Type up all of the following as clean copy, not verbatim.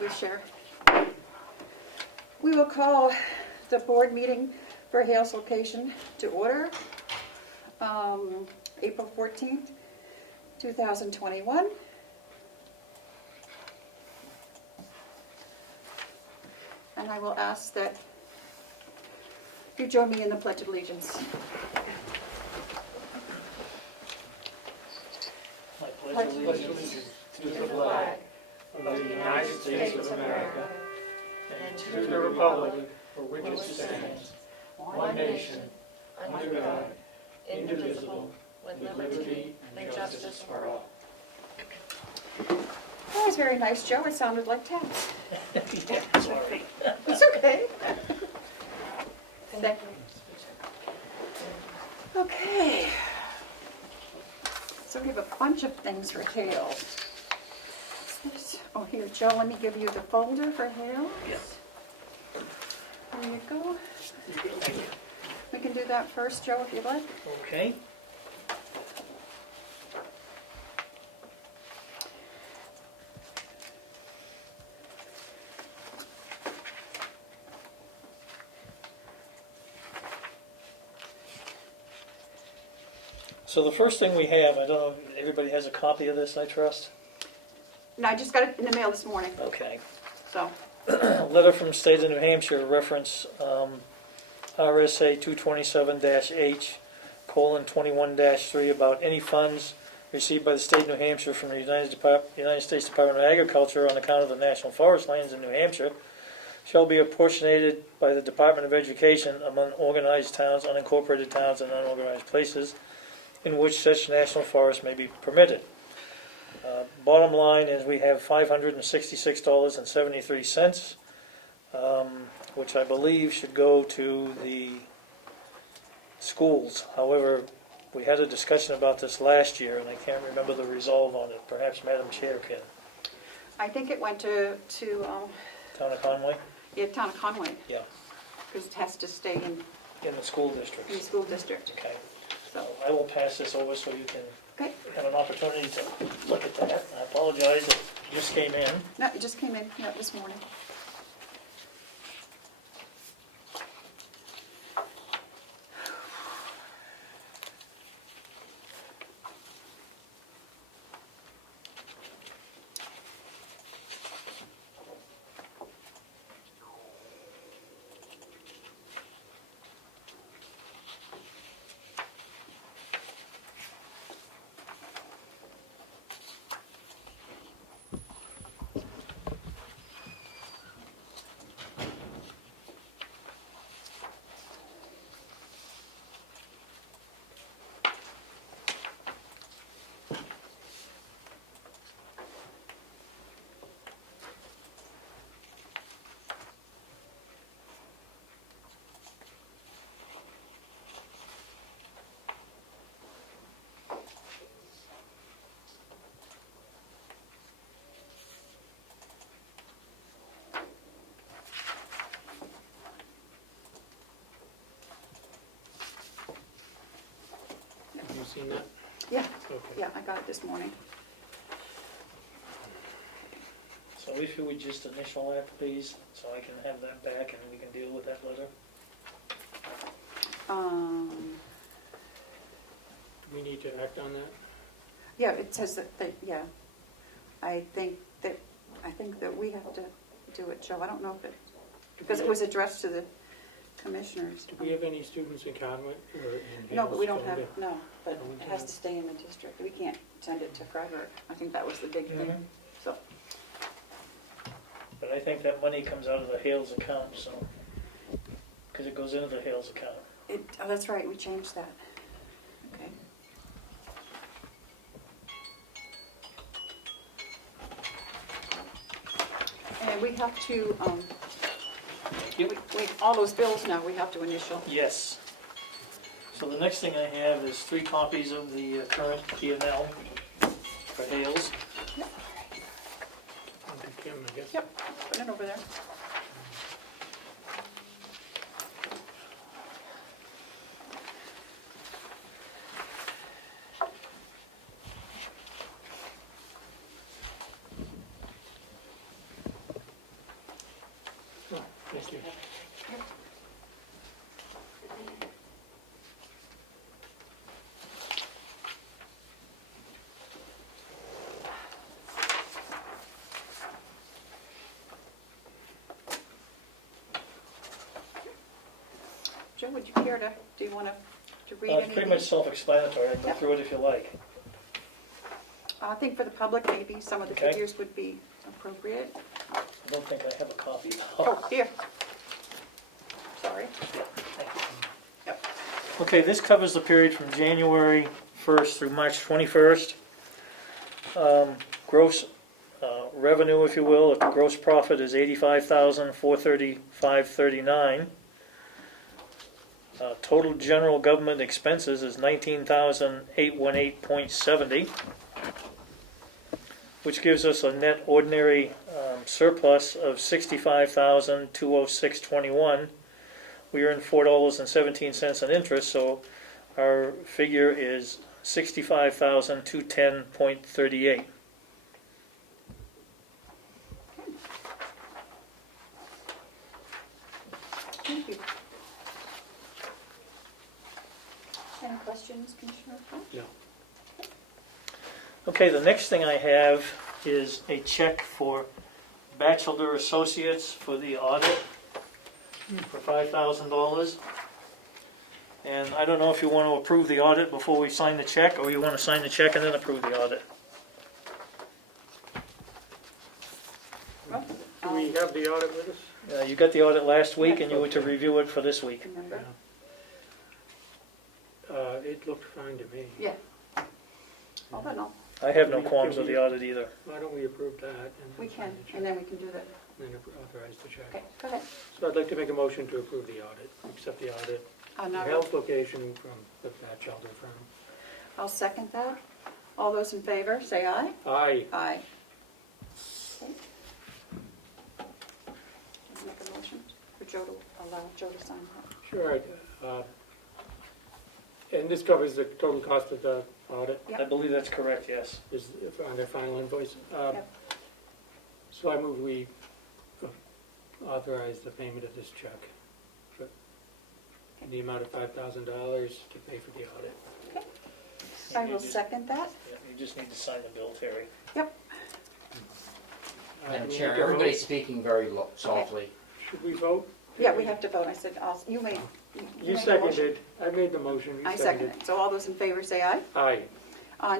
Please share. We will call the board meeting for Hale's location to order. April 14th, 2021. And I will ask that you join me in the Pledge of Allegiance. I pledge allegiance to the flag of the United States of America and to the republic for which it stands, one nation, under God, indivisible, with liberty and justice for all. That was very nice, Joe. It sounded like taps. Yeah, sorry. It's okay. Thank you. Okay. So we have a bunch of things for Hale. What's this? Oh, here, Joe, let me give you the folder for Hale. Yes. There you go. We can do that first, Joe, if you'd like. Okay. So the first thing we have, I don't know if everybody has a copy of this, I trust? No, I just got it in the mail this morning, Okay. so. A letter from the state of New Hampshire, reference RSA 227-H:21-3 about any funds received by the state of New Hampshire from the United States Department of Agriculture on account of the national forest lands in New Hampshire shall be apportionated by the Department of Education among organized towns, unincorporated towns, and unorganized places in which such national forest may be permitted. Bottom line is we have $566.73, which I believe should go to the schools. However, we had a discussion about this last year, and I can't remember the resolve on it. Perhaps Madam Chair can. I think it went to Town of Conway? yeah, Town of Conway, Yeah, because it has to stay in in the school the districts. school district. Okay. So, I will pass this over so you can okay. have an opportunity to look at that. I apologize, it just came in. No, it just came in, yeah, this morning. Have you seen that? Yeah, Okay. yeah, I got it this morning. So if you would just initial that, please, so I can have that back and we can deal with that letter. Do we need to act on that? Yeah, it says that, yeah. I think that we have to do it, Joe. I don't know if it, because it was addressed to the commissioners. Do we have any students in Conway or in No, but we don't Hales have, County? no, but Oh, we it has can't. to stay in the district. We can't send it to Frederick. I think that was the big thing, Mhm. so. But I think that money comes out of the Hales account, so, because it goes into the Hales account. Oh, that's right, we changed that. Okay. And we have to, all those bills now, we have to initial. Yes. So the next thing I have is 3 copies of the current P&L for Hales. Under Kim, I guess. Yep, put it over there. Thank you. Joe, would you care to, do you want to read any It's of pretty much these? self-explanatory. I can go Yep. through it if you like. I think for the public, maybe some of the Okay. figures would be appropriate. I don't think I have a copy. Oh, here. Sorry. Yep. Okay, this covers the period from January 1st through March 21st. Gross revenue, if you will, gross profit is $85,435.39. Total general government expenses is $19,818.70, which gives us a net ordinary surplus of $65,206.21. We earn $4.17 in interest, so our figure is $65,210.38. Thank you. Any questions, Commissioner French? No. Okay, the next thing I have is a check for Bachelor Associates for the audit for $5,000. And I don't know if you want to approve the audit before we sign the check, or you want to sign the check and then approve the audit. Well, Do we have the audit with us? You got the audit last week and you were to review it for this week. remember? It looked fine to me. Yeah. Hold on, I have no qualms with the audit either. Why don't we approve that? And we then can, sign the check, and then we can do that. and then authorize the check. Okay, go ahead. So I'd like to make a motion to approve the audit, accept the audit, the No, health location from the Bachelor firm. I'll second that. All those in favor, say aye. Aye. Aye. Okay. Make a motion for Joe to, allow Joe to sign that. Sure. And this covers the total cost of the audit, I believe that's correct, yes. is on their final invoice. Yep. So I move we authorize the payment of this check for in the amount of $5,000 to pay for the audit. I will second that. Yeah, you just need to sign the bill, Terry. Madam Do we Chair, make a everybody's vote? speaking very softly. Should we vote? Yeah, we have to vote. I said, you made. You made the motion. seconded, I made the motion, you I seconded. second it. So all those in favor say aye. Aye.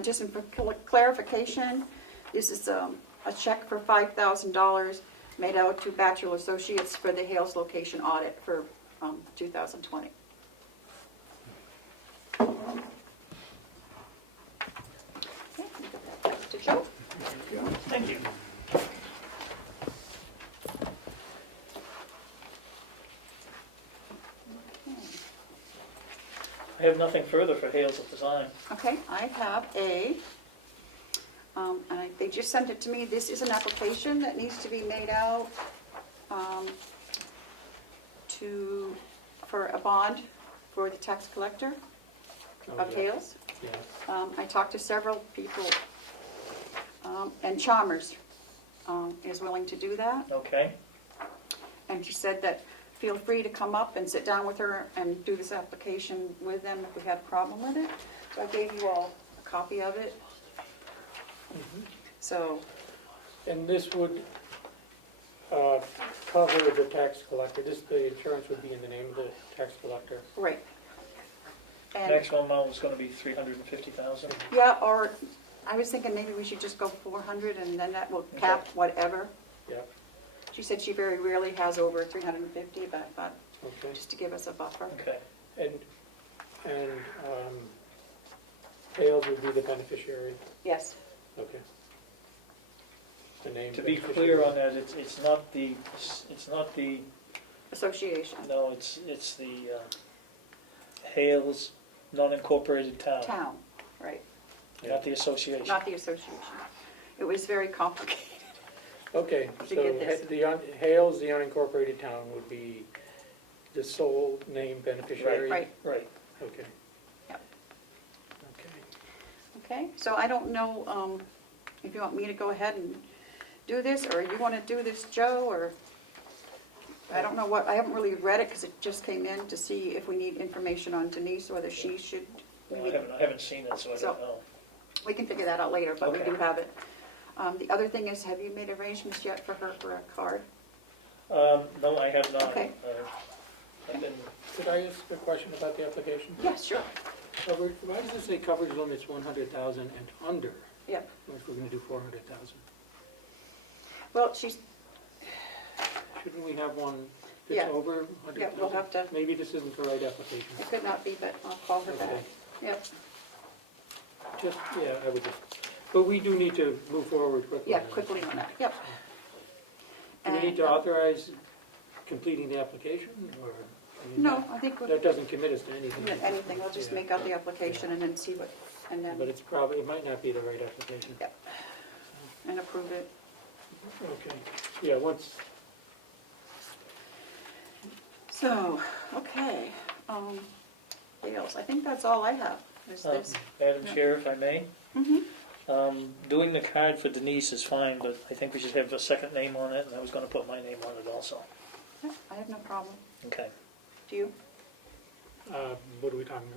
Just for clarification, this is a check for $5,000 made out to Bachelor Associates for the Hales location audit for 2020. Okay, we'll get that back to Joe. Thank you. I have nothing further for Hales at the time. Okay, I have they just sent it to me. This is an application that needs to be made out for a bond for the tax collector Oh, of yeah. Hales. Yes. I talked to several people, and Chalmers is willing to do that. Okay, And she said that feel free to come up and sit down with her and do this application with them if we had a problem with it. So I gave you all a copy of it. So, And this would cover the tax collector, the insurance would be in the name of the tax collector. right. And, maximum amount was gonna be $350,000. yeah, or I was thinking maybe we should just go 400 and then that will cap whatever. Yep, She said she very rarely has over 350, but I thought okay. just to give us a buffer. Okay, And Hales would be the beneficiary, Yes, okay. The name. to be beneficiary. clear on that, it's not the, association, no, it's the Hales non-incorporated town, town, right, not the association. not the association. It was very complicated. Okay, To so get this. Hales, the unincorporated town, would be the sole name beneficiary? Right. Right, Okay. Yep. Okay. Okay, so I don't know if you want me to go ahead and do this, or you want to do this, Joe, or I don't know what, I haven't really read it because it just came in to see if we need information on Denise, whether she should, Well, I haven't seen it, so I So- don't know. we can figure that out later, but we Okay. do have it. The other thing is, have you made arrangements yet for her for a card? No, I have not. Okay. I've been, Could I ask a question about the application? Yes, sure. Coverage, why does it say coverage limits 100,000 and under? Yep. What if we're gonna do 400,000? Well, she's, Shouldn't we have one Yeah. that's over 100,000? yeah, we'll have to, Maybe this isn't the right application. it could not be, but I'll call her back. Okay. Yep, Just, yeah, I would just, but we do need to move forward quickly. yeah, quickly on that, yep. Do we need to And, authorize completing the application, or? I mean, No, I think we'll, That doesn't commit us to anything. anything, we'll just Yeah. make out the application and then see what, and But then, it's probably, it might not be the right application. Yep. and approve it. Okay, yeah, once, So, okay, Dales, I think that's all I have, is this. Madam Chair, if I may, Mhm. doing the card for Denise is fine, but I think we should have a second name on it, and I was gonna put my name on it also. Yeah, I have no problem. Okay. Do you? what are we talking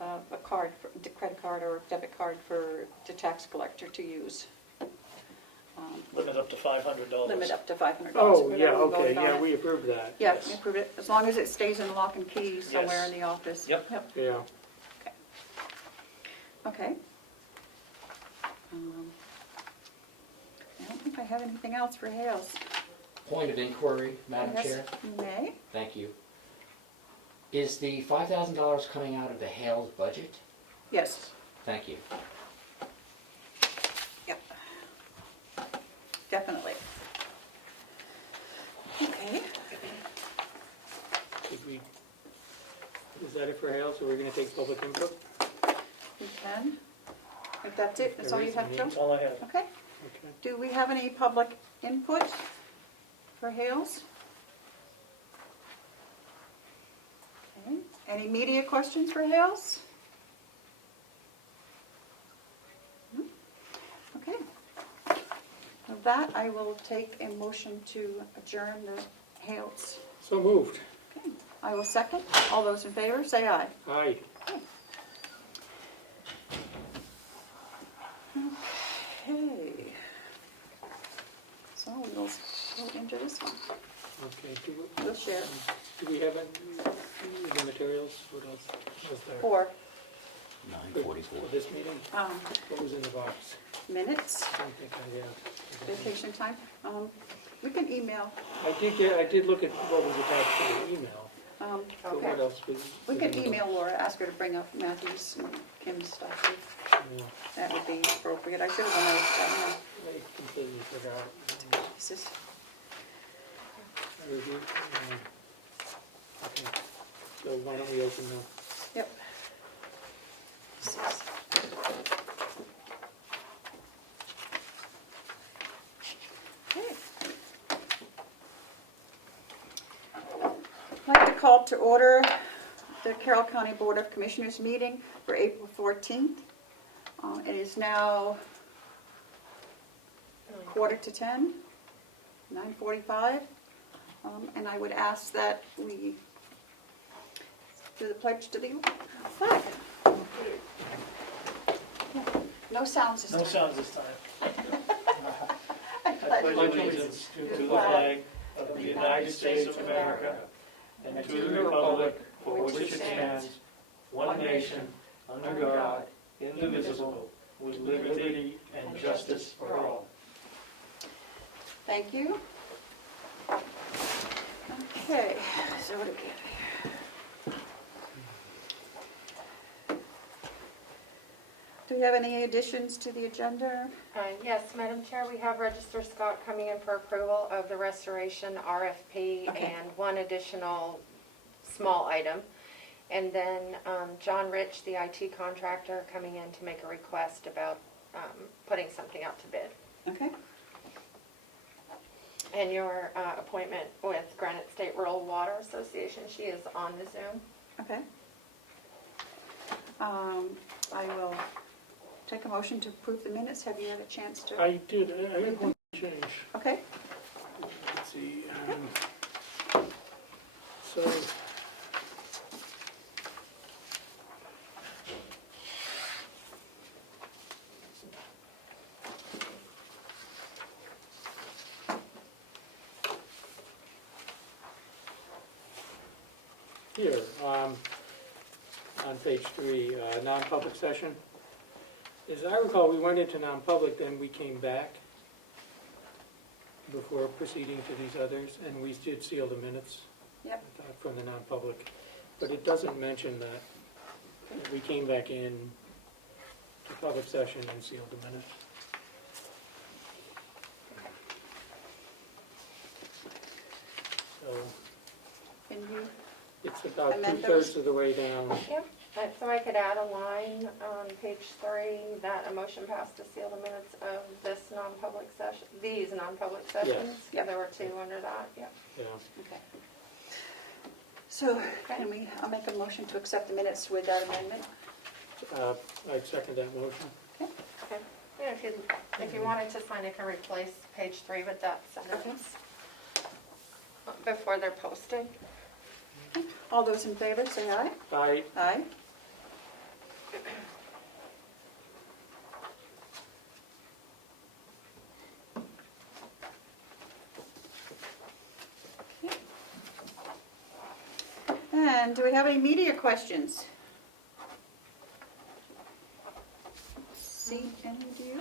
about? A card, a credit card or debit card for the tax collector to use. Limit up to $500. Limit up to $500. Oh, yeah, Remember we okay, voted on yeah, it? we approved that. Yeah, Yes. we approved it, as long as it stays in lock and key somewhere Yes. in the office. Yep. Yeah, Okay. I don't think I have anything else for Hales. Point of inquiry, Madam Yes, Chair. you may. Thank you. Is the $5,000 coming out of the Hales budget? Yes, Thank you. yep. Definitely. Okay. did we, is that it for Hales, or we're gonna take public input? We can. If that's it, that's all you have, Joe? That's all I have. Okay. Okay. Do we have any public input for Hales? Okay. Any media questions for Hales? Hmm? Okay. With that, I will take a motion to adjourn the Hales. So moved. Okay. I will second. All those in favor, say aye. Aye. Okay. So we'll go into this one. Okay, We'll share. do we have any, the materials, what else was there? For 9:44. For this meeting, what was in the box? minutes, I don't think I have. vacation time. We can email. I did look at what was attached to the email, but Okay. what else was? We can email Laura, ask her to bring up Matthew's and Kim's stuff. Yeah, That would be appropriate. I should have known I completely forgot. that. This is, I reviewed, okay, so why don't we open the, yep. This is. Okay. I'd like to call to order the Carroll County Board of Commissioners meeting for April 14th. It is now 9:45, 9:45. And I would ask that we do the pledge to the flag. No sounds this time. No sounds this time. I I pledge pledge allegiance to the flag of the United States of America and to the republic for which it stands, one nation, under God, indivisible, with liberty and justice for all. Thank you. Okay, so what do we have here? Do we have any additions to the agenda? Yes, Madam Chair, we have Register Scott coming in for approval of the restoration RFP Okay. and one additional small item. And then John Rich, the IT contractor, coming in to make a request about putting something out to bid. Okay, And your appointment with Granite State Rural Water Association, she is on the Zoom. okay. I will take a motion to approve the minutes. Have you had a chance to? I did, I had one change, Okay, let's see, So, here, on page 3, non-public session. As I recall, we went into non-public, then we came back before proceeding to these others, and we did seal the minutes. Yep. I thought, from the non-public. But it doesn't mention that we came back in to public session and sealed the minutes. So Can you, it's about Amend two-thirds those? of the way down. Yep, so I could add a line on page 3 that a motion passed to seal the minutes of this non-public session, these non-public sessions. Yeah, there were 2 under that, yep. Yeah. okay. So can we, I'll make a motion to accept the minutes with that amendment. I'd second that motion. Okay. Yeah, if you wanted to sign, it can replace page 3 with that sentence before they're posted. All those in favor, say aye. Aye. Aye. And do we have any media questions? See any, do you?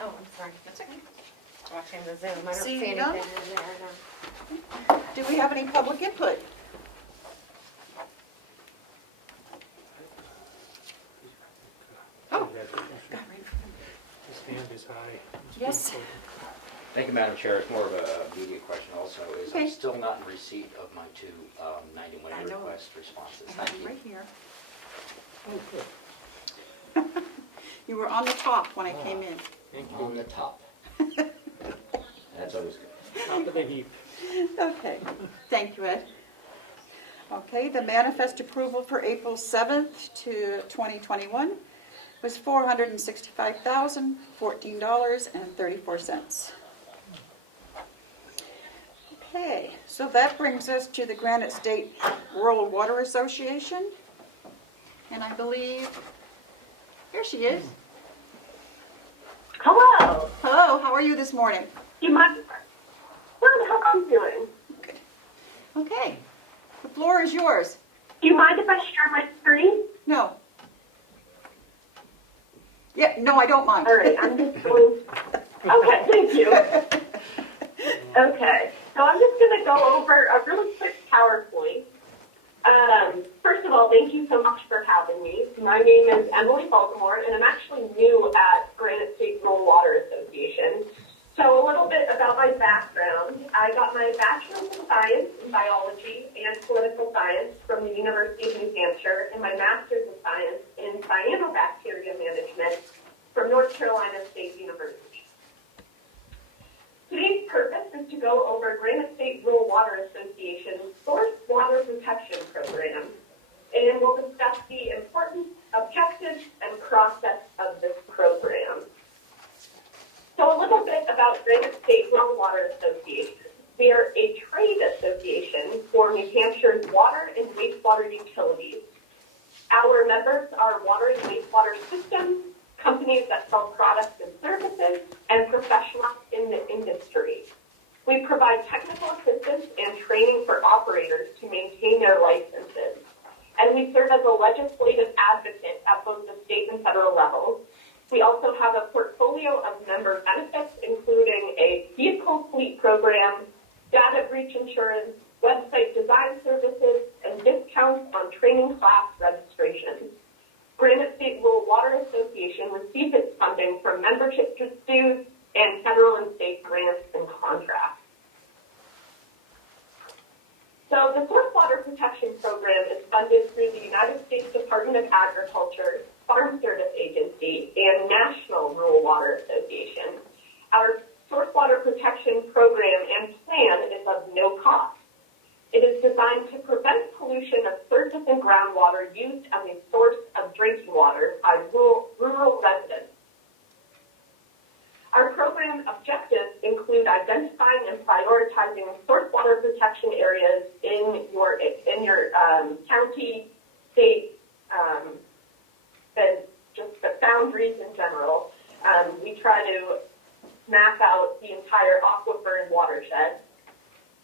Oh, I'm sorry. That's okay. Watching the Zoom, I don't See see none? anything in there, no. Do we have any public input? Oh. His hand is high. Yes. Thank you, Madam Chair. It's more of a media question also. Is Okay. I'm still not in receipt of my 2 91 I know. request responses. I have Thank it you. right here. Oh, good. You were on the top when I came in. Thank On you. the top. That's always good. Top of the heap. Okay, thank you, Ed. Okay, the manifest approval for April 7th to 2021 was $465,014.34. Okay, so that brings us to the Granite State Rural Water Association. And I believe, here she is. Hello. Hello, how are you this morning? You mind? Good. How are you doing? Good. Okay, the floor is yours. Do you mind if I share my screen? No. Yeah, no, I don't mind. All right. I'm just going. Okay. Thank you. Okay. So I'm just going to go over a really quick PowerPoint. First of all, thank you so much for having me. My name is Emily Baltimore, and I'm actually new at Granite State Rural Water Association. So a little bit about my background. I got my bachelor's in science in biology and political science from the University of New Hampshire, and my master's in science in cyanobacteria management from North Carolina State University. Today's purpose is to go over Granite State Rural Water Association's Source Water Protection Program, and we'll discuss the important objectives and process of this program. So a little bit about Granite State Rural Water Association. We are a trade association for New Hampshire's water and wastewater utilities. Our members are water and wastewater systems, companies that sell products and services, and professionals in the industry. We provide technical assistance and training for operators to maintain their licenses. And we serve as a legislative advocate at both the state and federal levels. We also have a portfolio of member benefits, including a vehicle fleet program, data breach insurance, website design services, and discounts on training class registrations. Granite State Rural Water Association receives its funding from membership dues and federal and state grants and contracts. So the Source Water Protection Program is funded through the United States Department of Agriculture, Farm Service Agency, and National Rural Water Association. Our Source Water Protection Program and plan is of no cost. It is designed to prevent pollution of surface and groundwater used as a source of of drinking water by rural residents. Our program objectives include identifying and prioritizing source water protection areas in your county, state, and just the boundaries in general. We try to map out the entire aquifer and watershed.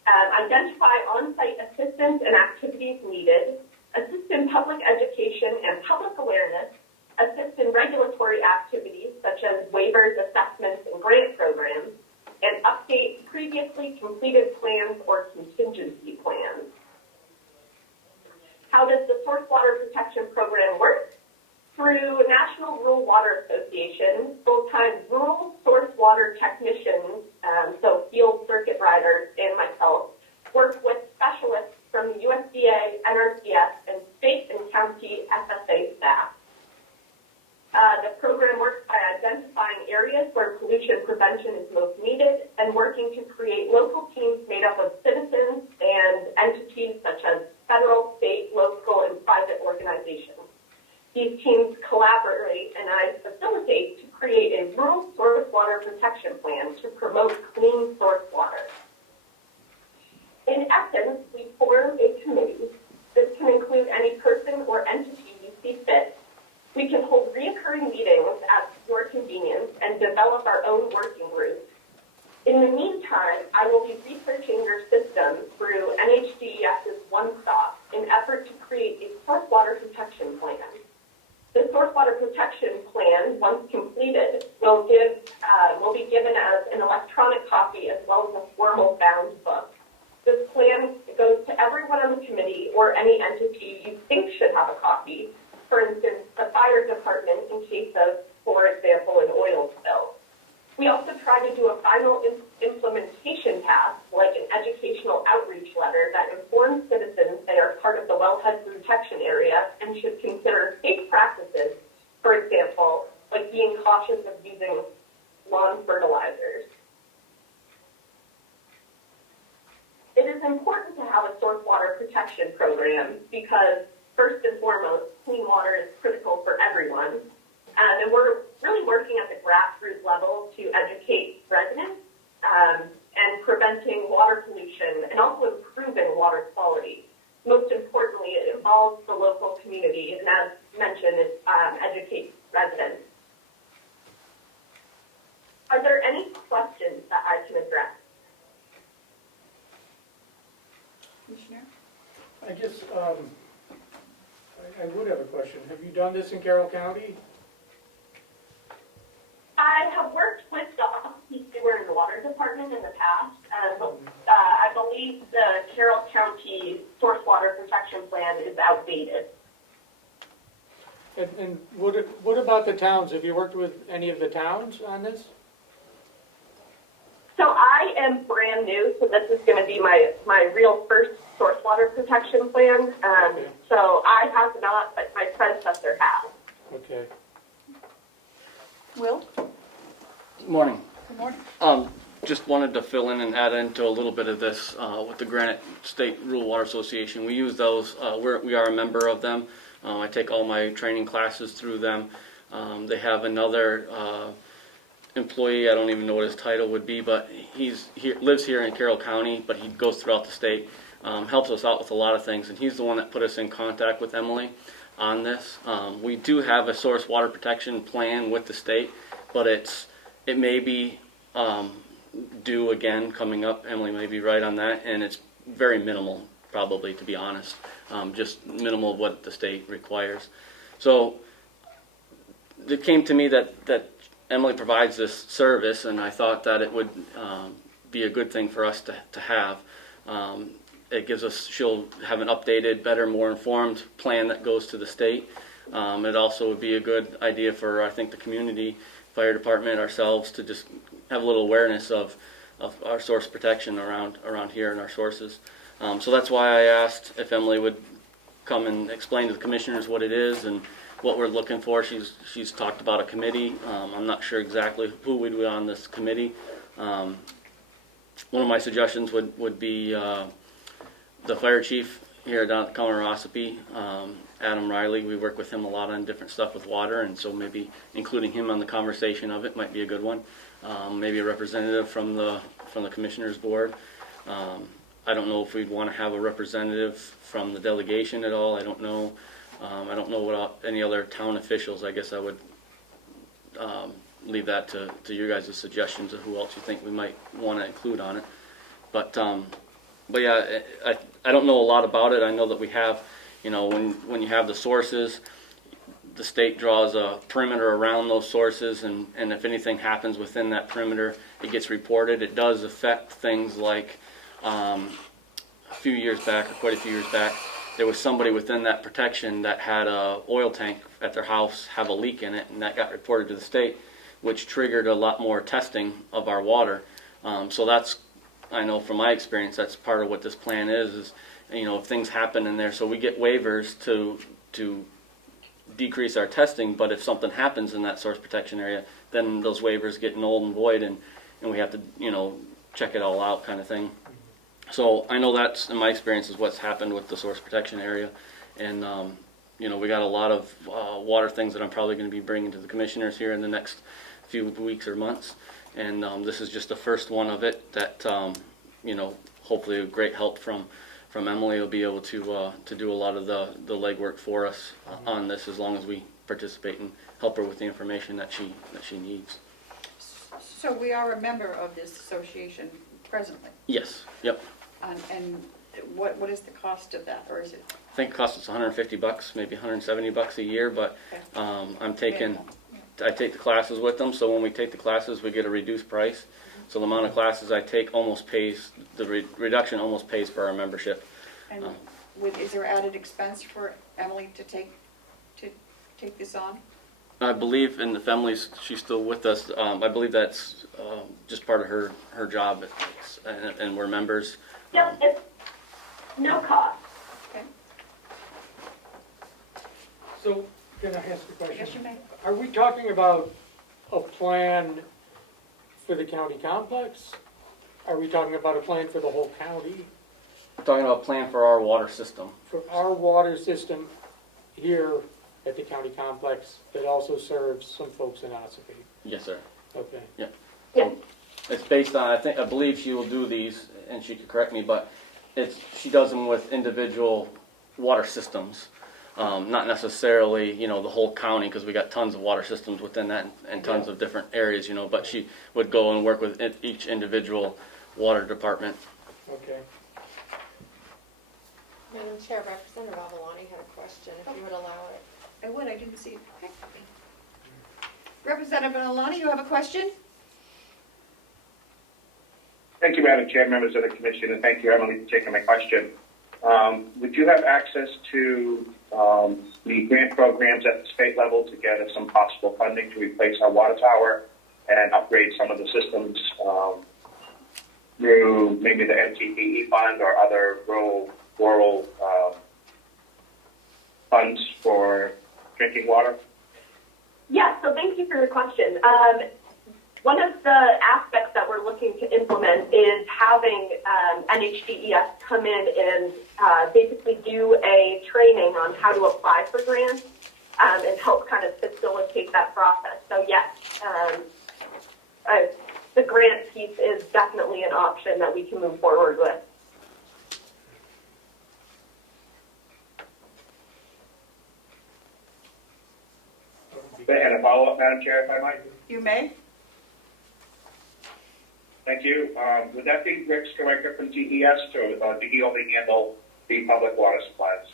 Identify on-site assistance and activities needed, assist in public education and public awareness, assist in regulatory activities such as waivers, assessments, and grant programs, and update previously completed plans or contingency plans. How does the Source Water Protection Program work? Through National Rural Water Association, full-time rural source water technicians, so field circuit riders and myself, work with specialists from the USDA, NRCS, and state and county FSA staff. The program works by identifying areas where pollution prevention is most needed and working to create local teams made up of citizens and entities such as federal, state, local, and private organizations. These teams collaborate and I facilitate to create a rural source water protection plan to promote clean source water. In essence, we form a committee. This can include any person or entity you see fit. We can hold recurring meetings at your convenience and develop our own working groups. In the meantime, I will be researching your system through NHDES's OneStop in effort to create a source water protection plan. The source water protection plan, once completed, will be given as an electronic copy as well as a formal bound book. This plan goes to everyone on the committee or any entity you think should have a copy. For instance, the fire department in case of, for example, an oil spill. We also try to do a final implementation task, like an educational outreach letter that informs citizens they are part of the wellhead protection area and should consider safe practices, for example, like being cautious of using lawn fertilizers. It is important to have a source water protection program because, first and foremost, clean water is critical for everyone. And we're really working at the grassroots level to educate residents and preventing water pollution and also improving water quality. Most importantly, it involves the local community, and as mentioned, it educates residents. Are there any questions that I can address? Commissioner? I guess, I would have a question. Have you done this in Carroll County? I have worked with the Office Sewer and Water Department in the past, and I believe the Carroll County Source Water Protection Plan is outdated. And what about the towns? Have you worked with any of the towns on this? So I am brand new, so this is going to be my real first source water protection plan. Okay. So I have not, but my predecessor has. Okay. Will? Morning. Good morning. Just wanted to fill in and add into a little bit of this with the Granite State Rural Water Association. We use those. We are a member of them. I take all my training classes through them. They have another employee. I don't even know what his title would be, but lives here in Carroll County, but he goes throughout the state. Helps us out with a lot of things, and he's the one that put us in contact with Emily on this. We do have a source water protection plan with the state, but it may be due again coming up. Emily may be right on that, and it's very minimal, probably, to be honest. Just minimal of what the state requires. So it came to me that Emily provides this service, and I thought that it would be a good thing for us to have. It gives us, she'll have an updated, better, more informed plan that goes to the state. It also would be a good idea for, I think, the community, fire department, ourselves, to just have a little awareness of our source protection around here and our sources. So that's why I asked if Emily would come and explain to the commissioners what it is and what we're looking for. She's talked about a committee. I'm not sure exactly who would be on this committee. One of my suggestions would be the fire chief. here down at Comeau, Adam Riley. We work with him a lot on different stuff with water, and so maybe including him on the conversation of it might be a good one. Maybe a representative from the Commissioners Board. I don't know if we'd want to have a representative from the delegation at all. I don't know. I don't know what any other town officials. I guess I would leave that to your guys' suggestions of who else you think we might want to include on it. But yeah, I don't know a lot about it. I know that we have, when you have the sources, the state draws a perimeter around those sources, and if anything happens within that perimeter, it gets reported. It does affect things like a few years back, or quite a few years back, there was somebody within that protection that had a oil tank at their house have a leak in it, and that got reported to the state, which triggered a lot more testing of our water. So that's, I know from my experience, that's part of what this plan is if things happen in there, so we get waivers to decrease our testing, but if something happens in that source protection area, then those waivers get null and void, and we have to, check it all out kind of thing. So I know that's, in my experience, is what's happened with the source protection area, and we got a lot of water things that I'm probably going to be bringing to the commissioners here in the next few weeks or months, and this is just the first one of it that hopefully with great help from Emily will be able to do a lot of the legwork for us on this, as long as we participate and help her with the information that she needs. So we are a member of this association presently? Yes. Yep. And what is the cost of that, or is it? I think it costs us $150, maybe $170 a year, but I take the classes with them, so when we take the classes, we get a reduced price. So the amount of classes I take almost pays, the reduction almost pays for our membership. And is there added expense for Emily to take this on? I believe, and if Emily's, she's still with us, I believe that's just part of her job, and we're members. Yep, it's no cost. Okay. So, can I ask a question? Yes, you may. Are we talking about a plan for the county complex? Are we talking about a plan for the whole county? Talking about a plan for our water system. For our water system here at the county complex that also serves some folks in Ossipee? Yes, sir. Okay. Yeah. Yeah. It's based on, I believe she will do these, and she could correct me, but she does them with individual water systems, not necessarily, the whole county, because we got tons of water systems within that and tons of different areas, but she would go and work with each individual water department. Okay. Madam Chair, Representative Avaloni had a question, if you would allow it. I would, I didn't see it. Okay. Representative Alani, you have a question? Thank you, Madam Chair, members of the commission, and thank you, Emily, for taking my question. Would you have access to the grant programs at the state level to get us some possible funding to replace our water tower and upgrade some of the systems through maybe the MTPE fund or other rural funds for drinking water? Yeah, so thank you for your question. One of the aspects that we're looking to implement is having NHDES come in and basically do a training on how to apply for grants and help kind of facilitate that process. So yes, the grant piece is definitely an option that we can move forward with. And a follow-up, Madam Chair, if I might. You may. Thank you. Would that be Rick Skiriker from DES, or do he only handle the public water supplies?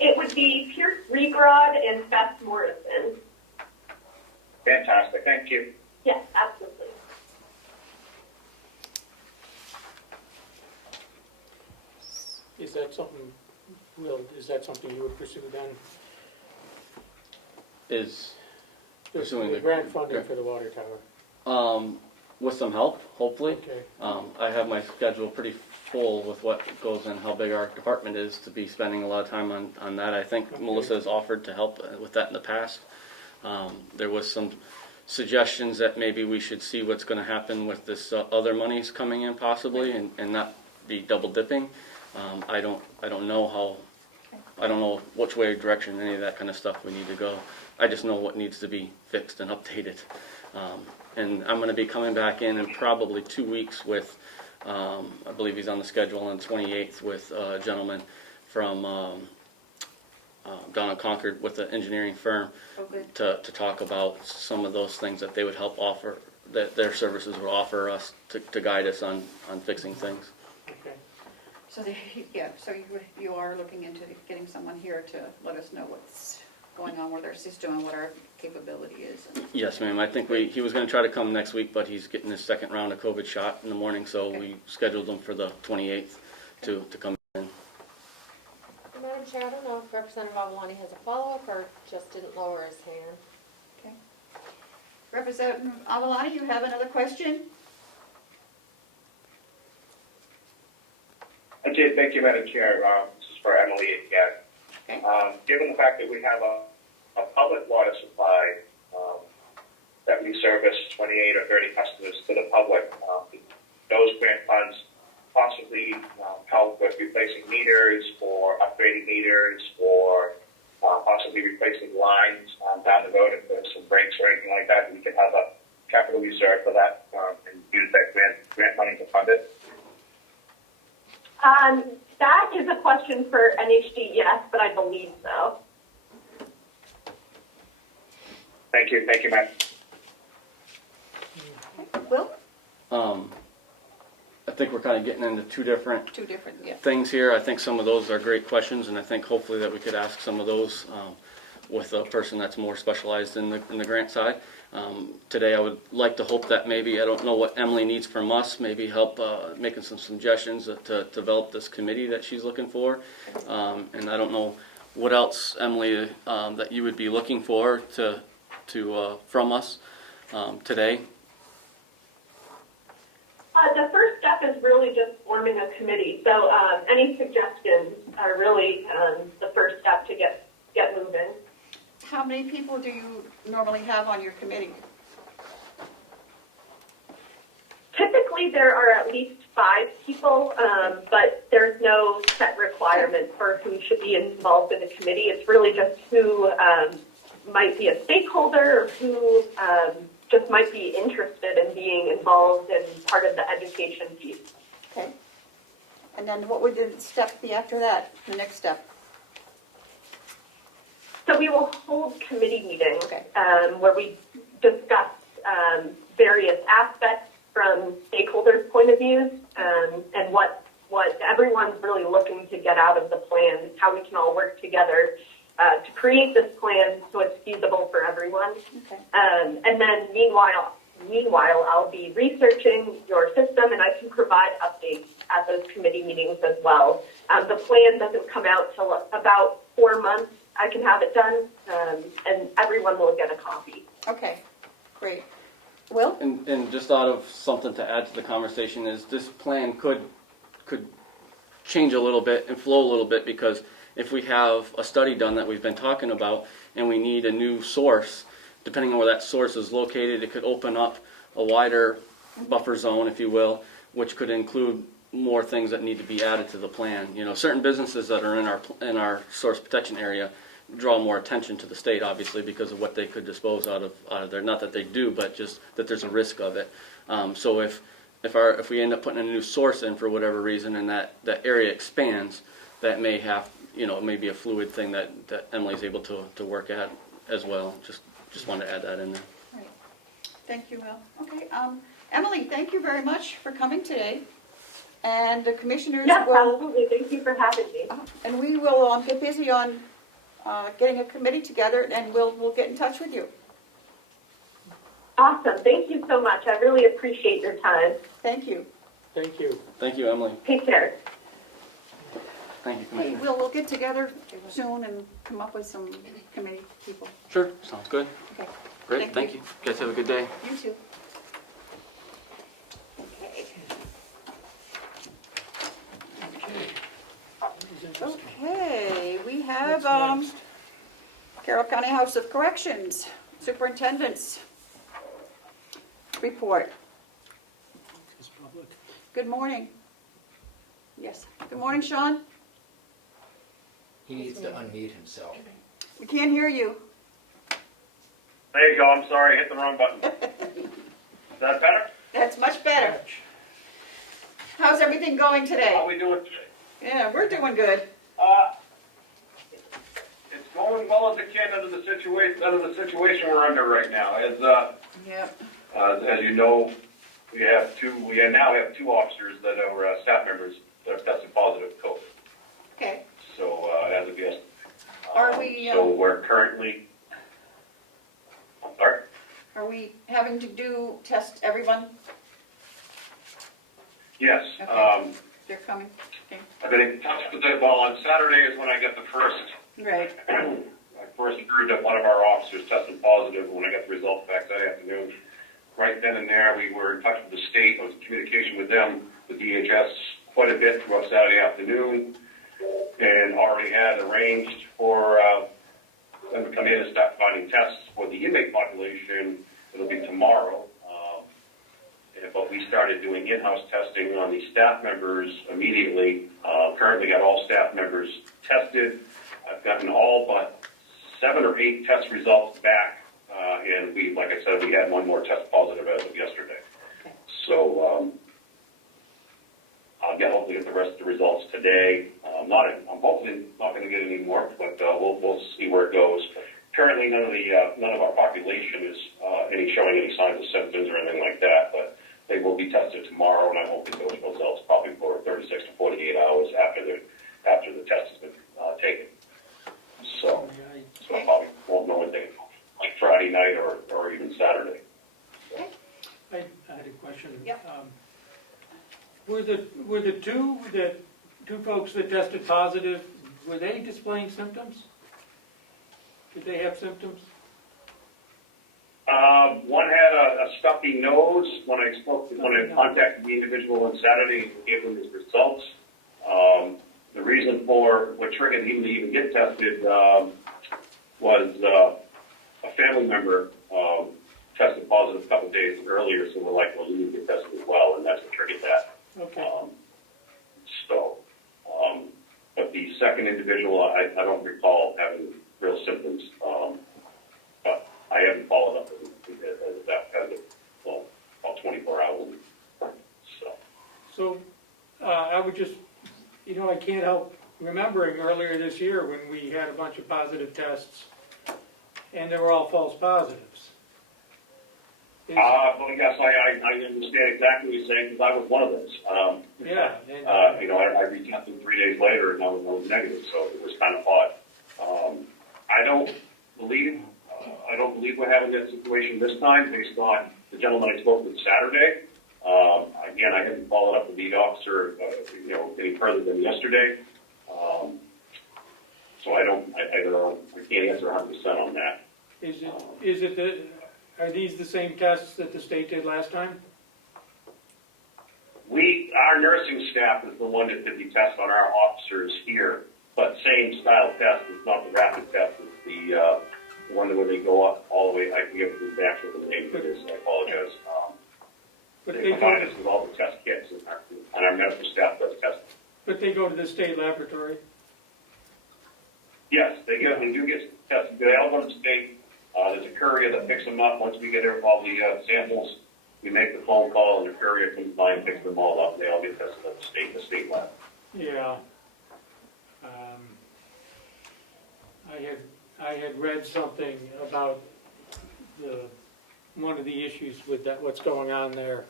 It would be Pierce Regrod and Beth Morrison. Fantastic. Thank you. Yes, absolutely. Is that something you would pursue then? Is pursuing the grant funding for the water tower? With some help, hopefully. Okay. I have my schedule pretty full with what goes in, how big our department is, to be spending a lot of time on that. I think Okay. Melissa has offered to help with that in the past. There was some suggestions that maybe we should see what's going to happen with this other monies coming in possibly, and not be double dipping. I don't know which way direction, any of that kind of stuff we need to go. I just know what needs to be fixed and updated. And I'm gonna be coming back in probably 2 weeks with, I believe he's on the schedule on the 28th with a gentleman from down in Concord with an engineering firm Oh, good. to talk about some of those things that they would help offer, that their services would offer us to guide us on fixing things. Okay. So so you are looking into getting someone here to let us know what's going on with our system and what our capability is. Yes, ma'am. I think he was going to try to come next week, but he's getting his second round of COVID shot in the morning, so Okay. we scheduled him for the 28th to come in. Madam Chair, I don't know if Representative Avalani has a follow-up or just didn't lower his hand. Okay. Representative Avalani, you have another question? I did. Thank you, Madam Chair. This is for Emily again. Okay. Given the fact that we have a public water supply that we service 28 or 30 customers to the public, those grant funds possibly help with replacing meters or upgrading meters or possibly replacing lines down the road if there's some breaks or anything like that. We can have a capital reserve for that and use that grant money to fund it. That is a question for NHD, yes, but I believe so. Thank you, Matt. Will? I think we're kind of getting into two different Two different, yeah. things here. I think some of those are great questions, and I think hopefully that we could ask some of those with a person that's more specialized in the grant side. Today I would like to hope that maybe, I don't know what Emily needs from us, maybe help making some suggestions to develop this committee that she's looking for. And I don't know what else, Emily, that you would be looking for from us today. The first step is really just forming a committee. So any suggestions are really the first step to get moving. How many people do you normally have on your committee? Typically, there are at least 5 people, but there's no set requirement for who should be involved in the committee. It's really just who might be a stakeholder or who just might be interested in being involved in part of the education piece. Okay. And then what would the step be after that, the next step? So we will hold committee meetings Okay. where we discuss various aspects from stakeholders' point of views and what everyone's really looking to get out of the plan, how we can all work together to create this plan so it's feasible for everyone. Okay. And then meanwhile, I'll be researching your system and I can provide updates at those committee meetings as well. The plan doesn't come out till about 4 months. I can have it done, and everyone will get a copy. Okay, great. Will? And just out of something to add to the conversation is this plan could change a little bit and flow a little bit, because if we have a study done that we've been talking about and we need a new source, depending on where that source is located, it could open up a wider buffer zone, if you will, which could include more things that need to be added to the plan. You know, certain businesses that are in our source protection area draw more attention to the state, obviously, because of what they could dispose out of there. Not that they do, but just that there's a risk of it. So if we end up putting a new source in for whatever reason, and that area expands, that may have, maybe a fluid thing that Emily's able to work at as well. Just wanted to add that in there. Right. Thank you, Will. Okay, Emily, thank you very much for coming today. And the commissioners Yes, will... absolutely. Thank you for having me. And we will get busy on getting a committee together, and we'll get in touch with you. Awesome. Thank you so much. I really appreciate your time. Thank you. Thank you. Thank you, Emily. Take care. Thank you, Hey, Commissioner. we'll get together soon and come up with some committee people. Sure, sounds good. Okay. Great, thank you. You guys have a good day. You too. Okay, we have Carroll County House of Corrections Superintendent's report. It's public. Good morning. Yes. Good morning, Sean. He needs to unmute himself. We can't hear you. There you go. I'm sorry, I hit the wrong button. Is that better? That's much better. How's everything going How today? are we doing today? Yeah, we're doing good. It's going well as it can under the situation we're under right now. Yep. As you know, we now have two officers that are staff members that have tested positive for COVID. Okay. So as of yesterday. Are we, So we're currently. I'm sorry. Are we having to test everyone? Yes. Okay. They're coming. Okay. I've been in touch with them. Well, on Saturday is when I got the first. Right. I first heard that one of our officers tested positive when I got the results back that afternoon. Right then and there, we were in touch with the state. I was in communication with them, the DHS, quite a bit throughout Saturday afternoon, and already had arranged for them to come in and start finding tests for the inmate population. It'll be tomorrow. But we started doing in-house testing on the staff members immediately. Currently got all staff members tested. I've gotten all but 7 or 8 test results back, and like I said, we had one more test positive as of yesterday. Okay. So I'll hopefully get the rest of the results today. I'm hopefully not going to get any more, but we'll see where it goes. Currently, none of our population is showing any signs of symptoms or anything like that, but they will be tested tomorrow, and I won't get those results probably for 36 to 48 hours after the test has been taken. So I probably won't know anything like Friday night or even Saturday. So. I had a question. Yep. Were the two folks that tested positive, were they displaying symptoms? Did they have symptoms? One had a stuffy nose when I contacted the individual on Saturday and gave him his results. The reason for what triggered him to even get tested was a family member tested positive a couple days earlier, so we're like, well, you need to get tested as well, and that's what triggered that. Okay. But the second individual, I don't recall having real symptoms, but I haven't followed up with that kind of, about 24 hours. So I would just, I can't help remembering earlier this year when we had a bunch of positive tests, and they were all false positives. Well, yes, I understand exactly what you're saying, because I was one of those. Yeah. I retested 3 days later, and I was negative, so it was kind of odd. I don't believe we're having that situation this time, based on the gentleman I spoke with Saturday. Again, I haven't followed up with the officer, any further than yesterday. So I don't know. I can't answer 100% on that. Are these the same tests that the state did last time? Our nursing staff is the one that did the test on our officers here, but same style test. It's not the rapid test. It's the one where they go up all the way. I forget the actual name for this. I apologize. But they provide us with all the test kits, and our medical staff does testing. But they go to the state laboratory? Yes, they do get tested. They all go to the state. There's a courier that picks them up. Once we get all the samples, we make the phone call, and the courier comes by and picks them all up. And they all get tested at the state lab. Yeah. I had read something about one of the issues with that, what's going on there,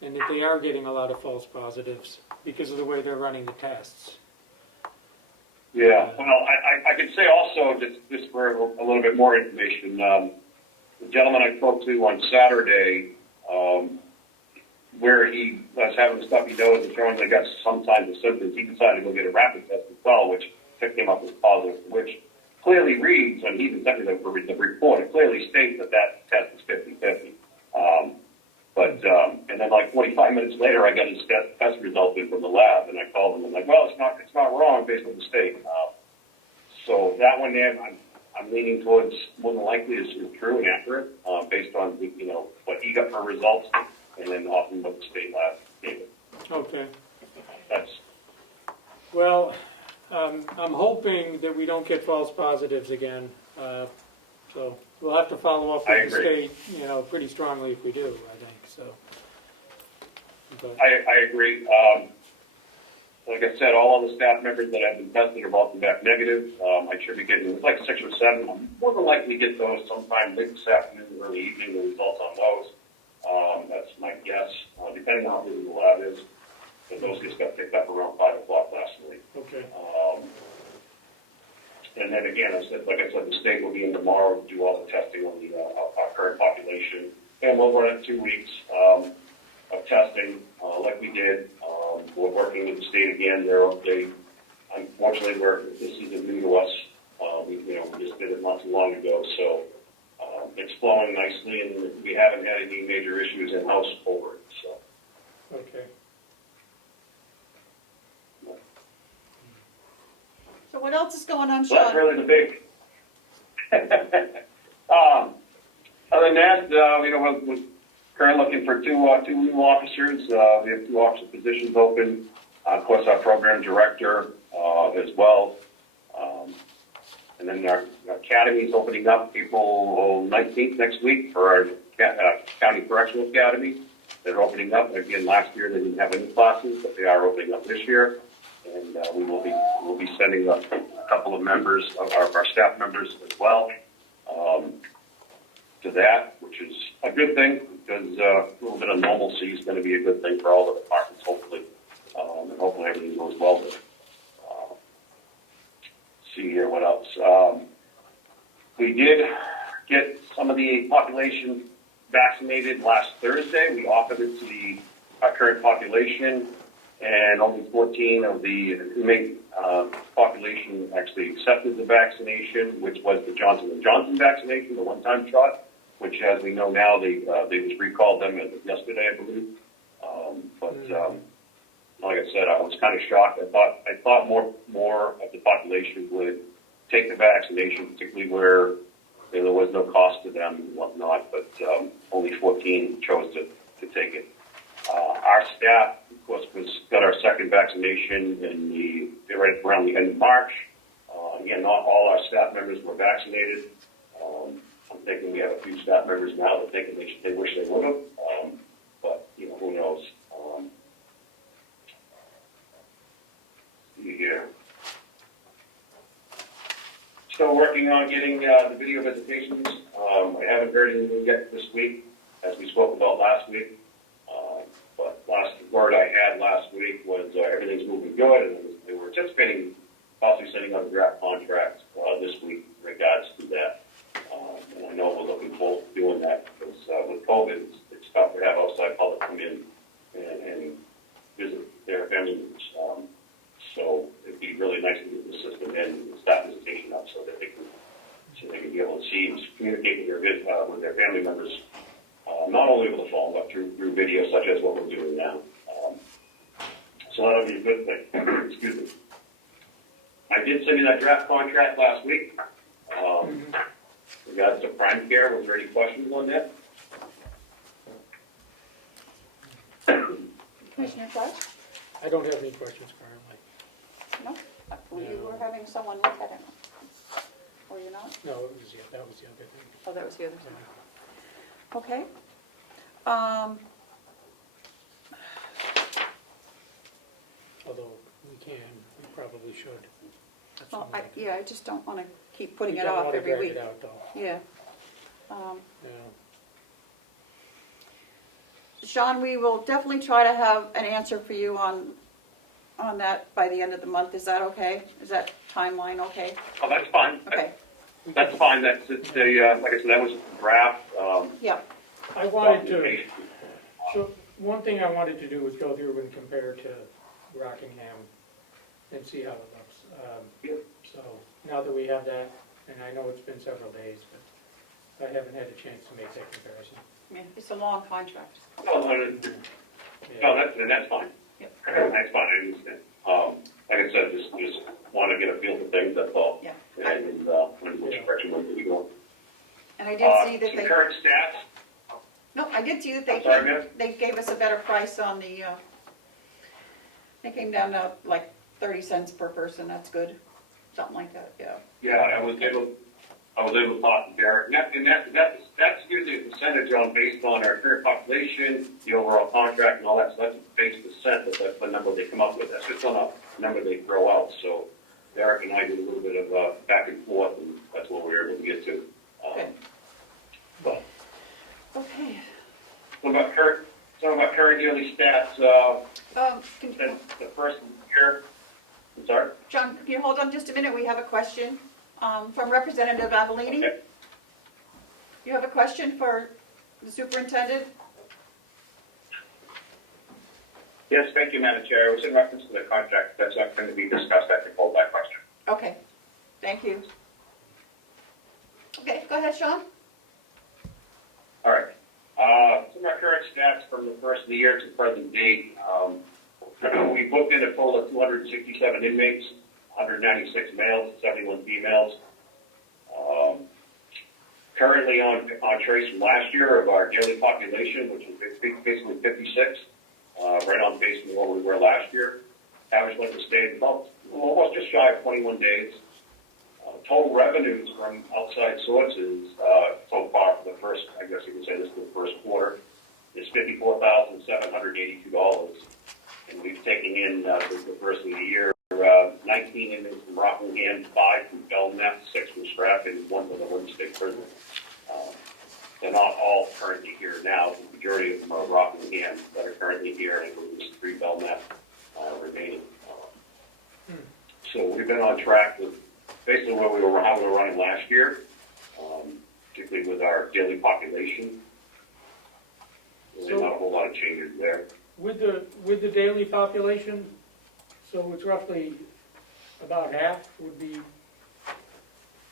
and that they are getting a lot of false positives because of the way they're running the tests. Yeah, well, I could say also, just for a little bit more information, the gentleman I spoke to on Saturday, where he was having a stuffy nose and showing that he got some signs of symptoms, he decided to go get a rapid test as well, which picked him up as positive, which clearly reads, and he even sent me the report, it clearly states that test is 50-50. And then like 45 minutes later, I got his test result in from the lab, and I called him and like, well, it's not wrong based on the state. So that one there, I'm leaning towards more than likely is true and accurate, based on what he got for results, and then often what the state lab gave it. Okay. That's Well, I'm hoping that we don't get false positives again, so we'll have to follow up I with the agree. state, pretty strongly if we do, I think, so. But, I agree. Like I said, all of the staff members that have been tested are both back negative. I should be getting, like 6 or 7. I'm more than likely get those sometime late this afternoon, early evening, the results on those. That's my guess, depending on how busy the lab is. But those just got picked up around 5 o'clock last night. okay, And then again, like I said, the state will be in tomorrow to do all the testing on the our current population. And we'll run it 2 weeks of testing like we did. We're working with the state again. They unfortunately, this isn't new to us. We just did it not too long ago. So it's flowing nicely, and we haven't had any major issues in-house over it. So. okay. So what else is going on, So that's Sean? really the big. Other than that, we're currently looking for two new officers. We have 2 officer positions open. Of course, our program director as well. And then our academy is opening up April 19th next week for our County Correctional Academy. They're opening up. Again, last year they didn't have any classes, but they are opening up this year. And we'll be sending a couple of members of our staff members as well to that, which is a good thing because a little bit of normalcy is going to be a good thing for all the departments, hopefully, and hopefully everything goes well. But see here, what else? We did get some of the population vaccinated last Thursday. We offered it to our current population. And only 14 of the inmate population actually accepted the vaccination, which was the Johnson & Johnson vaccination, the one-time shot, which, as we know now, they just recalled them yesterday, I believe. Like I said, I was kind of shocked. I thought more of the population would take the vaccination, particularly where there was no cost to them and whatnot, but only 14 chose to take it. Our staff, of course, got our second vaccination right around the end of March. Again, not all our staff members were vaccinated. I'm thinking we have a few staff members now that thinking they wish they would have, but who knows? See here. Still working on getting the video visitations. I haven't heard anything yet this week, as we spoke about last week. But last word I had last week was everything's moving good, and they were anticipating possibly sending out a draft contract this week in regards to that. And I know we're looking forward to doing that because with COVID, it's tough to have outside public come in and visit their family members. So it'd be really nice to get the system in and start visitation up so that they can be able to see and communicate with their family members. Not only over the phone, but through video, such as what we're doing now. So that'll be a good thing. Excuse me. I did send you that draft contract last week. Regards to prime care, was there any questions on that? Commissioner Fletch? I don't have any questions currently. No? You were having someone look at it. Or you not? No, that was the other thing. Oh, that was the other thing. Okay. Although we probably should. at Well, some point. I just don't want to keep putting You it don't off wanna every drag week. it out, though. Yeah. Yeah. Sean, we will definitely try to have an answer for you on that by the end of the month. Is that okay? Is that timeline okay? Oh, that's fine. Okay. That's fine. That's like I said, that was a draft. Yeah. I wanted to, so one thing I wanted to do was go through and compare to Rockingham and see how it looks. So now that we have that, and I know it's been several days, but I haven't had a chance to make that comparison. Yeah, it's a long contract. No, that's fine. Yep. That's fine. I understand. Like I said, just want to get a feel for things. That's all. Yeah. And which direction we're going. And I did see that Some they, current stats. no, I did see that I'm sorry, ma'am? they gave us a better price on the, they came down to like 30 cents per person, that's good, something like that, yeah. Yeah, I was able to talk to Derek, that's usually a percentage based on our current population, the overall contract and all that, so that's a base percent, that's the number they come up with, that's just not a number they throw out, so Derek and I did a little bit of back and forth, and that's what we were able to get to. Okay. But, Okay. what about current yearly stats, the first year, I'm sorry? John, can you hold on just a minute? We have a question from Representative Avellini. Okay. You have a question for the superintendent? Yes, thank you, Madam Chair. It was in reference to the contract. That's not going to be discussed. I can hold that question. Okay, thank you. Okay, go ahead, Sean. All right. Some of our current stats from the first of the year to present date. We booked in a total of 267 inmates, 196 males, 71 females. Currently on trace from last year of our daily population, which is basically 56, right on pace with what we were last year. Average length of stay is about almost just shy of 21 days. Total revenues from outside sources so far for the first, I guess you can say this is the first quarter, is $54,782. And we've taken in, since the first of the year, 19 inmates from Rockingham, 5 from Belknap, 6 from Stratford, and 1 from the London State Prison. They're not all currently here now. The majority of them are Rockingham that are currently here, and there's 3 Belknap remaining. So we've been on track with basically how we were running last year, particularly with our daily population. There's not a whole lot of changes there. With the daily population, so it's roughly about half would be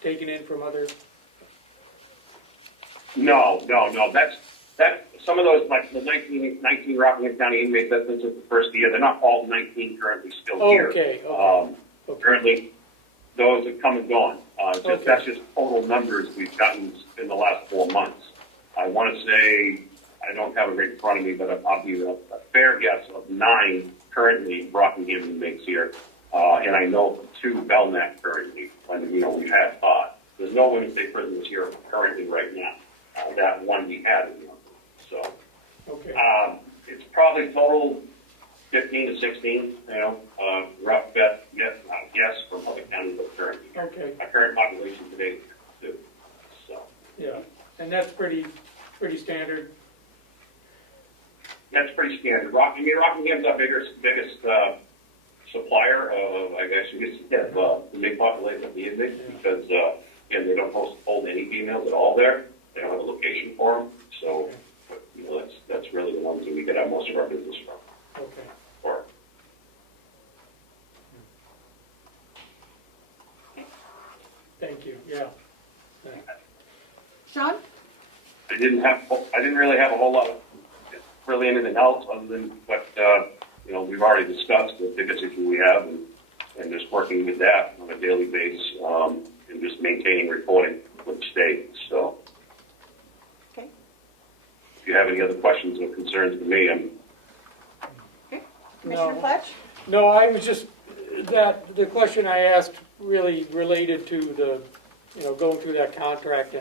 taken in from other. No. That's some of those, like the 19 Rockingham County inmates. That's just the first year. They're not all 19 currently still here. Okay. Currently, those have come and gone. Okay. That's just total numbers we've gotten in the last 4 months. I want to say, I don't have it right in front of me, but I'll give you a fair guess of 9 currently Rockingham inmates here. And I know 2 Belknap currently, we've had 5. There's no women's state prisoners here currently right now. That one we had. So, Okay. it's probably total 15 to 16, rough bet, guess from other counties that currently. Okay. Our current population today, too. So, Yeah, and that's pretty standard. that's pretty standard. Rockingham's our biggest supplier of, I guess you could say, the big population of the inmates because, again, they don't hold any females at all there. They don't have a location for them. So, that's really the ones that we get most of our business from. Okay. Or, Thank you. Yeah. Sean? I didn't really have a whole lot of really anything else other than what we've already discussed, the biggest issue we have, and just working with that on a daily basis, and just maintaining reporting with the state. So, Okay. if you have any other questions or concerns for me, Okay. Commissioner No. Pletch? No, I was just, the question I asked really related to the, going through that contract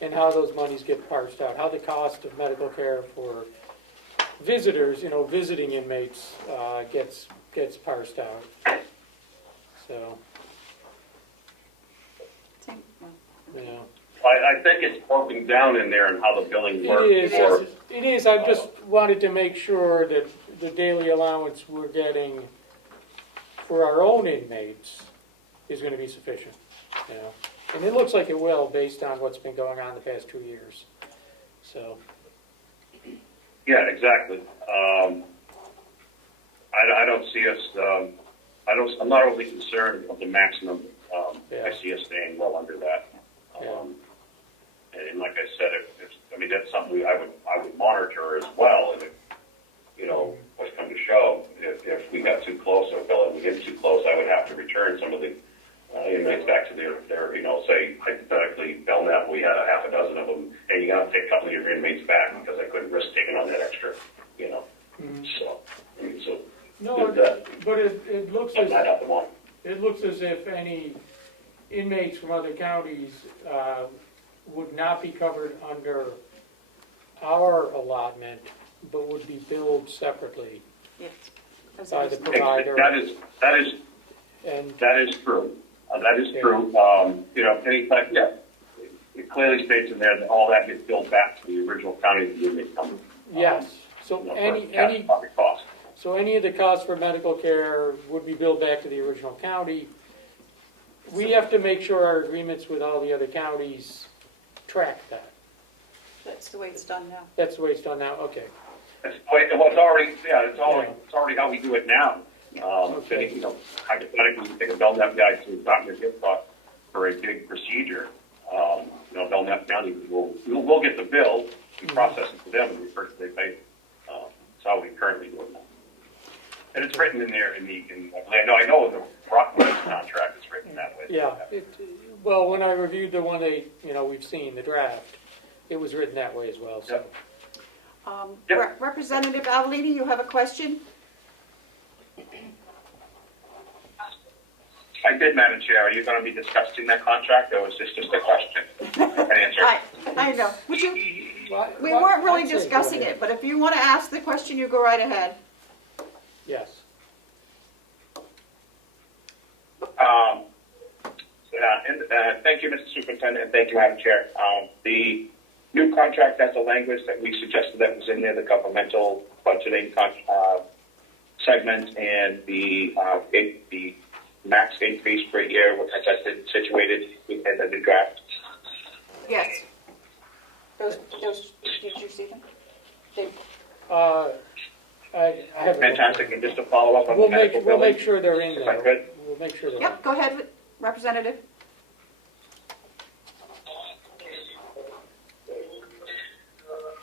and how those monies get parsed out, how the cost of medical care for visitors, visiting inmates, gets parsed out. So, I think it's broken down in there and how the billing works. It is. I just wanted to make sure that the daily allowance we're getting for our own inmates is going to be sufficient, And it looks like it will, based on what's been going on the past 2 years. So. Yeah, exactly. I don't see us. I'm not overly concerned of the maximum. I see us staying well under that. And like I said, that's something I would monitor as well. And what's come to show, if we got too close or felt like we get too close, I would have to return some of the inmates back to their say hypothetically, Belknap, we had a half a dozen of them, and you got to take a couple of your inmates back because I couldn't risk taking on that extra, So, No, but it looks like as, that at the moment. it looks as if any inmates from other counties would not be covered under our allotment, but would be billed separately Yes. As by I the was- provider. That is And, true. That is true. But yeah, it clearly states in there that all that gets billed back to the original county that you make come. yes, so For any, catastrophic costs. so any of the costs for medical care would be billed back to the original county. We have to make sure our agreements with all the other counties track that. That's the way it's done now. That's the way it's done now, okay. It's already how we do it now. Okay. Hypothetically, you take a Belknap guy who's gotten a gift box for a big procedure. Belknap County we'll get the bill, we process it to them, and they pay. That's how we currently do it now. And it's written in there I know the Rockland's contract is written that way. Yeah, well, when I reviewed the one we've seen, the draft, it was written that way as well, so. Yep. Yep. Representative Avelini, you have a question? I did, Madam Chair. Are you going to be discussing that contract, or was this just a question? An answer? I know. Would you, we weren't really discussing it, but if you want to ask the question, you go right ahead. Yes. Thank you, Mr. Superintendent, and thank you, Madam Chair. The new contract has the language that we suggested that was in there, the governmental budgeting segment, and the max increase per year, which I just did situated in the new draft. Yes. Those, did you see them? I haven't. Fantastic, and just to follow up on the We'll medical make billing, sure they're in if I there. could. We'll make sure they're in. Yep, go ahead, Representative.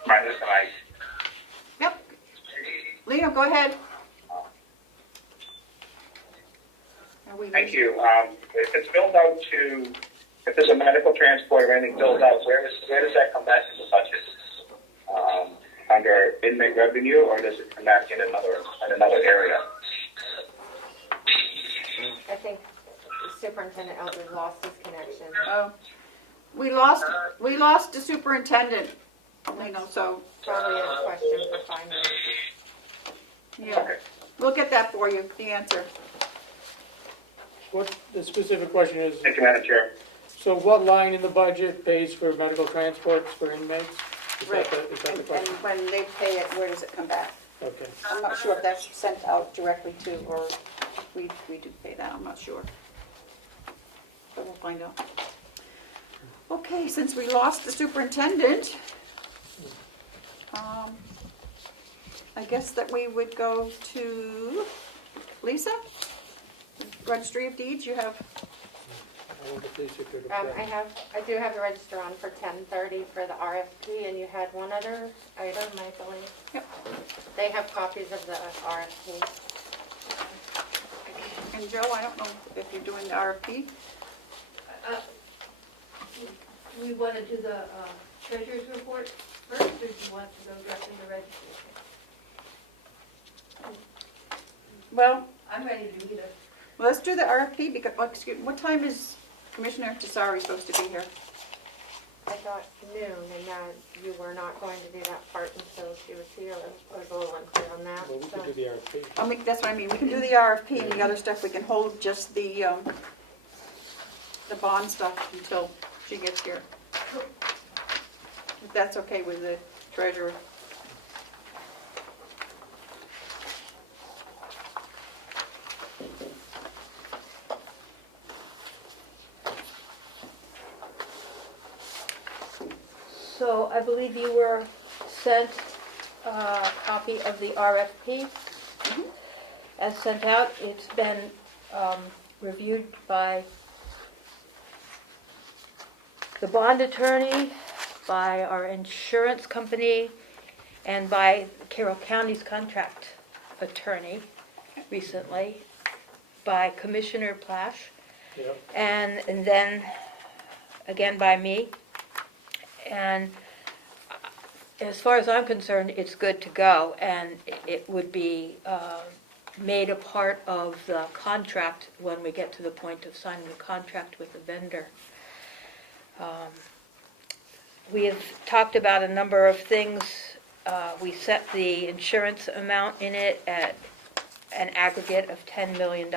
Right, listen, Yep. Leo, go ahead. Thank you. If it's billed out to, if there's a medical transport or anything billed out, where does that come back in the budget? Under inmate revenue, or does it come back in another area? I think Superintendent Eldridge lost his connection. Oh, we lost the superintendent, so, Probably a question for finance. yeah. We'll get that for you, the answer. What the specific question is, Thank you, Madam Chair. so what line in the budget pays for medical transports for inmates? Is Right. that the And question? when they pay it, where does it come back? Okay. I'm not sure if that's sent out directly to, or we do pay that, I'm not sure. But we'll find out. Okay, since we lost the superintendent, I guess that we would go to Lisa? Registry of Deeds, you have, I want the police if they're the- I do have the register on for 10:30 for the RFP, and you had one other item, I believe. Yep. They have copies of the RFP. and Joe, I don't know if you're doing the RFP? We want to do the treasurer's report first, or do you want to go directly to the registry? Well, I'm ready to read it. let's do the RFP, because, what time is Commissioner Tesari supposed to be here? I thought noon, and that you were not going to do that part until she was here. I was a little unclear on that. Well, we so. could do the RFP. That's what I mean, we can do the RFP and the other stuff, we can hold just the bond stuff until she gets here. If that's okay with the treasurer. So I believe you were sent a copy of the RFP. As sent out, it's been reviewed by the bond attorney, by our insurance company, and by Carroll County's contract attorney recently, by Commissioner Plash, Yep. and then again by me. And as far as I'm concerned, it's good to go, and it would be made a part of the contract when we get to the point of signing the contract with the vendor. We have talked about a number of things. We set the insurance amount in it at an aggregate of $10 million.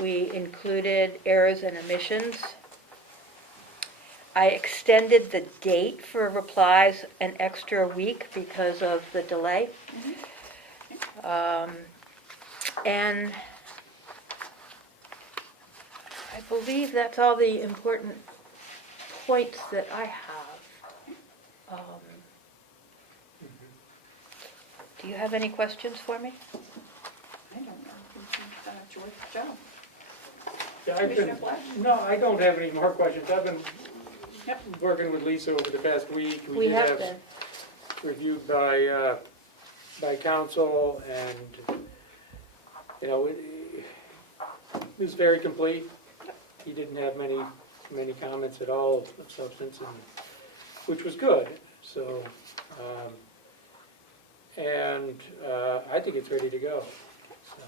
We included errors and omissions. I extended the date for replies an extra week because of the delay. And I believe that's all the important points that I have. Do you have any questions for me? I don't know. I think you've done a terrific job. Yeah, Commissioner Black? no, I don't have any more questions. I've been Yep. working with Lisa over the past week. We did have been. reviewed by council, and, you know, it was very complete. He didn't have many comments at all of substance, and, which was good, so, I think it's ready to go, so.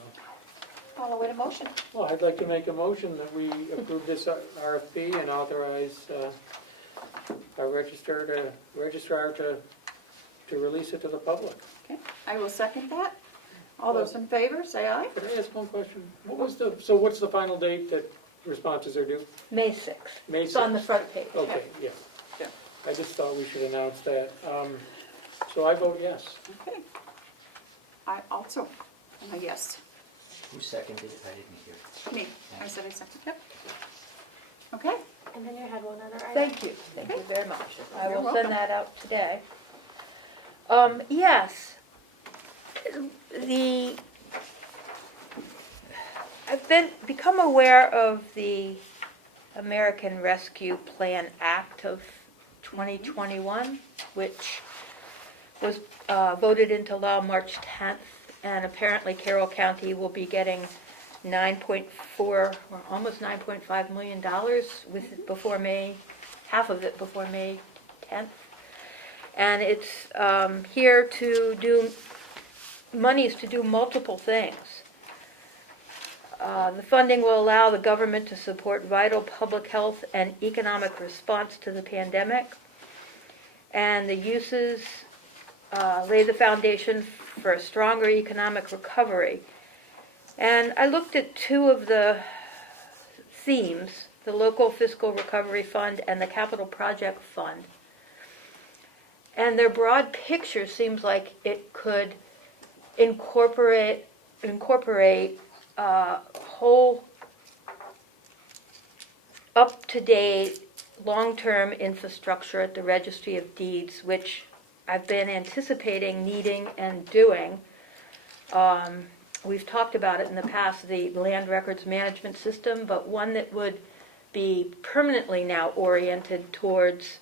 I'll await a motion. Well, I'd like to make a motion that we approve this RFP and authorize our registrar to release it to the public. Okay, I will second that. All those in favor, say aye. Could I ask one question? So what's the final date that responses are due? May 6th. May It's on the 6th? front page. Okay, yeah. Yeah. I just thought we should announce that. So I vote yes. Okay. I also am a yes. Who seconded it? I didn't hear it. Me, I said I second, yep. Okay, And then you had one other item. Thank you very much. I You're will welcome. send that out today. Yes, I've become aware of the American Rescue Plan Act of 2021, which was voted into law March 10th, and apparently Carroll County will be getting $9.4 or almost $9.5 million with it before May, half of it before May 10th. And it's here to do, monies to do multiple things. The funding will allow the government to support vital public health and economic response to the pandemic. And the uses lay the foundation for a stronger economic recovery. And I looked at two of the themes, the Local Fiscal Recovery Fund and the Capital Project Fund. And their broad picture seems like it could incorporate whole up-to-date long-term infrastructure at the Registry of Deeds, which I've been anticipating needing and doing. We've talked about it in the past, the land records management system, but one that would be permanently now oriented towards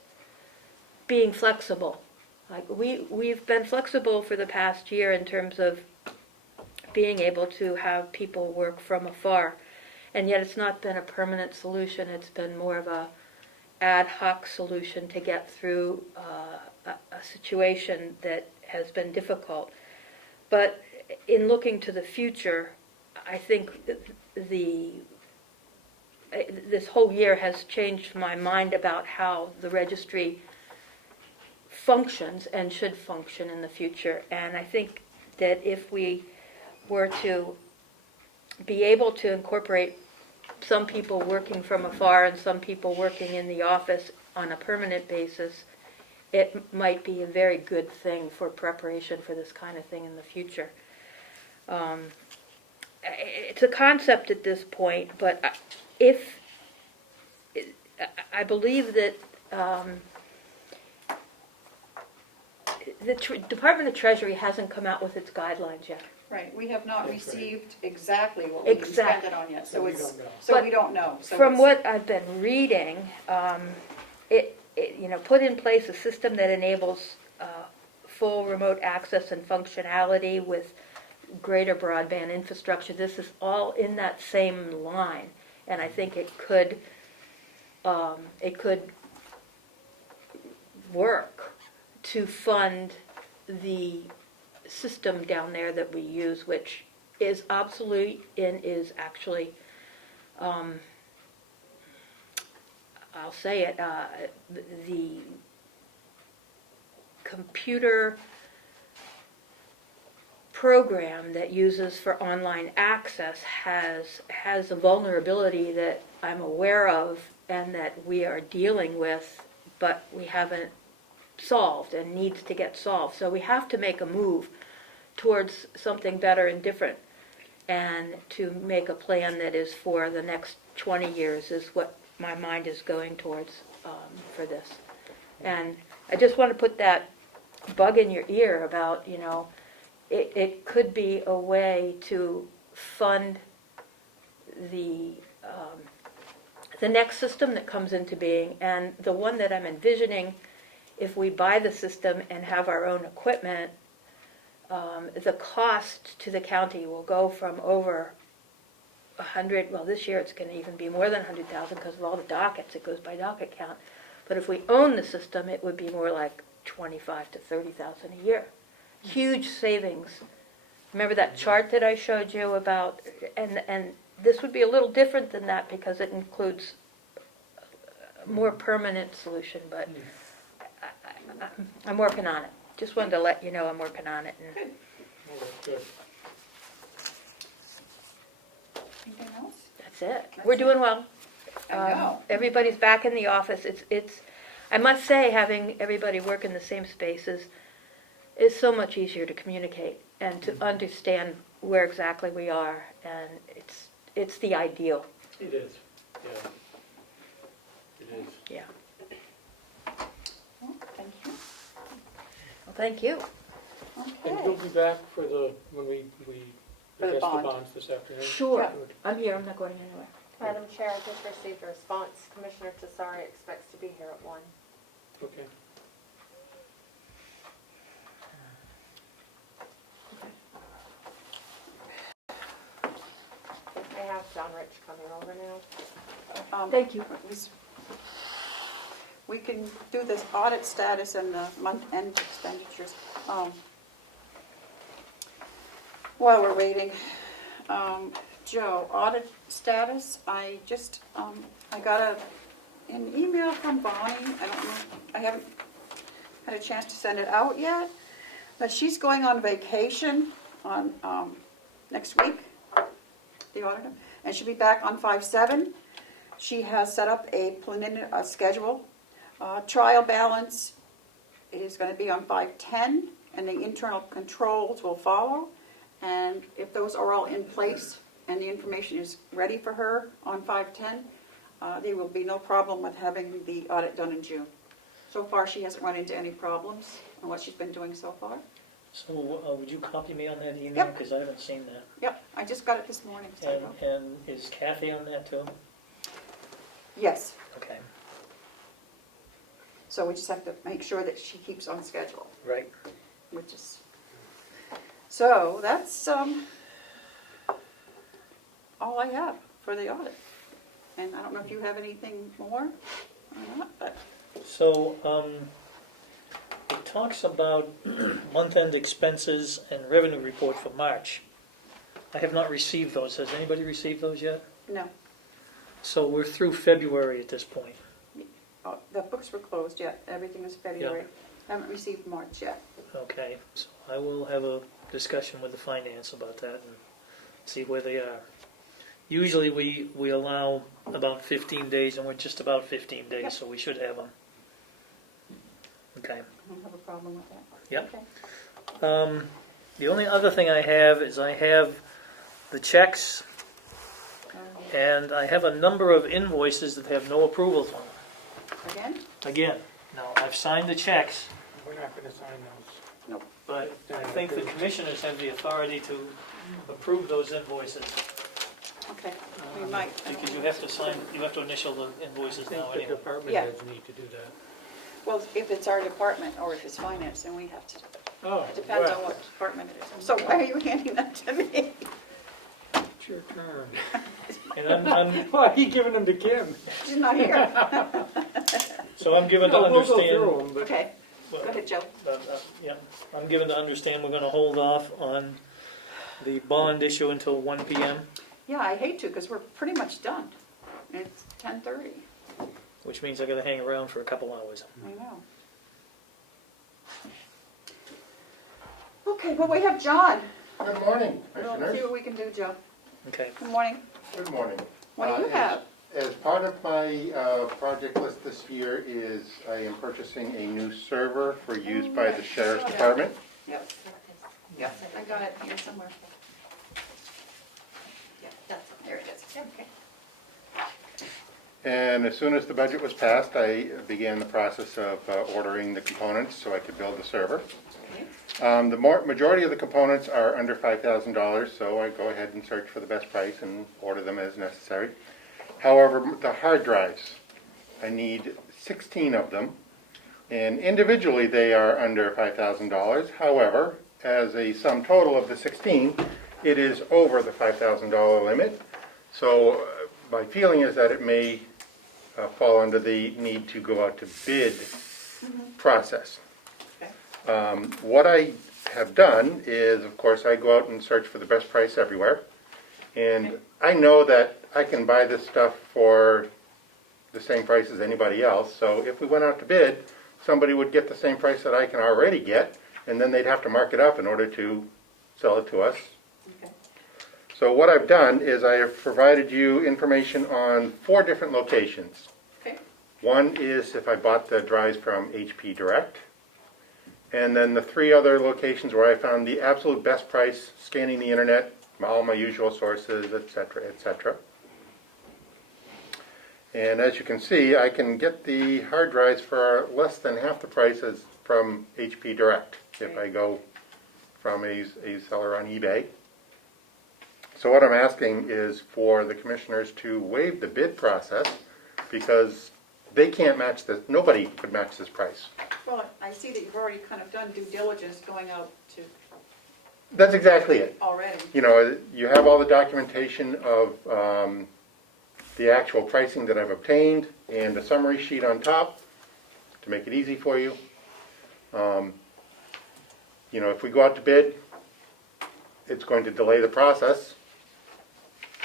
being flexible. Like we've been flexible for the past year in terms of being able to have people work from afar, and yet it's not been a permanent solution. It's been more of a ad hoc solution to get through a situation that has been difficult. But in looking to the future, I think this whole year has changed my mind about how the registry functions and should function in the future. And I think that if we were to be able to incorporate some people working from afar and some people working in the office on a permanent basis, it might be a very good thing for preparation for this kind of thing in the future. It's a concept at this point, but if I believe that the Department of Treasury hasn't come out with its guidelines yet. right, we have not That's right. received exactly what we can spend Exactly. it on yet, So so we it's, don't know. so But we don't know. So From it's- what I've been reading, it put in place a system that enables full remote access and functionality with greater broadband infrastructure. This is all in that same line, and I think it could work to fund the system down there that we use, which is obsolete and is actually, I'll say it, the computer program that uses for online access has a vulnerability that I'm aware of and that we are dealing with, but we haven't solved and needs to get solved. So we have to make a move towards something better and different, and to make a plan that is for the next 20 years is what my mind is going towards for this. And I just want to put that bug in your ear about, it could be a way to fund the next system that comes into being, and the one that I'm envisioning, if we buy the system and have our own equipment, the cost to the county will go from over 100, well, this year it's going to even be more than 100,000 because of all the dockets, it goes by docket count. But if we own the system, it would be more like 25 to 30,000 a year. Huge savings. Remember that chart that I showed you about, and this would be a little different than that because it includes a more permanent solution, but I'm working on it. Just wanted to let you know I'm working on it. And Well, that's good. Anything else? that's it. We're doing well. I know. Everybody's back in the office. It's. I must say, having everybody work in the same spaces is so much easier to communicate and to understand where exactly we are, and it's the ideal. It is, yeah. It is. Yeah. Well, thank you. Well, thank you. And you'll Okay. be back for when we For the address the bond. bonds this afternoon? Sure. Good. I'm here. I'm not going anywhere. Madam Chair, I just received a response. Commissioner Tesari expects to be here at 1. Okay. I have John Rich coming over now. Thank you. We can do this audit status and the month-end expenditures. While we're waiting, Joe, audit status, I just, I got an email from Bonnie. I don't know, I haven't had a chance to send it out yet, but she's going on vacation on next week, the auditor, and she'll be back on 5/7. She has set up a preliminary schedule. Trial balance is going to be on 5/10, and the internal controls will follow. And if those are all in place and the information is ready for her on 5/10, there will be no problem with having the audit done in June. So far, she hasn't run into any problems on what she's been doing so far. So would you copy me on that email? Yep. Because I haven't seen that. Yep, I just got it this morning. So And is Kathy on that too? yes, Okay, so we just have to make sure that she keeps on schedule, right. which is... So that's all I have for the audit. And I don't know if you have anything more or not, but... So, it talks about month-end expenses and revenue report for March. I have not received those. Has anybody received those yet? No, So we're through February at this point. the books were closed yet. Everything is February. Haven't received March yet. Okay, so I will have a discussion with the finance about that and see where they are. Usually we allow about 15 days, and we're just about 15 days, Yep. so we should have them. Okay. I don't have a problem with that. Yep. Okay. The only other thing I have is I have the checks, and I have a number of invoices that have no approvals on them. Again? Again, now, I've signed the checks, We're not going to sign those. but I think the commissioners have the authority to approve those invoices. Okay, we might. Because you have to sign, you have to initial the I invoices think now the anyway. department Yeah. heads need to do that. Well, if it's our department or if it's finance, then we have to. Oh, It depends on well, what department it is. So why are you handing that to me? it's your turn. And I'm, Why are you giving them to Kim? She's not here. so I'm given to No, we'll go understand, through them, but Okay, Go ahead, Joe. Yeah, I'm given to understand we're gonna hold off on the bond issue until 1 PM, Yeah, I hate to, because we're pretty much done. It's 10:30. which means I gotta hang around for a couple hours. I know. Okay, well, we have John. Good morning, We'll Commissioners. see what we can do, Joe. Okay. Good morning. Good morning. What do you have? As part of my project list this year is I am purchasing a new server for use by the Sheriff's Department. Yep. Yep, I got it here somewhere. Yeah, there it is. Okay. And as soon as the budget was passed, I began the process of ordering the components so I could build the server. The majority of the components are under $5,000, so I go ahead and search for the best price and order them as necessary. However, the hard drives, I need 16 of them, and individually they are under $5,000. However, as a sum total of the 16, it is over the $5,000 limit. So my feeling is that it may fall under the need to go out to bid process. What I have done is, of course, I go out and search for the best price everywhere. And I know that I can buy this stuff for the same price as anybody else. So if we went out to bid, somebody would get the same price that I can already get, and then they'd have to mark it up in order to sell it to us. Okay. So what I've done is I have provided you information on 4 different locations. Okay. One is if I bought the drives from HP Direct. And then the 3 other locations where I found the absolute best price, scanning the internet, all my usual sources, etc., etc. And as you can see, I can get the hard drives for less than half the price as from HP Direct if I go from a seller on eBay. So what I'm asking is for the commissioners to waive the bid process because they can't match this, nobody could match this price. Well, I see that you've already kind of done due diligence going out to That's exactly it. already. You know, you have all the documentation of the actual pricing that I've obtained and a summary sheet on top to make it easy for you. You know, if we go out to bid, it's going to delay the process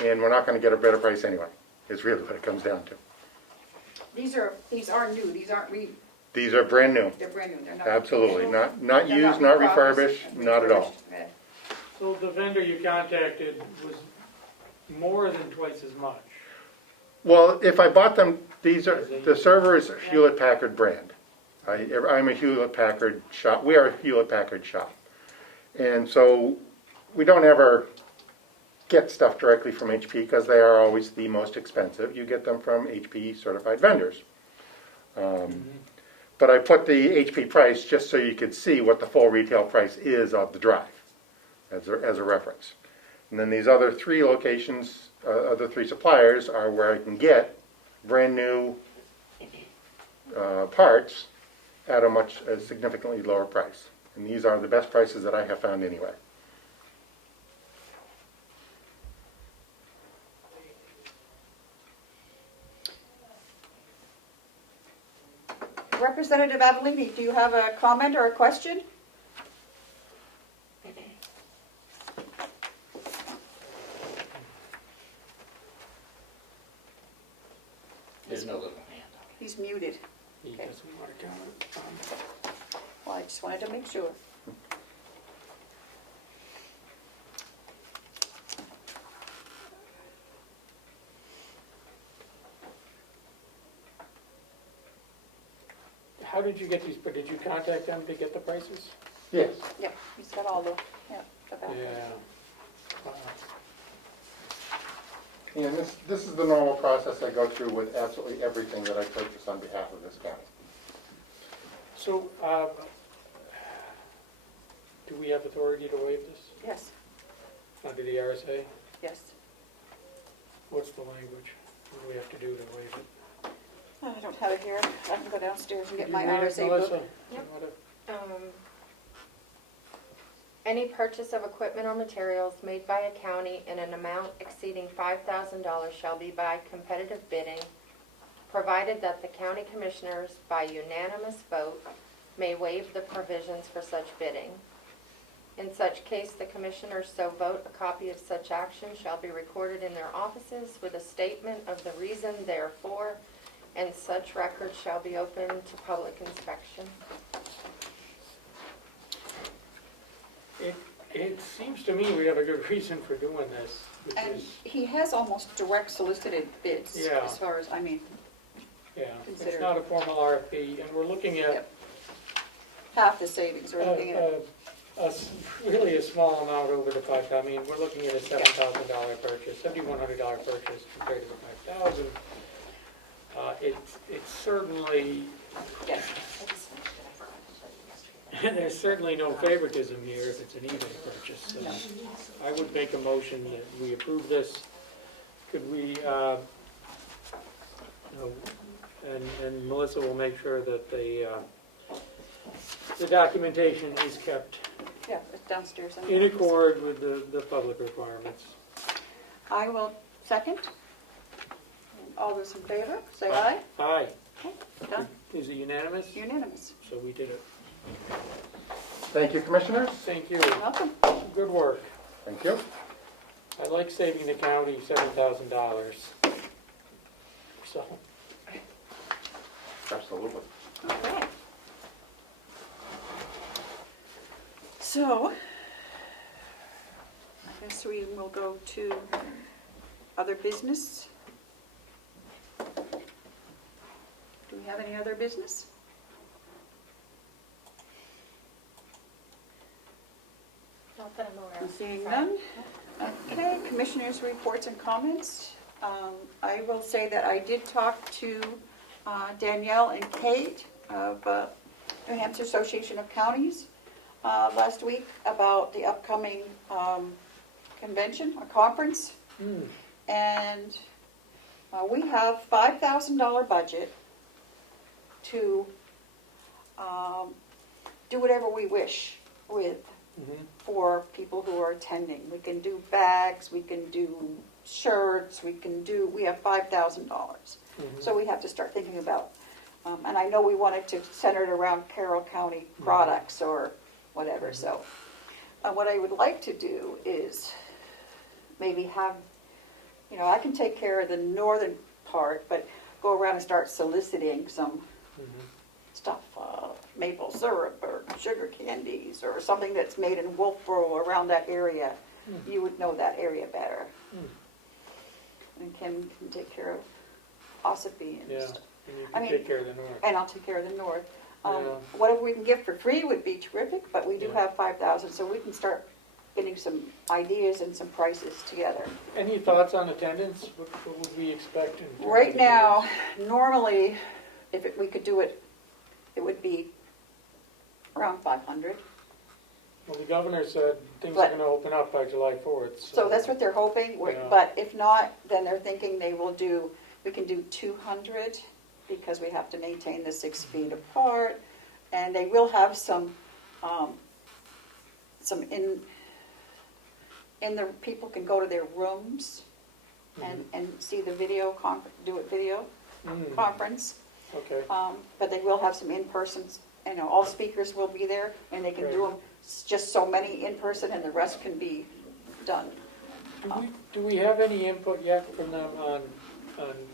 and we're not going to get a better price anyway, is really what it comes down to. These are new, these aren't These are brand new. they're brand new, they're not. Absolutely. Not they're used, not refurbished, refurbished, not at all. Okay. So the vendor you contacted was more than twice as much. Well, if I bought them, the server is a Hewlett-Packard brand. I'm a Hewlett-Packard shop. We are a Hewlett-Packard shop. And so we don't ever get stuff directly from HP because they are always the most expensive. You get them from HP certified vendors. But I put the HP price just so you could see what the full retail price is of the drive as a reference. And then these other 3 locations, other 3 suppliers are where I can get brand new parts at a significantly lower price. And these are the best prices that I have found anyway. Representative Avellini, do you have a comment or a question? There's no little hand. He's muted. He Okay. doesn't want to comment. Well, I just wanted to make sure. How did you get these, did you contact them to get the prices? Yes. Yeah, he's got all the, the back. Yeah. And this is the normal process I go through with absolutely everything that I purchase on behalf of this county. So, do we have authority to waive this Yes, under the RSA? yes. What's the language? What do we have to do to waive it? Oh, I don't have it here. I can go downstairs and get Did my you read it, RSA Melissa? book. You Yep. wanna- Any purchase of equipment or materials made by a county in an amount exceeding $5,000 shall be by competitive bidding, provided that the county commissioners, by unanimous vote, may waive the provisions for such bidding. In such case, the commissioners so vote, a copy of such action shall be recorded in their offices with a statement of the reason therefor, and such record shall be open to public inspection. It seems to me we have a good reason for doing this, which And is, he has almost direct solicited bids, Yeah. as far as, I mean, yeah, it's Consider- not a formal RFP, and we're looking at Yep. half the savings we're looking at. really a small amount over the I mean, we're looking at a $7,000 purchase, $7,100 purchase compared to the 5,000. It's certainly, Yes. there's certainly no favoritism here if it's an even purchase. So I would make a motion that we approve this. Could we, and Melissa will make sure that the documentation is kept Yeah, it's downstairs. in the in office. accord with the public requirements. I will second. All those in favor, say aye. Aye. Okay, done. Is it unanimous? Unanimous. So we did it. Thank you, Commissioners. Thank you. Welcome. Good work. Thank you. I like saving the county $7,000. So, Absolutely. Okay. So, I guess we will go to other business. Do we have any other business? Not that I'm aware of. Seeing Sorry. none? Okay, commissioners' reports and comments. I will say that I did talk to Danielle and Kate of New Hampshire Association of Counties last week about the upcoming convention, or conference. And we have $5,000 budget to do whatever we wish with for people who are attending. We can do bags, we can do shirts, we have $5,000. So we have to start thinking about, and I know we wanted to center it around Carroll County products or whatever, so. What I would like to do is maybe have, I can take care of the northern part, but go around and start soliciting some stuff, maple syrup or sugar candies or something that's made in Wolfboro around that area. You would know that area better. And Kim can take care of Ossipee and yeah, stuff. and you I can mean- take care of the north. And I'll take care of the north. Yeah. Whatever we can get for free would be terrific, but we do Yeah. have 5,000, so we can start getting some ideas and some prices together. Any thoughts on attendance? What would we expect? in terms Right of now, normally, if we could do it, it would be around 500. Well, the governor said things are But- going to open up by July 4th. So that's what they're hoping, Yeah. but if not, then they're thinking we can do 200, because we have to maintain the 6 feet apart, and they will have some people can go to their rooms and see the video, do a video conference, Okay, but they will have some in-person, all speakers will be there, and they can do them, just so many in-person, and the rest can be done. do we have any input yet from them on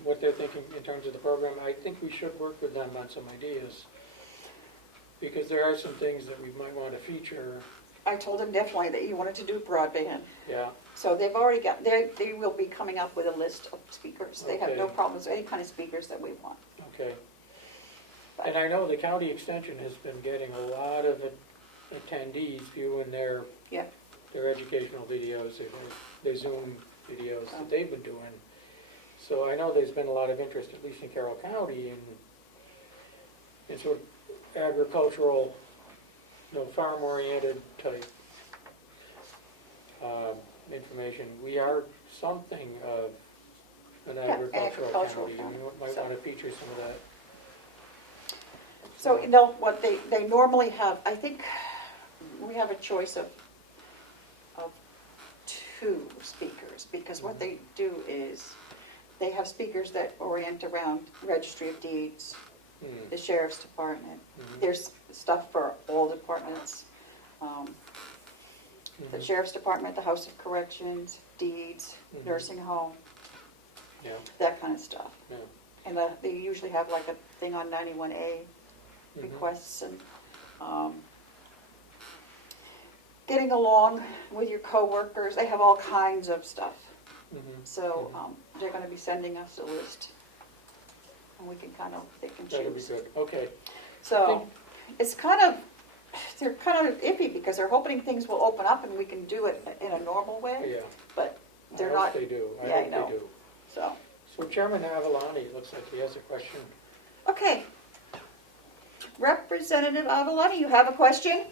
what they're thinking in terms of the program? I think we should work with them on some ideas, because there are some things that we might want to feature. I told them definitely that you wanted to do broadband. Yeah, So they've already got, they will be coming up with a list of speakers. They have no Okay. problems with any kind of speakers that we want. okay. And I know the county extension has been getting a lot of attendees viewing their Yeah. their educational videos, their Zoom videos that they've been doing. So I know there's been a lot of interest, at least in Carroll County, in sort of agricultural, farm-oriented type information. We are something of an agricultural agricultural county. county, We might so. want to feature some of that. So, what they normally have, I think we have a choice of 2 speakers, because what they do is, they have speakers that orient around Registry of Deeds, the sheriff's department. Mhm. There's stuff for all departments. The Mhm. sheriff's department, the House of Corrections, Deeds, Mhm. nursing home, Yeah, that kind of stuff. yeah. And they usually have like a thing on 91A Mhm. requests and getting along with your coworkers. They have all kinds of stuff. Mhm. So Mhm. they're going to be sending us a list, and we can kind of pick and That'll be choose. good, okay. So it's they're kind of iffy because they're hoping things will open up and we can do it in a normal way, Yeah. but I they're hope not. they do, I Yeah, I hope know. they do. So, So Chairman Avalani, looks like he has a question. okay. Representative Avalani, you have a question?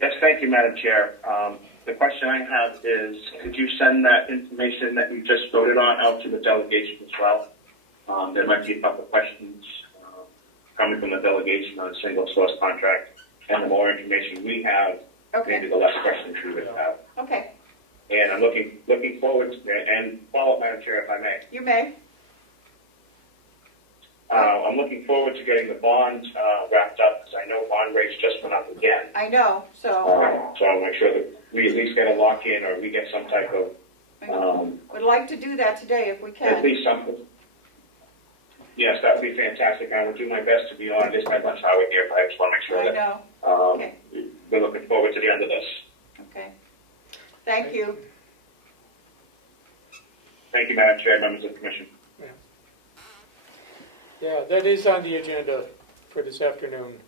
Yes, thank you, Madam Chair. The question I have is, could you send that information that you just voted on out to the delegation as well? There might be a couple of questions coming from the delegation on a single source contract, and the more information we have, maybe Okay, the less questions we would have. okay, And I'm looking forward to that. And follow up, Madam Chair, if I may. you may. I'm looking forward to getting the bond wrapped up, because I know bond rates just went up again. I know, so So I'll make sure that we at least get a lock-in, or we get some type of, would like to do that today if we at can. least something. Yes, that would be fantastic. I will do my best to be on this much highway here, but I just want to make sure I that know, okay. we're looking forward to the end of this. Okay. Thank you. Thank you, Madam Chair, members of the Commission. Yeah, that is on the agenda for this afternoon.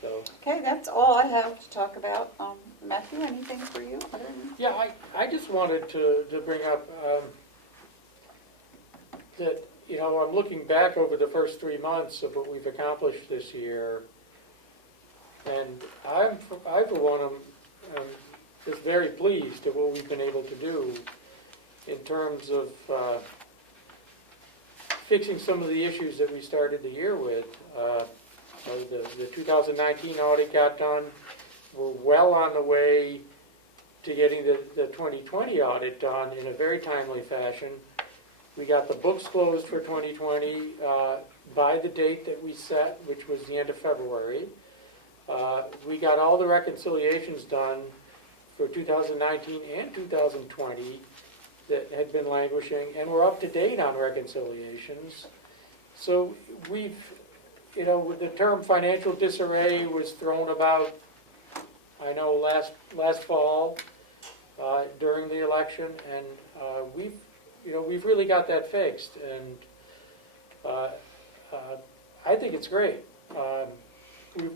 So, Okay, that's all I have to talk about. Matthew, anything for you? Other than- yeah, I just wanted to bring up that, you know, I'm looking back over the first 3 months of what we've accomplished this year, and I for one am just very pleased at what we've been able to do in terms of fixing some of the issues that we started the year with. The 2019 audit got done. We're well on the way to getting the 2020 audit done in a very timely fashion. We got the books closed for 2020 by the date that we set, which was the end of February. We got all the reconciliations done for 2019 and 2020 that had been languishing, and we're up to date on reconciliations. So we've, you know, the term financial disarray was thrown about, I know, last fall during the election, and we've really got that fixed, and I think it's great.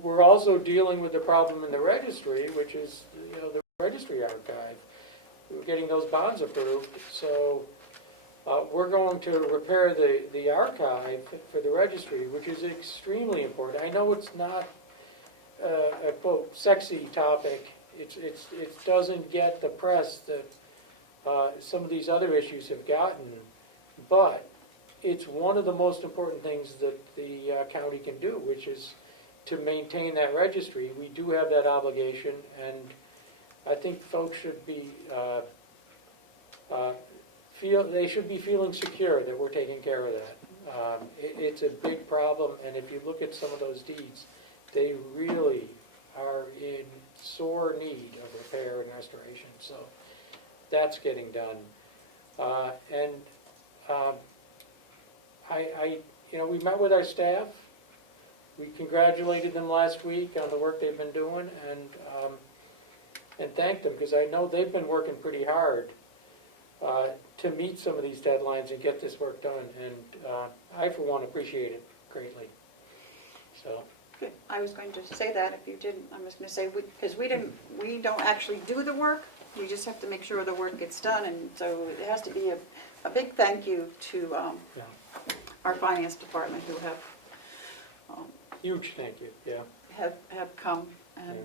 We're also dealing with the problem in the registry, which is, you know, the registry archive. We're getting those bonds approved, so we're going to repair the archive for the registry, which is extremely important. I know it's not a quote sexy topic. It doesn't get the press that some of these other issues have gotten, but it's one of the most important things that the county can do, which is to maintain that registry. We do have that obligation, and I think folks should be they should be feeling secure that we're taking care of that. It's a big problem, and if you look at some of those deeds, they really are in sore need of repair and restoration. So that's getting done, we met with our staff. We congratulated them last week on the work they've been doing, and thanked them, because I know they've been working pretty hard to meet some of these deadlines and get this work done, and I, for one, appreciate it greatly. So, Good. I was going to say that if you didn't. I was going to say, because we don't actually do the work. We just have to make sure the work gets done, and so it has to be a big thank you to yeah, our finance department who have huge thank you, yeah. have come and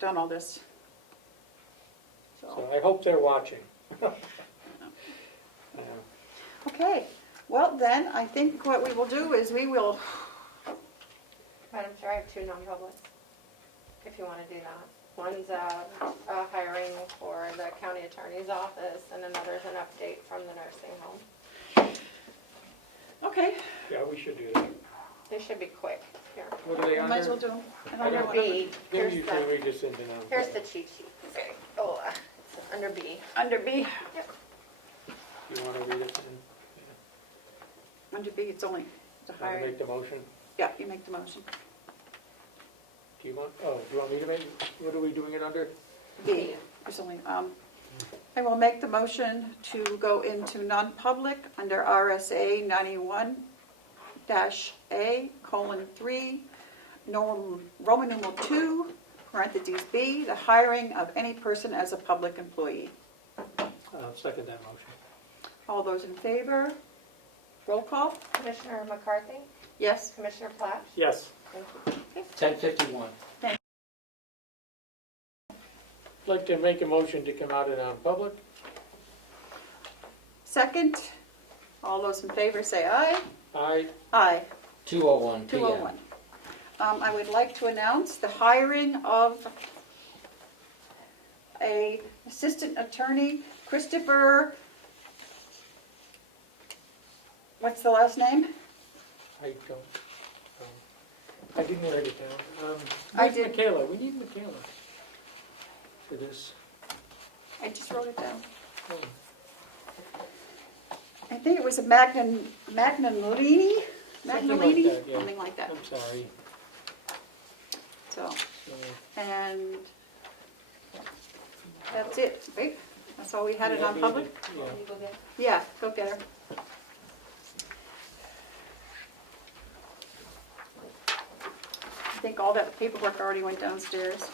done all this. So I hope they're watching. Yeah. Okay, well then, I think what we will do is we will, Madam Chair, I have 2 non-publics, if you want to do that. One's a hiring for the county attorney's office, and another is an update from the nursing home. we should do that. They should be quick. Here. What are they Might as well under? do them. Under B, They're here's usually the, read this into them. here's the cheat sheet. Okay. Oh, under B. Under B, You wanna read it under B, it's only the and I'll higher, make the motion? yeah, you make the motion. Do you want me to make, what are we doing it under? B, there's only, I will make the motion to go into non-public under RSA 91-A:3, Roman numeral 2, parentheses B, the hiring of any person as a public employee. Second that motion. All those in favor? Roll call? Commissioner McCarthy? Yes? Commissioner Platt? Yes. Thank you. 10:51. I'd like to make a motion to come out of non-public. Second? All those in favor say aye. Aye. Aye. 2:01 p.m. 2:01. I would like to announce the hiring of a assistant attorney, Christopher, what's the last name? I don't, I didn't write it down. I Where's did. Michaela? We need Michaela for this. I just wrote it down. Oh. I think it was a Magnanini? Something like that, yeah. Something like that. I'm sorry. So, So, and that's it, right? That's all we had it yeah, on public? Yeah. You go get it. Yeah, go get her. I think all that paperwork already went downstairs.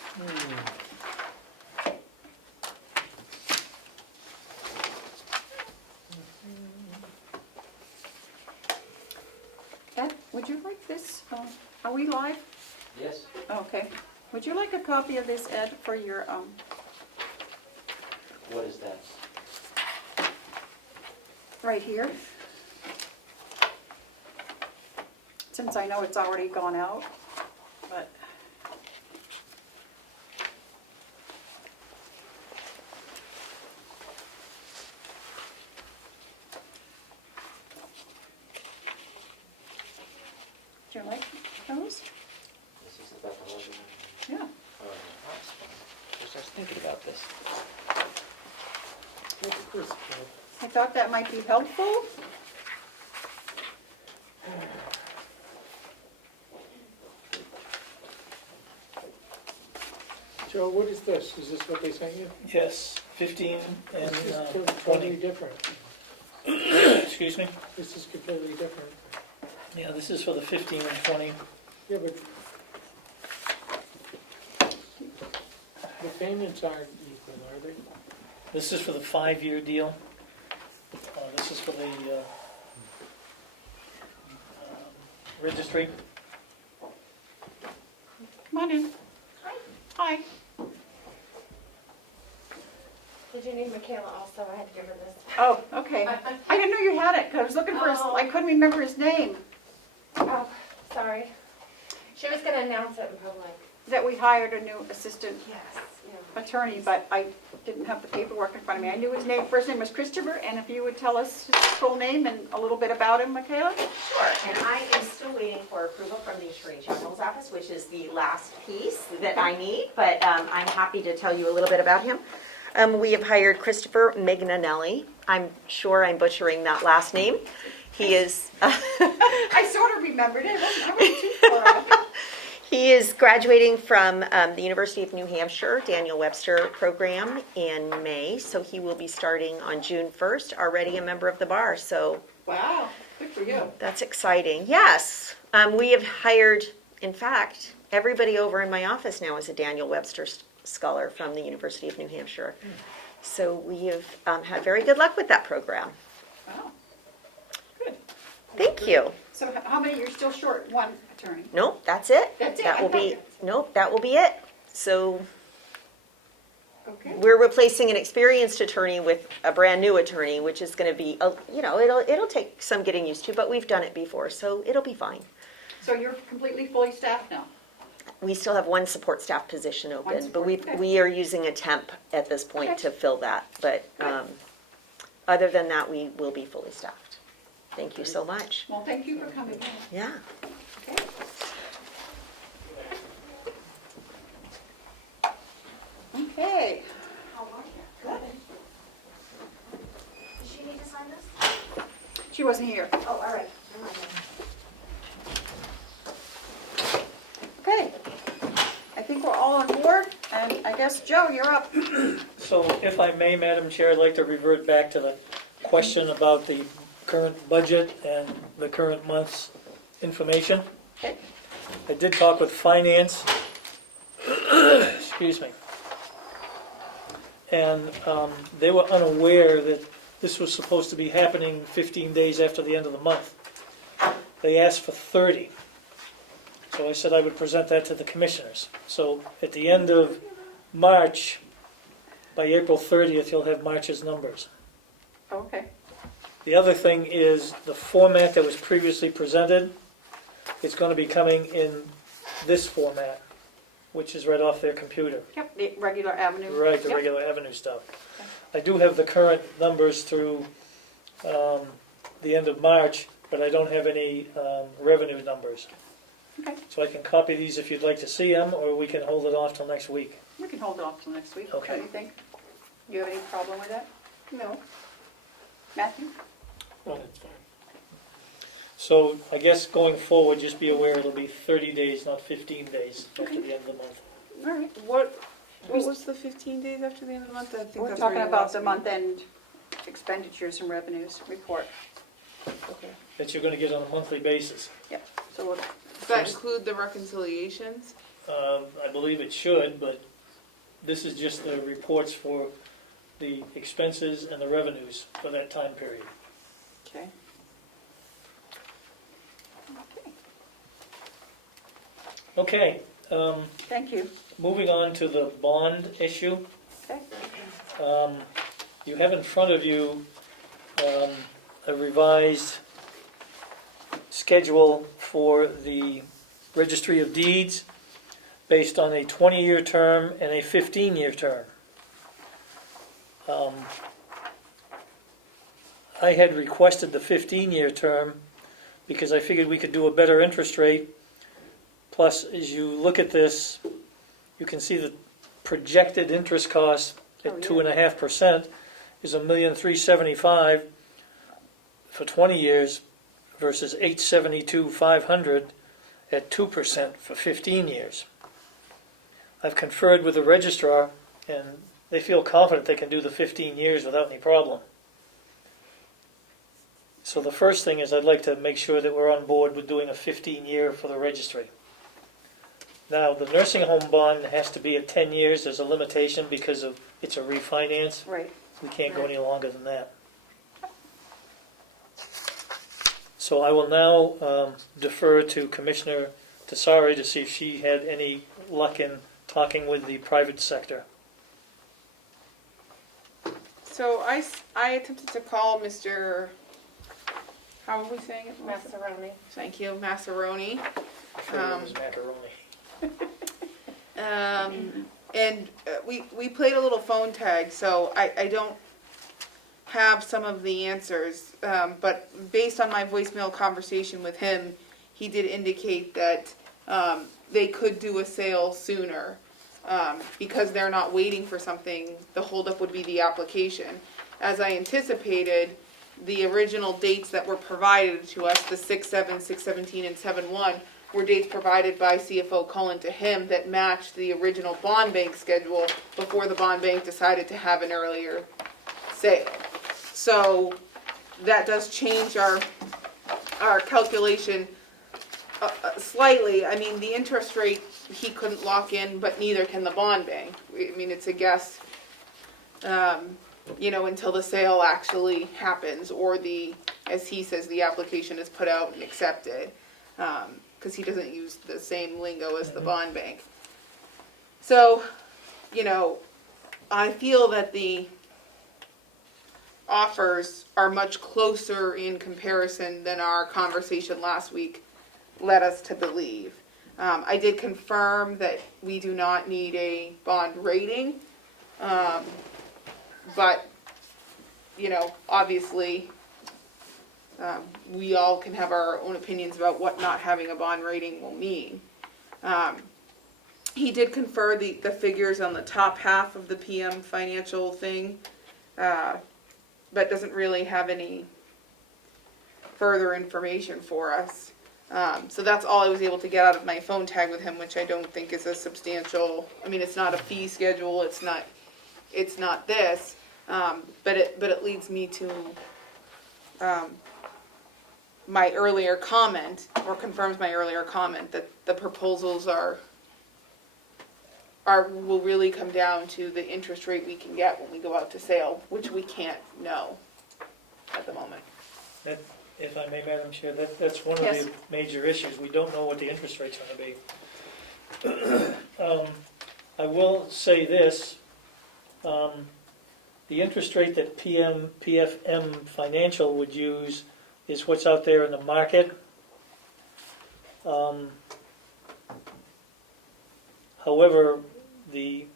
Ed, would you like this? Are we live? Yes. Okay. Would you like a copy of this, Ed, for your, What is that? right here? Since I know it's already gone out, but. Do you like those? This is about the whole. Yeah. Oh, that's fun. I was thinking about this. Look at this, Joe. I thought that might be helpful. Joe, what is this? Is this what they sent you? Yes, 15 and This is 20. totally different. Excuse me? This is completely different. Yeah, this is for the 15 and 20. Yeah, but the payments aren't equal, are they? This is for the 5-year deal. This is for the registry. Come on in. Hi. Did you need Michaela also? I had to give her this. Oh, okay. I didn't know you had it, because I was looking for his, I couldn't remember his name. Oh, sorry. She was gonna announce it in public. That we hired a new assistant Yes. Yeah. attorney, but I didn't have the paperwork in front of me. I knew his name, first name was Christopher, and if you would tell us his full name and a little bit about him, Michaela? Sure, and I am still waiting for approval from the Attorney General's office, which is the last piece that I need, but I'm happy to tell you a little bit about him. We have hired Christopher Magnanelli. I'm sure I'm butchering that last name. He is... I sort of remembered it. I wasn't too far off. He is graduating from the University of New Hampshire Daniel Webster program in May, so he will be starting on June 1st, already a member of the bar, so Wow, good for you. that's exciting. Yes, we have hired, in fact, everybody over in my office now is a Daniel Webster scholar from the University of New Hampshire. So we have had very good luck with that program. Wow. Good. Thank you. So how many, you're still short one attorney? Nope, that's it. That's it? That I will thought be, you- nope, that will be it. So Okay. we're replacing an experienced attorney with a brand new attorney, which is going to be, it'll take some getting used to, but we've done it before, so it'll be fine. So you're completely fully staffed now? We still have one support staff position One open, but support, okay. we are using a temp at this point Okay. to fill that. But other than that, we will be fully staffed. Thank you so much. Well, thank you for coming in. Yeah. Okay. Okay. How are you? Good. Does she need to sign this? She wasn't here. Oh, all right. Okay. I think we're all on board, and I guess, Joe, you're up. So if I may, Madam Chair, I'd like to revert back to the question about the current budget and the current month's information. Okay. I did talk with finance, excuse me, and they were unaware that this was supposed to be happening 15 days after the end of the month. They asked for 30. So I said I would present that to the commissioners. So at the end of March, by April 30th, you'll have March's numbers. Okay. The other thing is the format that was previously presented, it's going to be coming in this format, which is right off their computer. Yep, the regular avenue. Right, the Yep. regular Avenue stuff. I do have the current numbers through the end of March, but I don't have any revenue numbers. Okay. So I can copy these if you'd like to see them, or we can hold it off till next week. We can hold it off till next week. Okay. What do you think? You have any problem with that? No. Matthew? Well, that's fine. So I guess going forward, just be aware it'll be 30 days, not 15 days after the end of the month. All right. What was the 15 days after the end of the month? I think We're that's talking where you about lost the me. month-end expenditures and revenues report. Okay. That you're going to get on a monthly basis. Yep. So we'll, Does that include the reconciliations? I believe it should, but this is just the reports for the expenses and the revenues for that time period. Okay. okay. Okay, Thank you. moving on to the bond issue. Okay. You have in front of you a revised schedule for the Registry of Deeds based on a 20-year term and a 15-year term. I had requested the 15-year term because I figured we could do a better interest rate. Plus, as you look at this, you can see the projected interest cost at 2.5% is $1,375,000 for 20 years versus $872,500 at 2% for 15 years. I've conferred with the registrar, and they feel confident they can do the 15 years without any problem. So the first thing is I'd like to make sure that we're on board with doing a 15-year for the registry. Now, the nursing home bond has to be at 10 years. There's a limitation because of it's a refinance. Right. We can't go any longer than that. So I will now defer to Commissioner Tessari to see if she had any luck in talking with the private sector. So I attempted to call Mr. How are we saying it? Macaroni. Thank you, Macaroni. It was macaroni. And we played a little phone tag, so I don't have some of the answers. But based on my voicemail conversation with him, he did indicate that they could do a sale sooner. Because they're not waiting for something, the holdup would be the application. As I anticipated, the original dates that were provided to us, the 6/7, 6/17, and 7/1, were dates provided by CFO Cullen to him that matched the original bond bank schedule before the bond bank decided to have an earlier sale. So that does change our calculation slightly. I mean, the interest rate he couldn't lock in, but neither can the bond bank. I mean, it's a guess, until the sale actually happens or as he says, the application is put out and accepted. Because he doesn't use the same lingo as the bond bank. So, I feel that the offers are much closer in comparison than our conversation last week led us to believe. I did confirm that we do not need a bond rating, but, obviously, We all can have our own opinions about what not having a bond rating will mean. He did confer the figures on the top half of the PM financial thing, but doesn't really have any further information for us. So that's all I was able to get out of my phone tag with him, which I don't think is a substantial, I mean, it's not a fee schedule, it's not this, but it leads me to, my earlier comment, or confirms my earlier comment, that the proposals will really come down to the interest rate we can get when we go out to sale, which we can't know at the moment. That, if I may, Madam Chair, that's one of Yes. the major issues. We don't know what the interest rate's gonna be. I will say this, the interest rate that PFM Financial would use is what's out there in the market. However, the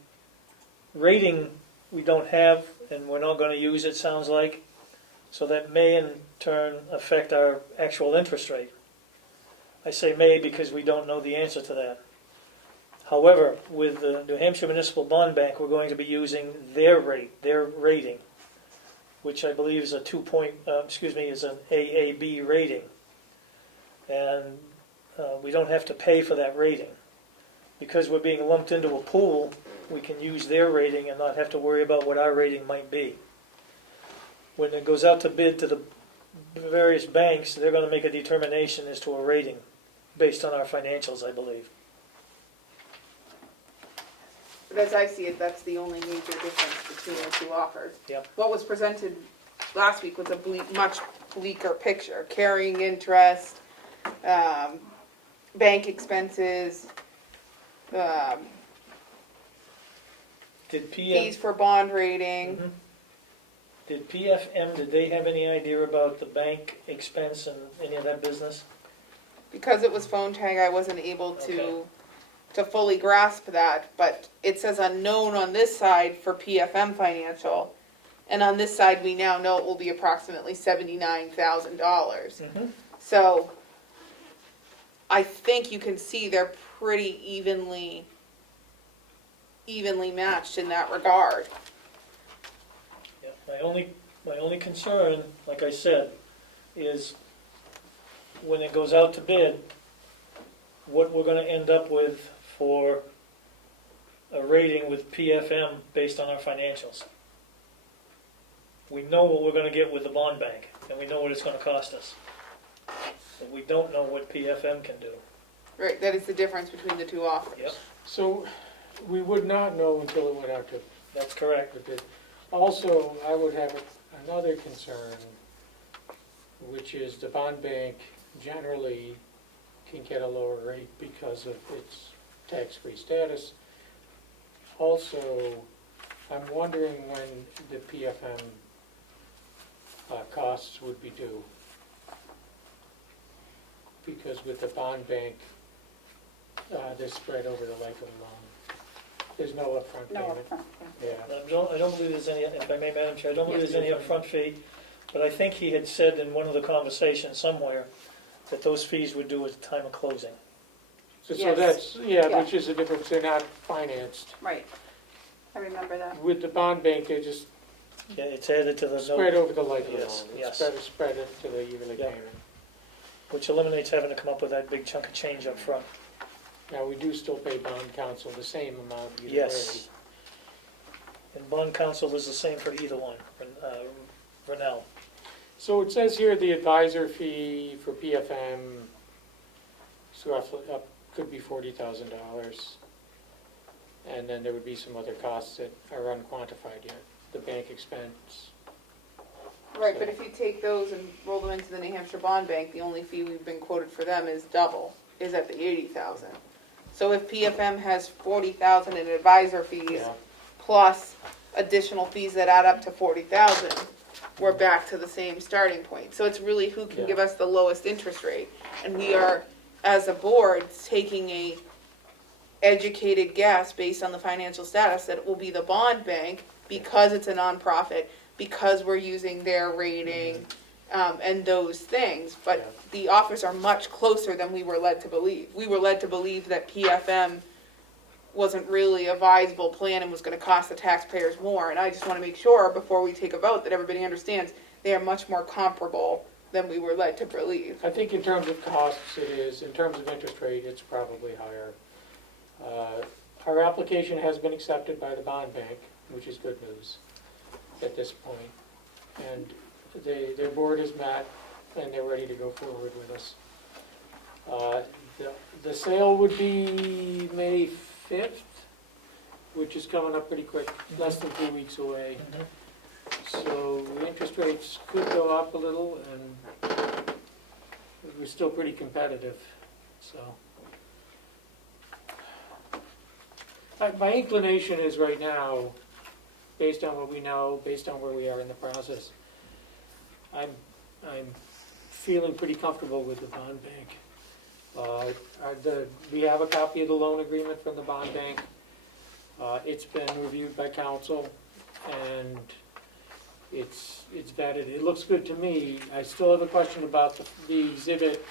rating we don't have, and we're not going to use, it sounds like, so that may in turn affect our actual interest rate. I say may because we don't know the answer to that. However, with the New Hampshire Municipal Bond Bank, we're going to be using their rate, their rating, which I believe is is an AAB rating. And we don't have to pay for that rating. Because we're being lumped into a pool, we can use their rating and not have to worry about what our rating might be. When it goes out to bid to the various banks, they're going to make a determination as to a rating based on our financials, I believe. But as I see it, that's the only major difference between the two offers. Yep. What was presented last week was a much bleaker picture. Carrying interest, bank expenses, Did fees for bond rating. Mhm. Did PFM, did they have any idea about the bank expense and any of that business? Because it was phone tag, I wasn't able to fully grasp that, but it says unknown on this side for PFM Financial, and on this side, we now know it will be approximately $79,000. Mm-hmm. So, I think you can see they're pretty evenly matched in that regard. Yeah, my only concern, like I said, is when it goes out to bid, what we're going to end up with for a rating with PFM based on our financials. We know what we're going to get with the bond bank, and we know what it's going to cost us. But we don't know what PFM can do. Right, that is the difference between the two offers. Yep, So we would not know until it went out to that's correct. the bid. Also, I would have another concern, which is the bond bank generally can get a lower rate because of its tax-free status. Also, I'm wondering when the PFM costs would be due. Because with the bond bank, they're spread over the life of the loan. There's no upfront No payment. upfront, yeah. Yeah. I don't believe there's any, if I may, Madam Chair, I don't believe Yes, there's any please. upfront fee, but I think he had said in one of the conversations somewhere that those fees would due at the time of closing. So Yes. that's, Yeah. which is the difference, they're not financed. Right. I remember that. With the bond bank, they just Yeah, it's added to the spread note, over the life of the Yes, loan. yes. Spread it to the yearly Yeah. payment. which eliminates having to come up with that big chunk of change up front. Now, we do still pay bond counsel the same amount either way. Yes. And bond counsel is the same for either one, Renell. So it says here the advisor fee for PFM is roughly could be $40,000. And then there would be some other costs that are unquantified yet. The bank expense. Right, but if you take those and roll them into the New Hampshire Bond Bank, the only fee we've been quoted for them is at the 80,000. So if PFM has 40,000 in advisor fees, Yeah. plus additional fees that add up to 40,000, we're back to the same starting point. So it's really who can Yeah. give us the lowest interest rate. And we are, as a board, taking a educated guess based on the financial status that it will be the bond bank because it's a nonprofit, because we're using their rating, and those things, but Yeah. the offers are much closer than we were led to believe. We were led to believe that PFM wasn't really a viable plan and was gonna cost the taxpayers more, and I just wanna make sure before we take a vote that everybody understands they are much more comparable than we were led to believe. I think in terms of costs, it is. In terms of interest rate, it's probably higher. Our application has been accepted by the bond bank, which is good news at this point. And their board has met, and they're ready to go forward with us. The sale would be May 5th, which is coming up pretty quick, less than 2 weeks away. So the interest rates could go up a little, and we're still pretty competitive, so. My inclination is right now, based on what we know, based on where we are in the process, I'm feeling pretty comfortable with the bond bank. We have a copy of the loan agreement from the bond bank. It's been reviewed by council, and it's vetted. It looks good to me. I still have a question about the exhibit,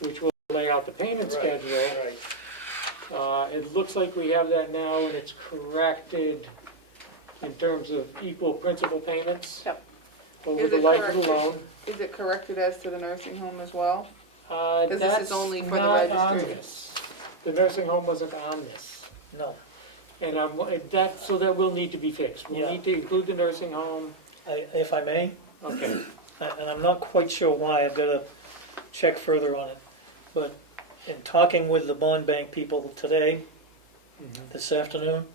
which will lay out the payment schedule. Right. It looks like we have that now, and it's corrected in terms of equal principal payments Yep. over Is the it life of the corrected? loan. Is it corrected as to the nursing home as well? Because this is That's only for the not on registry. this. The nursing home wasn't on this. No, And so that will need to be fixed. We'll Yeah. need to include the nursing home. if I may, Okay. and I'm not quite sure why, I've got to check further on it, but in talking with the bond bank people today, this afternoon,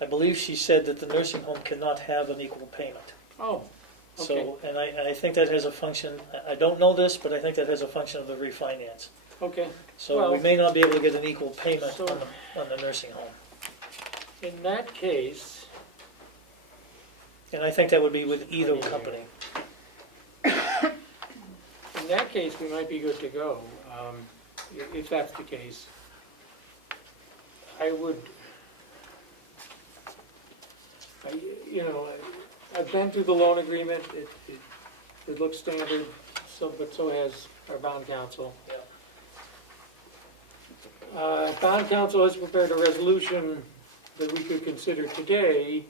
I believe she said that the nursing home cannot have an equal payment. Oh, okay. So, and I think that has a function, I don't know this, but I think that has a function of the refinance. Okay. So we Well, may not be able to get an equal payment so- on the nursing home. In that case, And I think that would be with either company. we might be good to go, if that's the case. I would, I've been through the loan agreement, it looks standard, but so has our bond counsel. Bond counsel has prepared a resolution that we could consider today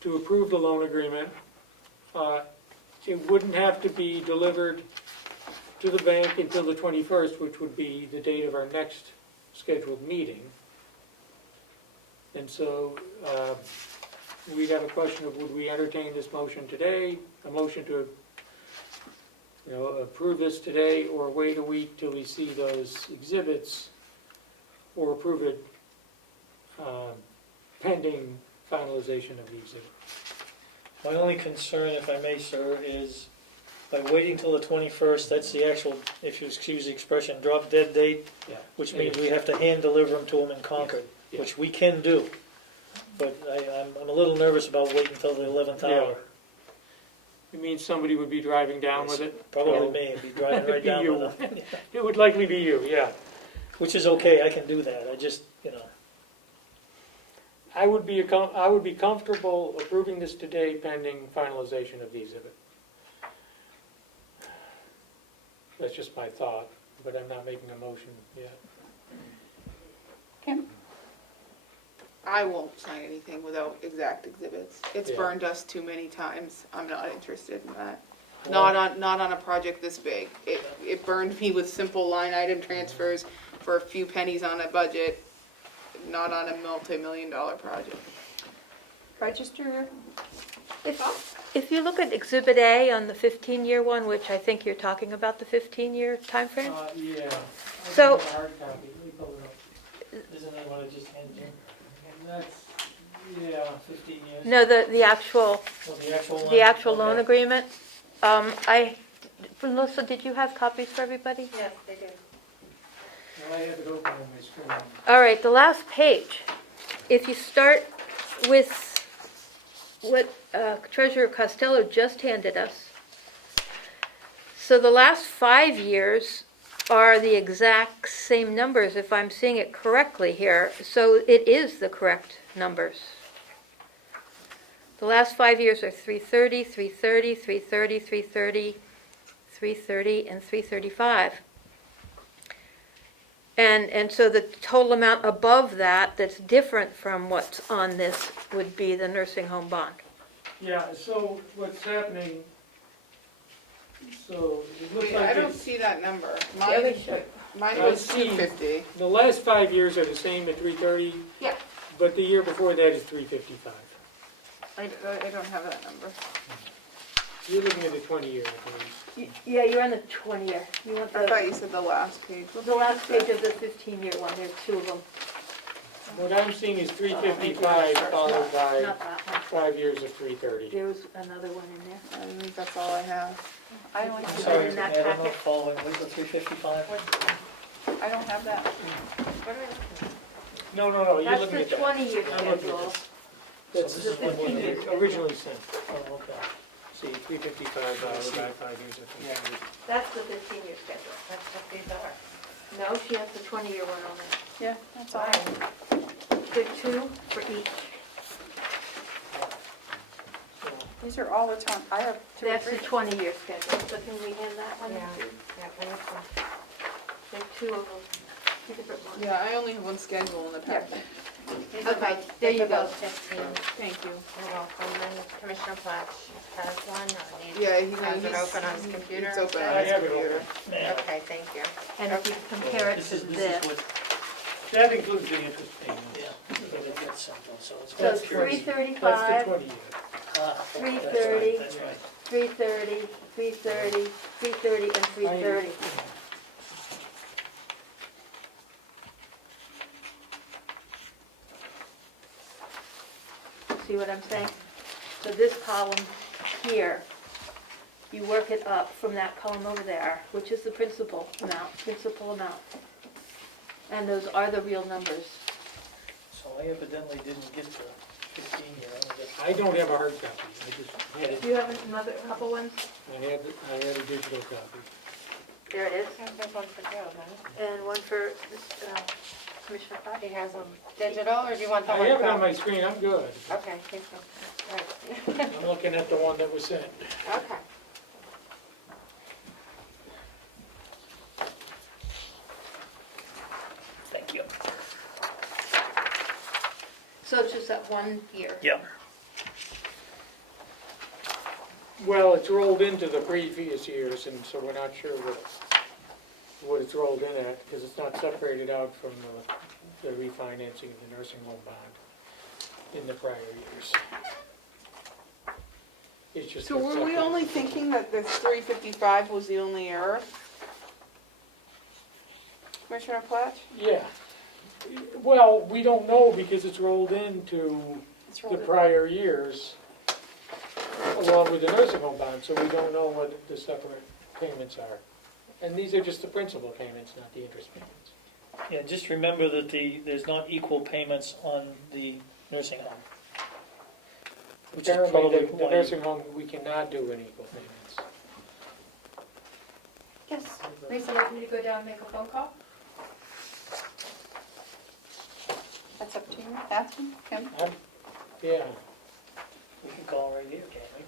to approve the loan agreement. It wouldn't have to be delivered to the bank until the 21st, which would be the date of our next scheduled meeting. And so we'd have a question of, would we entertain this motion today, a motion to approve this today, or wait a week till we see those exhibits, or approve it pending finalization of the exhibit. My only concern, if I may, sir, is by waiting till the 21st, that's the actual, if you excuse the expression, drop dead date, Yeah. which means we have to hand deliver them to them in Concord, Yeah. which we can do. But I'm a little nervous about waiting till the 11th hour. It means somebody would be driving down with it? Probably So- me, I'd be driving right Be down you. with them. It would likely be you, yeah. Which is okay, I can do that, I just, I would be comfortable approving this today pending finalization of the exhibit. That's just my thought, but I'm not making a motion yet. Kim? I won't sign anything without exact exhibits. It's Yeah. burned us too many times. I'm not interested in that. Well- Not on a project this big. It burned me with simple line item transfers for a few pennies on a budget, not on a multi-million-dollar project. Register? If you look at Exhibit A on the 15-year one, which I think you're talking about the 15-year timeframe, Yeah. So- Hard copy, let me pull it up. Isn't that what I just handed you? That's, yeah, 15 years. no, the actual Well, the actual one? the actual loan Okay. agreement. Melissa, did you have copies for everybody? Yes, they do. I have it open on my screen. All right, the last page. If you start with what Treasurer Costello just handed us, so the last 5 years are the exact same numbers, if I'm seeing it correctly here. So it is the correct numbers. The last 5 years are 330, 330, 330, 330, 330, and 335. And so the total amount above that, that's different from what's on this, would be the nursing home bond. Yeah, so what's happening, so it looks Wait, I like don't it's, see that number. Yeah, we Mine, should. mine I was see. 250. the last 5 years are the same at 330, Yeah. but the year before that is 355. I don't have that number. You're looking at the 20-year, I believe. Yeah, you're on the 20-year. You want I thought you said the last page. the last page of the 15-year one, there's two of them. What I'm seeing is 355 followed by Not that one. 5 years of 330. There was another one in there. I think that's all I have. I only I'm have, sorry. Sorry, in that I'm not packet. following, what's the 355? I don't have that. No, you're That's looking the at that. 20-year I'm looking at schedule. this. That's So this is the one the that originally sent. Oh, okay. See, 355 followed by 5 years of 330. That's the 15-year schedule. That's what these are. No, she has the 20-year one on there. Yeah, that's all. I have. There's two for each. These are all the time. I have two or That's the three. 20-year schedule. So can we hand that one? Yeah. too? Yeah, and this one. There's two of them. Two different ones. Yeah, I only have one schedule in the packet. These are Okay, both- there these you are go. both 15. Thank you. You're welcome. And Commissioner Platch has one, or needs, Yeah, has it open on his computer? It's open on I his have it computer. Man, Okay, thank you. And if you compare it to this this, is what, That includes the interest payments. yeah, this is what it gets something, so it's. so it's That's the 335, 20-year. Ah, 330. That's right. 330, 330, 330, and 330. See what I'm saying? So this column here, you work it up from that column over there, which is the principal amount. And those are the real numbers. So I evidently didn't get the 15 year. I don't have a hard copy. I just had it. Do you have another couple ones? I had a digital copy. There it is. There's one for Joe, then. And one for Commissioner Fox. He has them digital, or do you want the I one? have it on copy? my screen, I'm good. Okay, thank you. Right. I'm looking at the one that was sent. Okay. Thank you. So it's just that 1 year. Yep. Well, it's rolled into the previous years, and so we're not sure what it's rolled in at, because it's not separated out from the refinancing of the nursing home bond in the prior years. It's just. So were we reflected. only thinking that this 355 was the only error? Commissioner Platch? Yeah. Well, we don't know because it's rolled into It's the rolled in. prior years along with the nursing home bond, so we don't know what the separate payments are. And these are just the principal payments, not the interest payments. Yeah, just remember that there's not equal payments on the nursing home. Which is Apparently, probably the why you- nursing home, we cannot do in equal payments. Yes. Lisa, like me to go down and make a phone call? That's up to you. That's him. Yeah, We can call right here, can't we?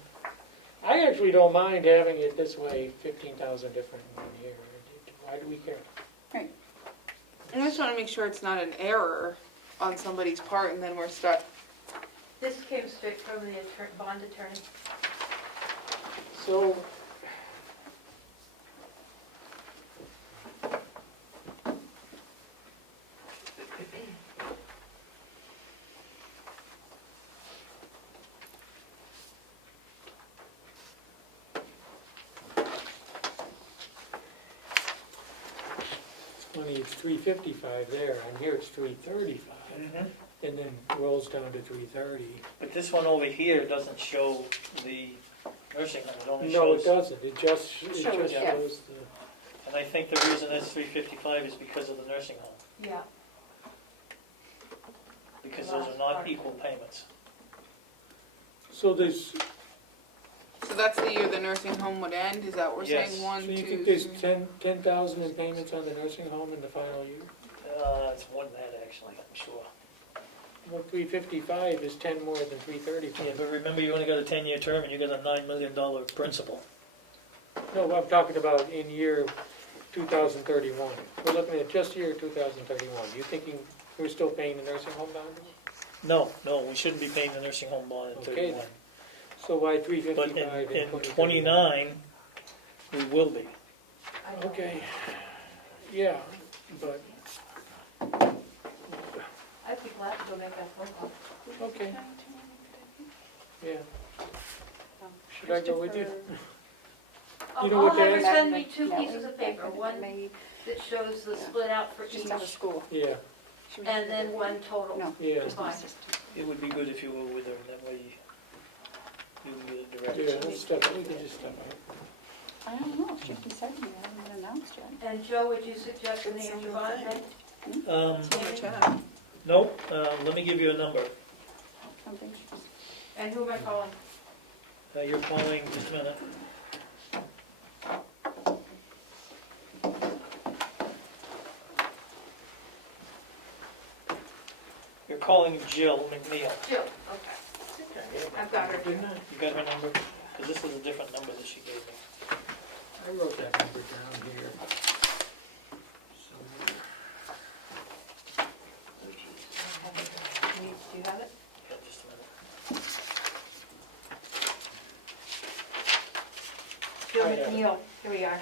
I actually don't mind having it this way, 15,000 different in 1 year. Why do we care? I just want to make sure it's not an error on somebody's part and then we're stuck. This came straight from the bond attorney. So, funny, it's 355 there, and here it's 335, and then rolls down to 330. But this one over here doesn't show the nursing home, it only No, shows. it doesn't, it just Shows, shows yeah. the, And I think the reason it's 355 is because of the nursing home, Yeah. because those are not equal payments. so there's, So that's the year the nursing home would end? Is that what we're Yes. saying? so 1, you 2, think there's 3? 10,000 in payments on the nursing home in the final year? It's more than that, actually, I'm sure. Well, 355 is 10 more than 335. Yeah, but remember, you only got a 10-year term and you got a $9 million principal. No, I'm talking about in year 2031. We're looking at just year 2031. You thinking we're still paying the nursing home bond? No, we shouldn't be paying the nursing home bond in Okay, 31. So why But 355 in 2031? 29, we will be. Okay, yeah, but, I'd be glad to go make that phone call. okay, yeah. Should I go with you? You know I'll what have her that is? send me two Yeah. pieces of paper, one that shows the split out for Just each, out of school. Yeah, and then one total. No. yeah, Just an Fine. assistant. It would be good if you were with her, that way you can get a yeah, direction. let's step, we can just step out. I don't know, she can send me, I haven't been announced yet. And Joe, would you suggest an answer bond then? Chat. Nope, let me give you a number. Something she's. And who am I calling? You're calling, just a minute. You're calling Jill McNeil. Jill, okay. I've got her here. You got her number? Because this is a different number that she gave me. I wrote that number down here. Somewhere. Do you have it? Yeah, just a minute. Jill I have it. McNeil, here we are.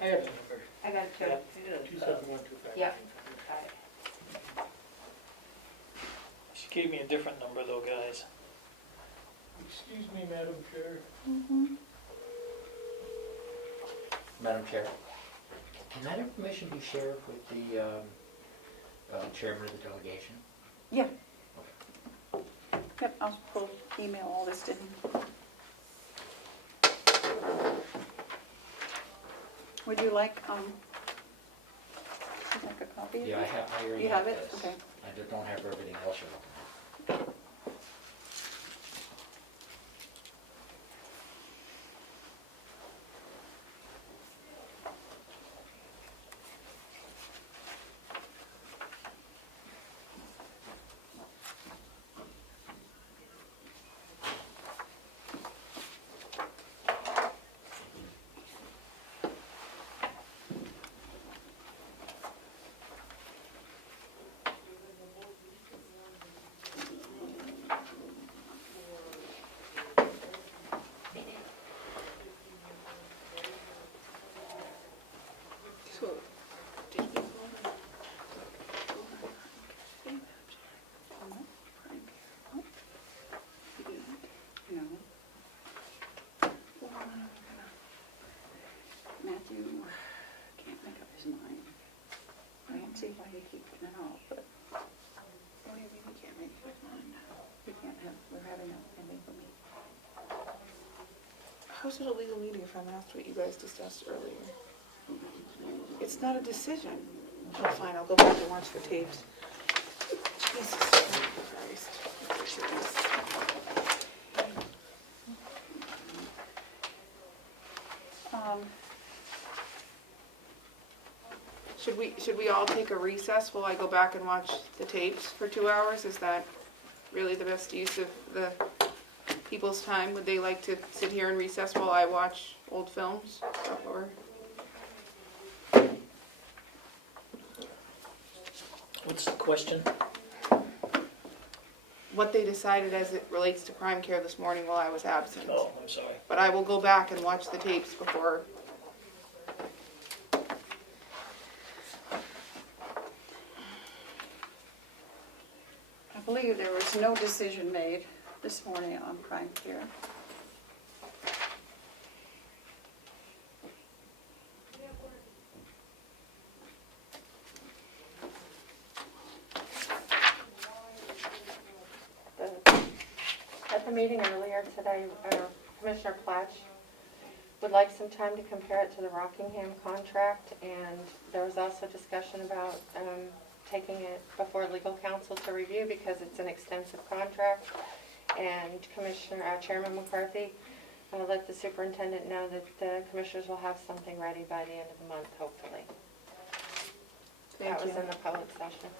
I have the number, I got it too. Yeah, 27125. Yeah. Got it. She gave me a different number though, guys. Excuse me, Madam Chair. Madam Chair, can that information be shared with the chairman of the delegation? Yeah. Yep, we'll email all this to him. Would you like a copy of it? Yeah, I already You have it? this. Okay. I just don't have everything else you're looking at. So, did you Matthew can't make up his mind. I don't see why he keeps it out, but what do you mean he can't make up his mind? We can't have, we're having a legal meeting. How's it a legal meeting if I'm asked what you guys discussed earlier? It's not a decision. Oh, fine, I'll go back and watch the tapes. Jesus Christ. Should we all take a recess while I go back and watch the tapes for 2 hours? Is that really the best use of the people's time? Would they like to sit here and recess while I watch old films? Or What's the question? what they decided as it relates to crime care this morning while I was absent? Oh, I'm sorry. But I will go back and watch the tapes before. I believe there was no decision made this morning on crime care. At the meeting earlier today, Commissioner Platch would like some time to compare it to the Rockingham contract, and there was also discussion about taking it before legal counsel to review because it's an extensive contract. And Chairman McCarthy let the superintendent know that the commissioners will have something ready by the end of the month, hopefully. Thank That was you. in the public session.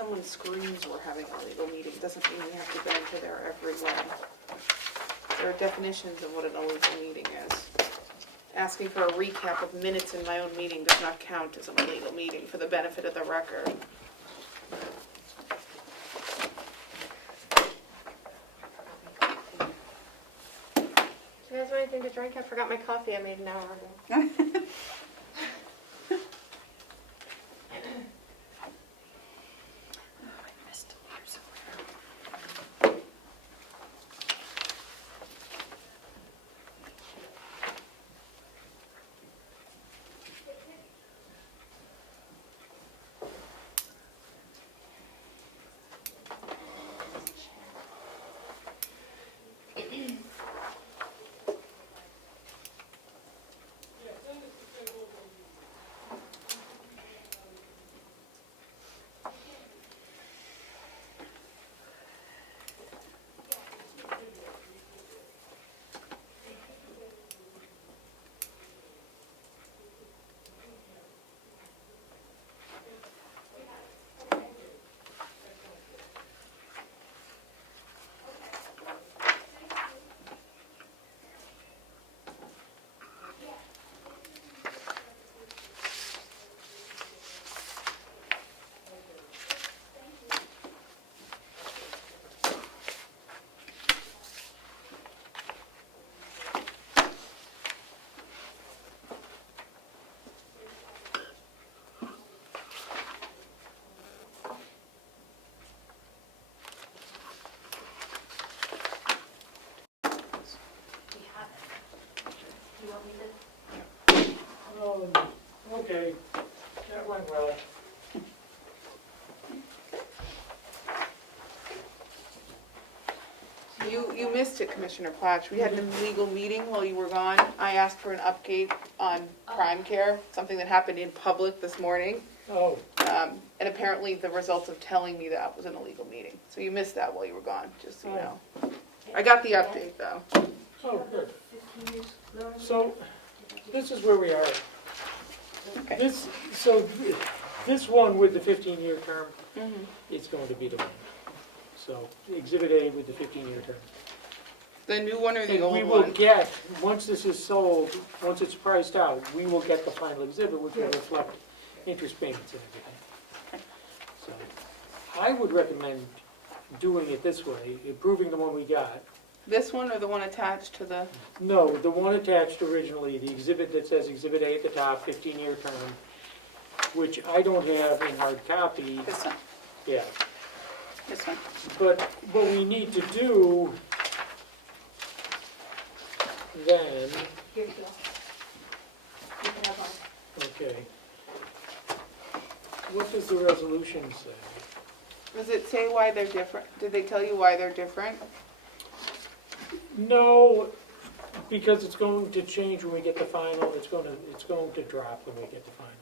someone screams we're having a legal meeting, doesn't mean we have to go into there every way. There are definitions of what an illegal meeting is. Asking for a recap of minutes in my own meeting does not count as an illegal meeting for the benefit of the record. Do you guys want anything to drink? I forgot my coffee I made an hour ago. I missed yours. Oh, okay, that went well. You missed it, Commissioner Platch. We had an illegal meeting while you were gone. I asked for an update on crime care, something that happened in public this morning. Oh, And apparently the results of telling me that was an illegal meeting. So you missed that while you were gone, just so you know. I got the update, though. oh, good. So, this is where we are. Okay. This one with the 15-year term, Mhm. it's going to be the one. So, Exhibit A with the 15-year term. The new one or the And old we will one? get, once this is sold, once it's priced out, we will get the final exhibit, which will reflect interest payments and everything. So, I would recommend doing it this way, approving the one we got. This one or the one attached to the? No, the one attached originally, the exhibit that says Exhibit A at the top, 15-year term, which I don't have in hard copy. This one, Yeah, this one. but what we need to do then, Here you go. You can have one. okay. What does the resolution say? Does it say why they're different? Did they tell you why they're different? No, because it's going to change when we get the final, it's going to drop when we get the final.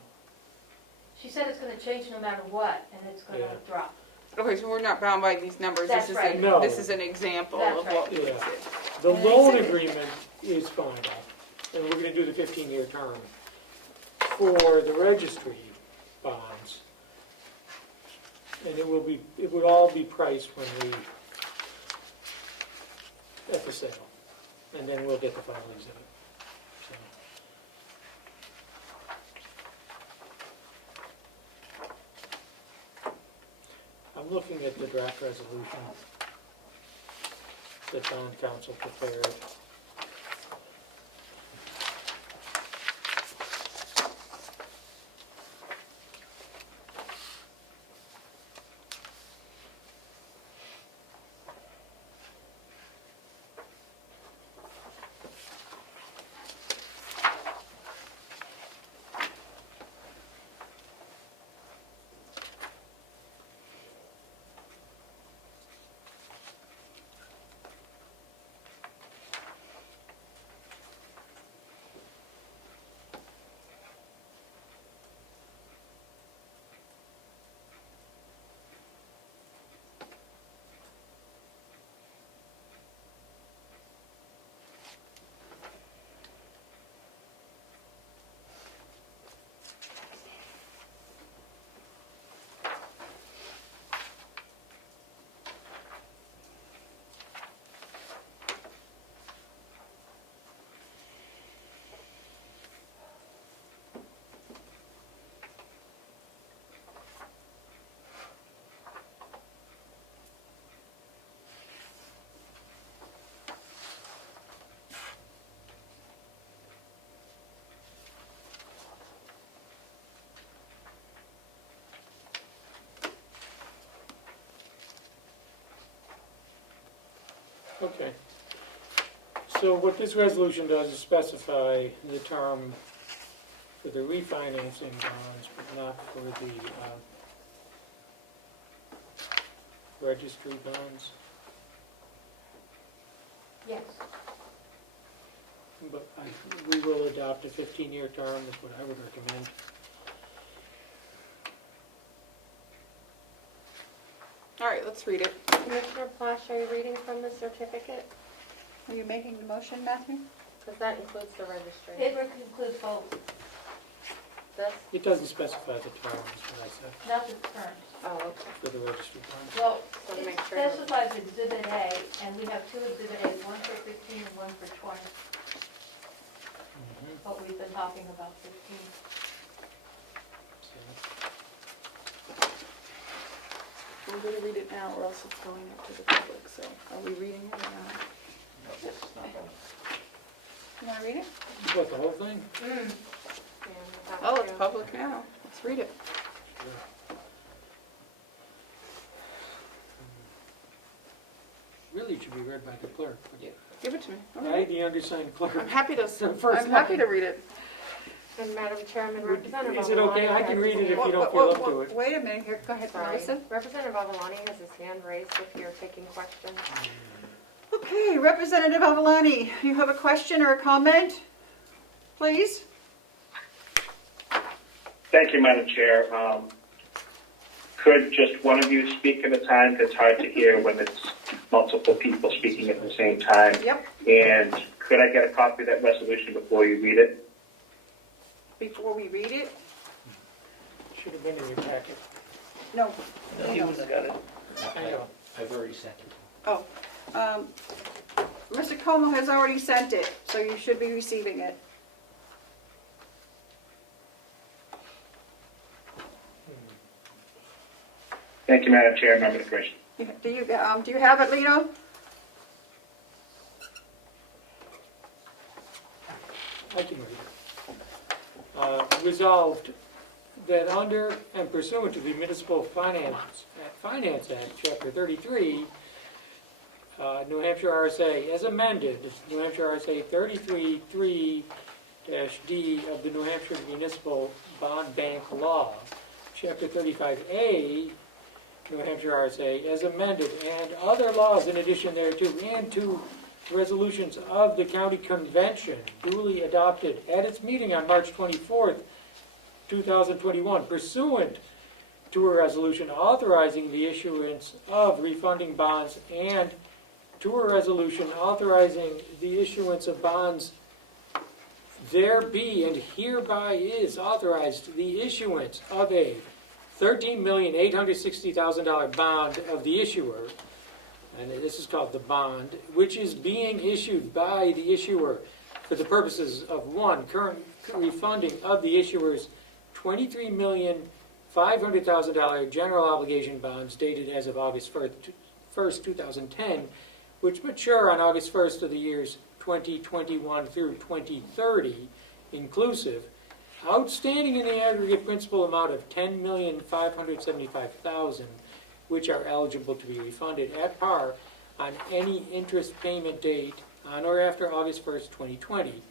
She said it's gonna change no matter what, and it's gonna Yeah. drop. Okay, so we're not bound by these numbers. That's This is right. No. This is an example That's of right. what we would Yeah. see. The And the loan exhibit- agreement is final, and we're gonna do the 15-year term. For the registry bonds, and it would all be priced when we, at the sale, and then we'll get the final exhibit. So, I'm looking at the draft resolution that bond council prepared. Okay. So what this resolution does is specify the term for the refinancing bonds, but not for the registry bonds. Yes. But we will adopt a 15-year term, is what I would recommend. All right, let's read it. Commissioner Plash, are you reading from the certificate? Are you making the motion, Matthew? Because that includes the registry. It includes both, This? It doesn't specify the term, is what I said, not the term. Oh, okay. for the registry bonds. Well, So to it make sure- specifies Exhibit A, and we have two Exhibit As, one for 15 and one for 20. Mhm. But we've been talking about 15. So, We're gonna read it now, or else it's going out to the public, so are we reading it or not? No, it's not going. You wanna read it? You got the whole thing? Yeah, we have Oh, it's to. public now, let's read it. Really, it should be read by the clerk. But Give it to me. I, the undersigned clerk. I'm happy to, So first I'm happy line. to read it. And Madam Chairman, Representative Is it okay? Avalani I can has read his it if hand- you don't feel up to it. Wait a minute here, go ahead, Sorry. Melissa. Representative Avalani has his hand raised if you're taking questions. Okay, Representative Avalani, you have a question or a comment? Please? Thank you, Madam Chair. Could just one of you speak at a time? It's hard to hear when it's multiple people speaking at the same time. Yep. And could I get a copy of that resolution before you read it? Before we read it? Should have been in your packet. No. No, he wouldn't have got it. I know. I've already sent it. Oh, Mr. Comeau has already sent it, so you should be receiving it. Thank you, Madam Chair, member of the commission. Do you have it, Lino? I can read it. Resolved that under and pursuant to the Municipal Finance Act, Chapter 33, New Hampshire RSA, as amended, New Hampshire RSA 33-3-D of the New Hampshire Municipal Bond Bank Law, Chapter 35A, New Hampshire RSA, as amended, and other laws in addition thereto, and to resolutions of the county convention duly adopted at its meeting on March 24th, 2021, pursuant to a resolution authorizing the issuance of refunding bonds and to a resolution authorizing the issuance of bonds, there be and hereby is authorized the issuance of a $13,860,000 bond of the issuer, and this is called the bond, which is being issued by the issuer for the purposes of, one, current refunding of the issuer's $23,500,000 general obligation bonds dated as of August 1st, 2010, which mature on August 1st of the years 2021 through 2030, inclusive, outstanding in the aggregate principal amount of $10,575,000, which are eligible to be refunded at par on any interest payment date on or after August 1st, 2020,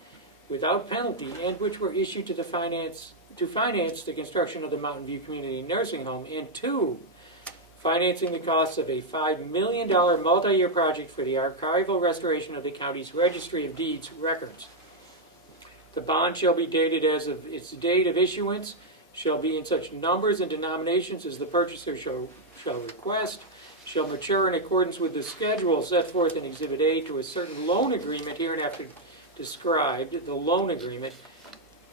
without penalty, and which were issued to finance the construction of the Mountain View Community Nursing Home, and two, financing the costs of a $5 million multi-year project for the archival restoration of the county's Registry of Deeds records. The bond shall be dated as of its date of issuance, shall be in such numbers and denominations as the purchaser shall request, shall mature in accordance with the schedule set forth in Exhibit A to a certain loan agreement hereinafter described, the loan agreement,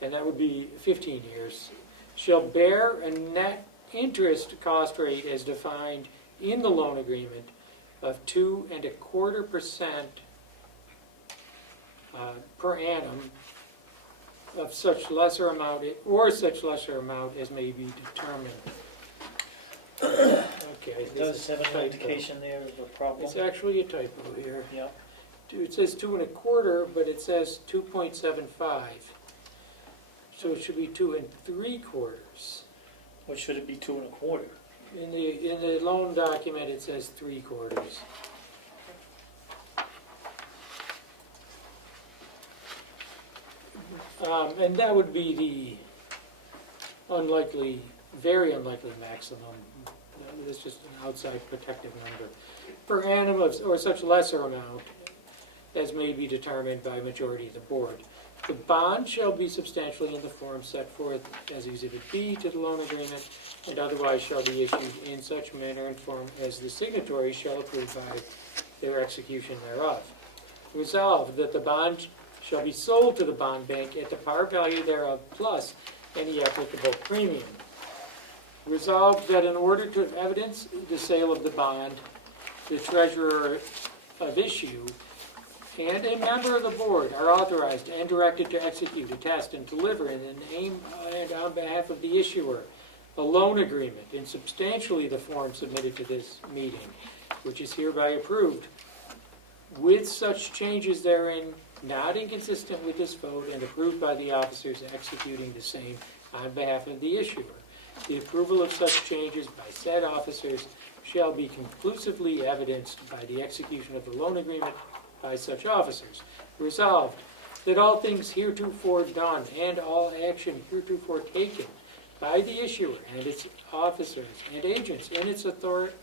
and that would be 15 years, shall bear a net interest cost rate as defined in the loan agreement of 2.25% per annum of such lesser amount, or such lesser amount as may be determined. Okay. It does have an indication there of a problem. It's actually a typo here. Yeah. It says 2.25, but it says 2.75. So it should be 2.75. Or should it be 2.25? In the loan document, it says 3/4. And that would be the unlikely, very unlikely maximum. It's just an outside protective number. Per annum or such lesser amount as may be determined by a majority of the board. The bond shall be substantially in the form set forth as Exhibit B to the loan agreement, and otherwise shall be issued in such manner and form as the signatories shall approve by their execution thereof. Resolved that the bond shall be sold to the bond bank at the par value thereof plus any applicable premium. Resolved that in order to evidence the sale of the bond, the treasurer of issue and a member of the board are authorized and directed to execute, attest, and deliver in the name and on behalf of the issuer a loan agreement in substantially the form submitted to this meeting, which is hereby approved, with such changes therein not inconsistent with this vote and approved by the officers executing the same on behalf of the issuer. The approval of such changes by said officers shall be conclusively evidenced by the execution of the loan agreement by such officers. Resolved that all things heretofore done and all action heretofore taken by the issuer and its officers and agents in its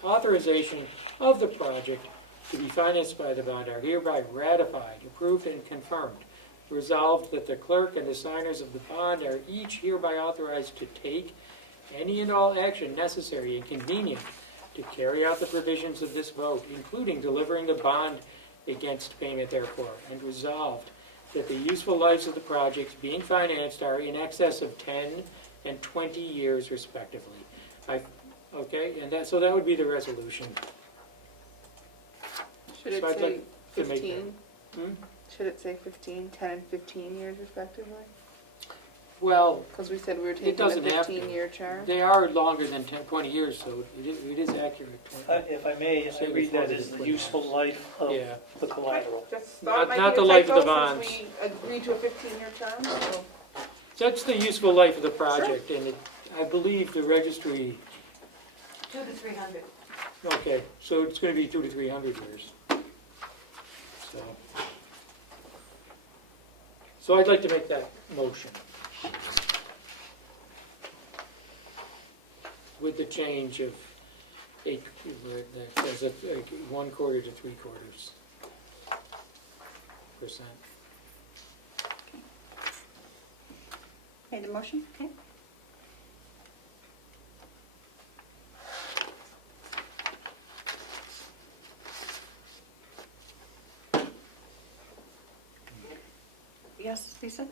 authorization of the project to be financed by the bond are hereby ratified, approved, and confirmed. Resolved that the clerk and the signers of the bond are each hereby authorized to take any and all action necessary and convenient to carry out the provisions of this vote, including delivering the bond against payment therefore, and resolved that the useful lives of the projects being financed are in excess of 10 and 20 years respectively. Okay, and so that would be the resolution. Should it So I'd say like to make 15? that. Should it say 15, 10, and 15 years respectively? Well, Because we said we were taking a doesn't have to. 15-year term. they are longer than 10, 20 years, so it is accurate. If I may, I read that as the useful life of Yeah. the collateral. Just Not- thought it might not be a the life of the typo bonds. since we agreed to a 15-year term, so. That's the useful life of the project, and I believe the registry, 2 to 300. okay, so it's going to be 200 to 300 years. So I'd like to make that motion. With the change of 1/4 to 3/4%. Made the motion, okay. Yes, Lisa?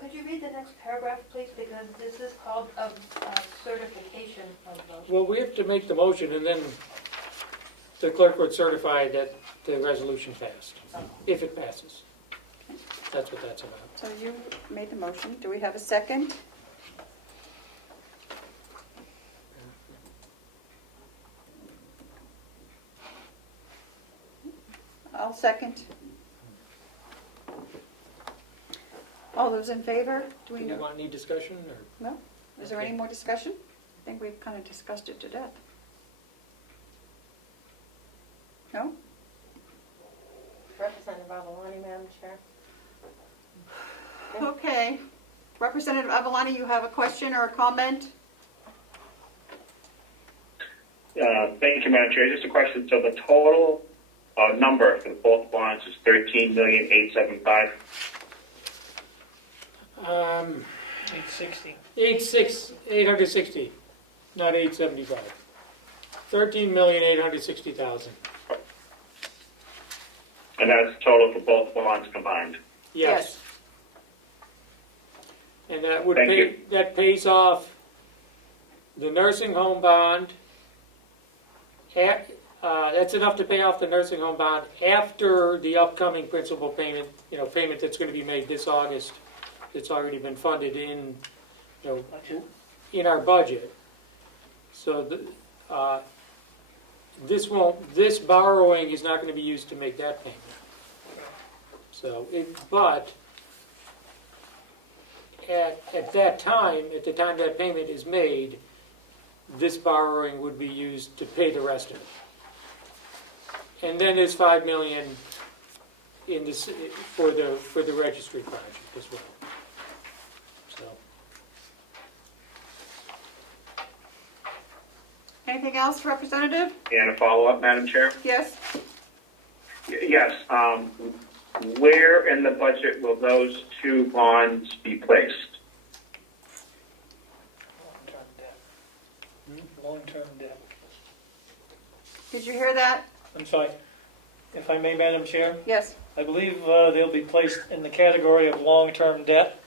Could you read the next paragraph, please, because this is called a certification of vote. Well, we have to make the motion, and then the clerk would certify that the resolution passed, if it passes. That's what that's about. So you made the motion. Do we have a second? I'll second. All those in favor? Do Do we you know? want any discussion, or? No? Is there any more discussion? I think we've kind of discussed it to death. No? Representative Avaloni, Madam Chair. Okay. Representative Avalani, you have a question or a comment? Thank you, Madam Chair. Just a question. So the total number for both bonds is $13,875,000. 860. 860, not 875. 13,860,000. And that's total for both bonds combined. Yes. And that would Thank pay, you. that pays off the nursing home bond. That's enough to pay off the nursing home bond after the upcoming principal payment, payment that's going to be made this August. It's already been funded in, in our budget. So this borrowing is not going to be used to make that payment. So, but at that time, at the time that payment is made, this borrowing would be used to pay the rest of it. And then there's $5 million in this for the registry project as well. Anything else, Representative? And a follow-up, Madam Chair? Yes? Yes, where in the budget will those two bonds be placed? Long-term debt. Long-term debt. Did you hear that? I'm sorry. If I may, Madam Chair, Yes. I believe they'll be placed in the category of long-term debt.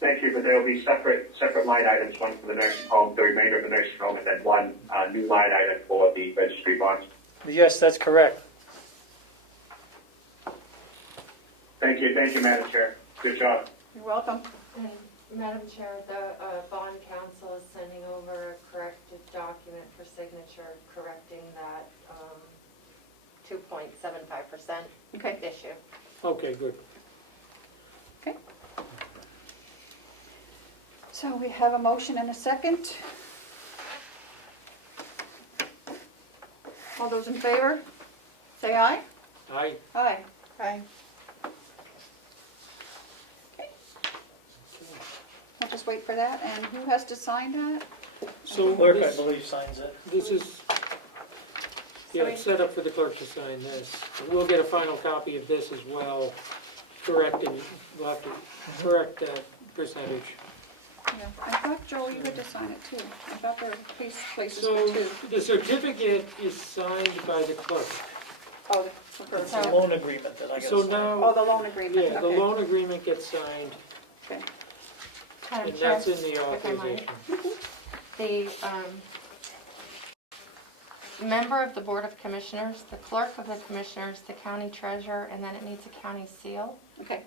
Thank you, but there will be separate line items, one for the nursing home, the remainder of the nursing home, and then one new line item for the registry bonds. Yes, that's correct. Thank you, Madam Chair. Good job. You're welcome. And Madam Chair, the bond council is sending over a corrected document for signature, correcting that 2.75% Okay. issue. Okay, good. Okay. So we have a motion and a second. All those in favor, say aye. Aye. Aye. Aye. Okay. I'll just wait for that, and who has to sign that? So Clerk, I this, believe, signs it. this is, yeah, it's set up for the clerk to sign this. And we'll get a final copy of this as well, corrected, we'll have to correct that percentage. Yeah, I thought, Joel, you had to sign it too. I thought there were places So for two. the certificate is signed by the clerk. Oh, the It's a loan agreement that I got So to sign. now, Oh, the loan agreement, yeah, the okay. loan agreement gets signed, Okay. Madam and Chair, that's in the if I might. authorization. The member of the Board of Commissioners, the clerk of the commissioners, the county treasurer, and then it needs a county seal. Okay,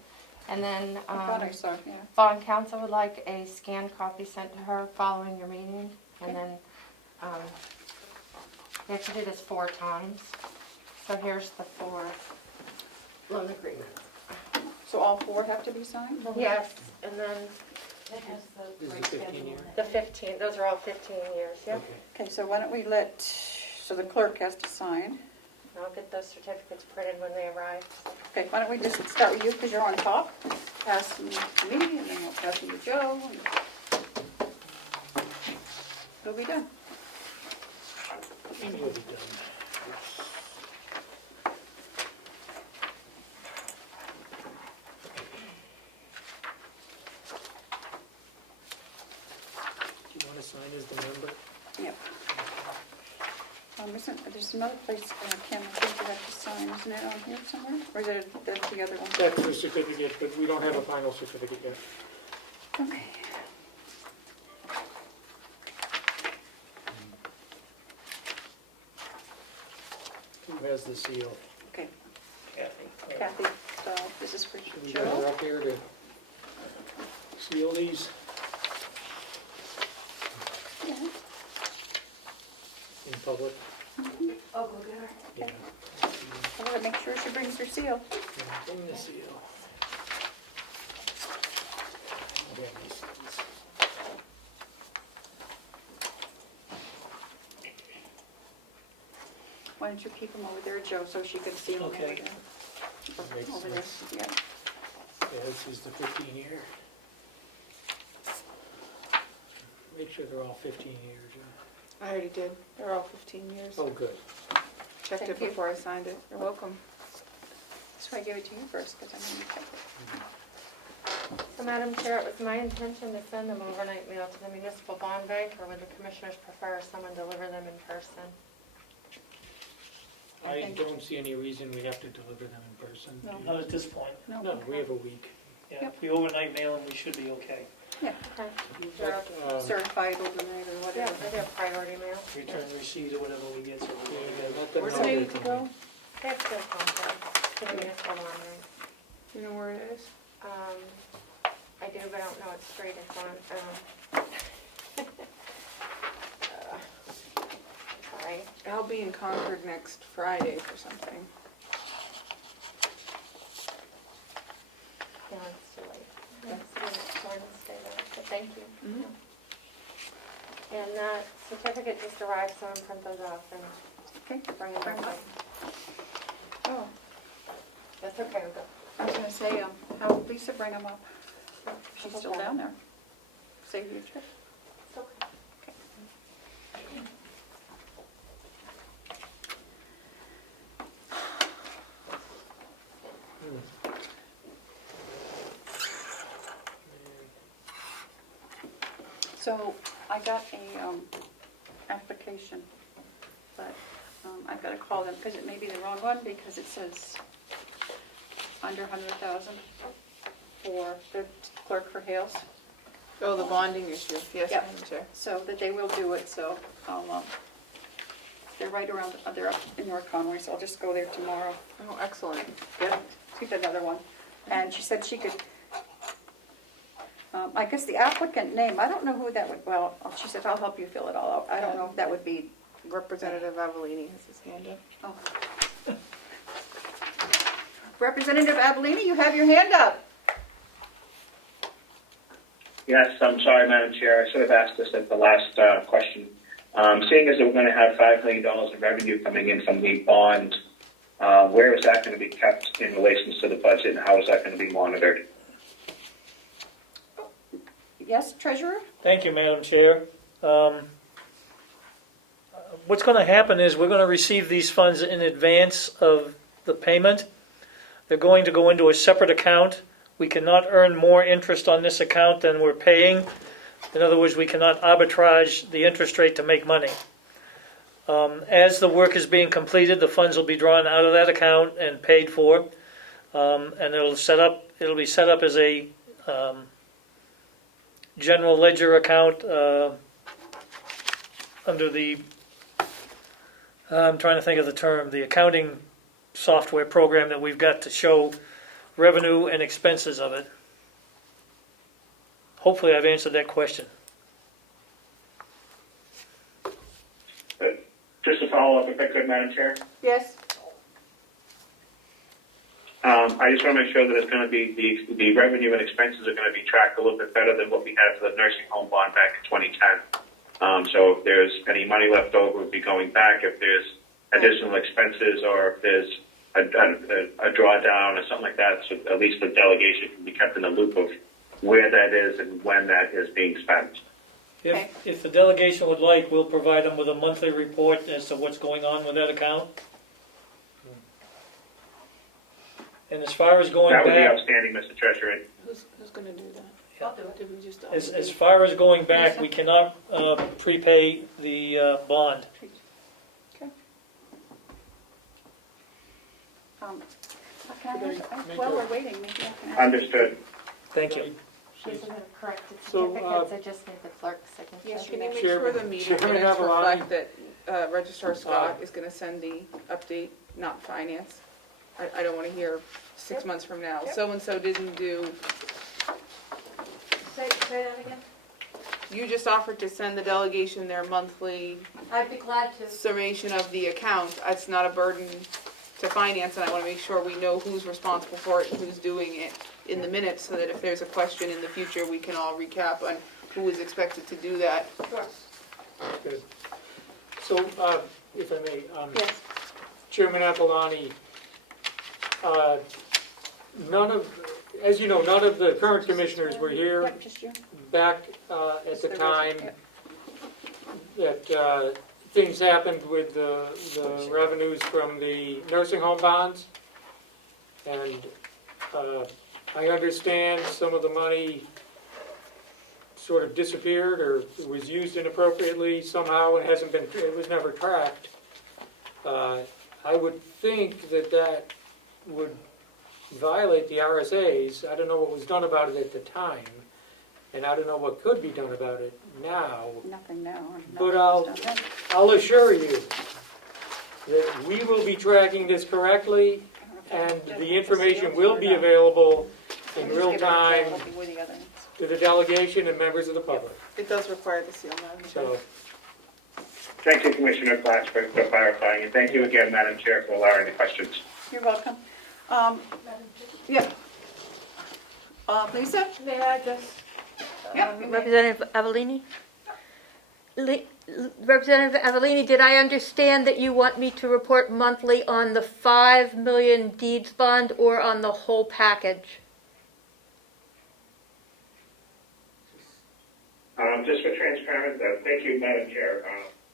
And then I thought I saw, yeah. bond counsel would like a scanned copy sent to her following your meeting. And then you have to do this 4 times. So here's the 4 loan agreements. So all 4 have to be signed? Yes, and then it has This is the 15 year. the 15, those are all 15 years, yeah? Okay. Okay, so why don't we so the clerk has to sign. I'll get those certificates printed when they arrive. Okay, why don't we just start with you, because you're on top. Pass them to me, and then we'll pass them to Joe. And it'll be done. And we'll be done. Do you want to sign as the member? Yep. There's another place, Kim, I think you have to sign, isn't it on here somewhere? Or is it the other one? That's the certificate, but we don't have a final certificate yet. Okay. Who has the seal? Okay, Kathy. Kathy, so this is for Should we get her Joe. up here to seal these Yeah. in public? Oh, go get her. Yeah. I gotta make sure she brings her seal. Yeah, bring the seal. Okay, these things. Why don't you keep them over there, Joe, so she can see them over Okay. there? Makes Over there, sense. yeah. Yeah, this is the 15 year. Make sure they're all 15 years. I already did. They're all 15 years. Oh, good. Checked it Thank you. before I signed it. You're welcome. That's why I gave it to you first, because I knew you kept it. So Madam Chair, it was my intention to send them overnight mail to the municipal bond bank, or would the commissioners prefer someone deliver them in person? I don't see any reason we have to deliver them in person. No. Not at this point. No, we have a week. Yeah, if we overnight mail them, we should be okay. Yeah, Okay. But, certified overnight or Yeah, whatever. I do have priority mail. Return receipt or whatever we get, so we're yeah, good. let them Where's know it they need to can go? They have to contact to the municipal bond bank. You know where it is? I do, but I don't know it straight in front. Sorry. I'll be in Concord next Friday for something. No, it's too late. It's Wednesday though, but thank you. Mhm. And that certificate just arrived, so I'm print those off and Okay. bring them back. Oh, That's okay, I'll go. I was gonna say, have Lisa bring them up. She's still down there. Save you a trip. So I got a application, but I've got to call them because it may be the wrong one because it says under 100,000 for the clerk for Hales. Oh, the bonding issue, yes, Yep. Madam Chair. So that they will do it, so I'll, they're right around, they're up in North Conway, so I'll just go there tomorrow. Oh, excellent. Yeah, to get another one. And she said she could, I guess the applicant name, I don't know who that would, well, she said, I'll help you fill it all out. I don't know if that would be, Representative Avellini has his hand up. oh. Representative Abellini, you have your hand up. Yes, I'm sorry, Madam Chair. I should have asked this at the last question. Seeing as we're going to have $5 million in revenue coming in from the bond, where is that going to be kept in relation to the budget, and how is that going to be monitored? Yes, Treasurer? Thank you, Madam Chair. What's going to happen is we're going to receive these funds in advance of the payment. They're going to go into a separate account. We cannot earn more interest on this account than we're paying. In other words, we cannot arbitrage the interest rate to make money. As the work is being completed, the funds will be drawn out of that account and paid for, and it'll be set up as a general ledger account under the, I'm trying to think of the term, the accounting software program that we've got to show revenue and expenses of it. Hopefully I've answered that question. Just to follow up, if I could, Madam Chair. Yes. I just want to make sure that it's going to be the revenue and expenses are going to be tracked a little bit better than what we had for the nursing home bond back in 2010. So if there's any money left over, it would be going back. If there's additional expenses or if there's a drawdown or something like that, so at least the delegation can be kept in the loop of where that is and when that is being spent. If the delegation would like, we'll provide them with a monthly report as to what's going on with that account. And as far as going That would be back, outstanding, Mr. Treasurer. Who's going to do that? I'll do it. Did we just? as far as going back, we cannot prepay the bond. Okay. While we're waiting, maybe I can ask. Understood. Thank you. These are the corrected So, certificates, I just need the clerk's signature. Yes, Can you make Chairman- sure the meeting Chairman minutes Avellani. reflect that Registrar Scott is going to send the update, not finance? I don't want to hear 6 months from now, so-and-so didn't do, Say that again? you just offered to send the delegation their monthly I'd be glad to. summation of the account. It's not a burden to finance, and I want to make sure we know who's responsible for it and who's doing it in the minutes, so that if there's a question in the future, we can all recap on who is expected to do that. Sure. Good. So, if I may, Yes. Chairman Apollonie, as you know, none of the current commissioners were here Yep, just you. back at Just the the time Yep. that things happened with the revenues from the nursing home bonds. And I understand some of the money sort of disappeared or was used inappropriately somehow and it was never tracked. I would think that would violate the RSA's. I don't know what was done about it at the time, and I don't know what could be done about it now. Nothing now. But Nothing's done. I'll assure you that we will be tracking this correctly, and the information will be available in Just real give it a time try, it'll be with the other ones. to the delegation and members of the public. It does require the seal, Madam Chair. So, Thank you, Commissioner Glassberg, for clarifying, and thank you again, Madam Chair, for allowing the questions. You're welcome. Yeah. Lisa? May I just? Yep. Representative Avellini? Representative Avellini, did I understand that you want me to report monthly on the 5 million deeds bond or on the whole package? Just for transparency, thank you, Madam Chair.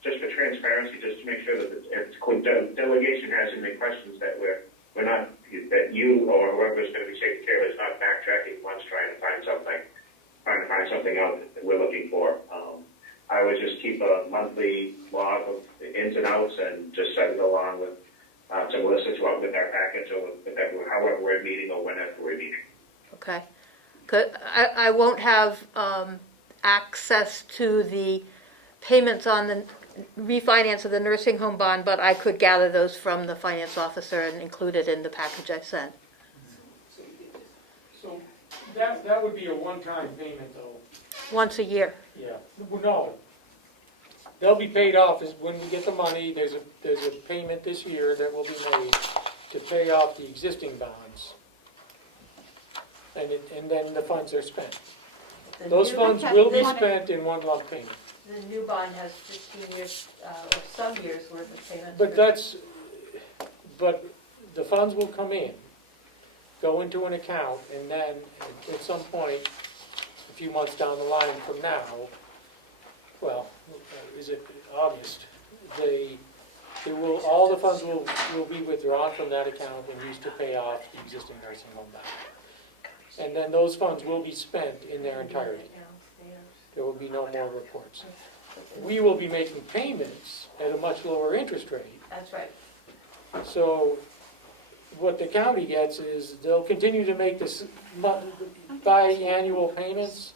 Just for transparency, just to make sure that if delegation has any questions, that we're not, that you or whoever's going to be taking care of it is not backtracking once trying to find something out that we're looking for. I would just keep a monthly log of the ins and outs and just send it along with to Melissa with our package or with everyone, however we're meeting or whenever we're meeting. Okay. I won't have access to the payments on the refinance of the nursing home bond, but I could gather those from the finance officer and include it in the package I sent. So that would be a one-time payment though. Once a year. Yeah, well, no. They'll be paid off as when we get the money. There's a payment this year that will be made to pay off the existing bonds. And then the funds are spent. Those funds will be spent in one lump payment. The new bond has 15 years, or some years worth of payments. But the funds will come in, go into an account, and then at some point, a few months down the line from now, well, is it August, all the funds will be withdrawn from that account and used to pay off the existing nursing home bond. And then those funds will be spent in their entirety. There will be no more reports. We will be making payments at a much lower interest rate. That's right. So what the county gets is they'll continue to make this biannual payments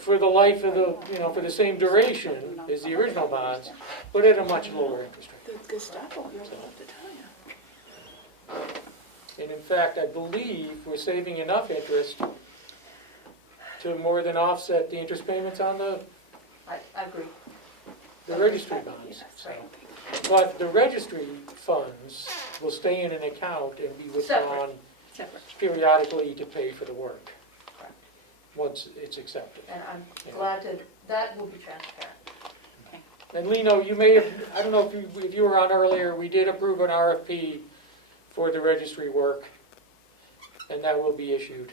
for the life of the, for the same duration as the original bonds, but at a much lower interest rate. The Gestapo will have to tell you. And in fact, I believe we're saving enough interest to more than offset the interest payments on the I agree. registry bonds. So. But the registry funds will stay in an account and be withdrawn periodically to pay for the work once it's accepted. And I'm glad that will be transparent. And Lino, you may have, I don't know if you were on earlier, we did approve an RFP for the registry work, and that will be issued.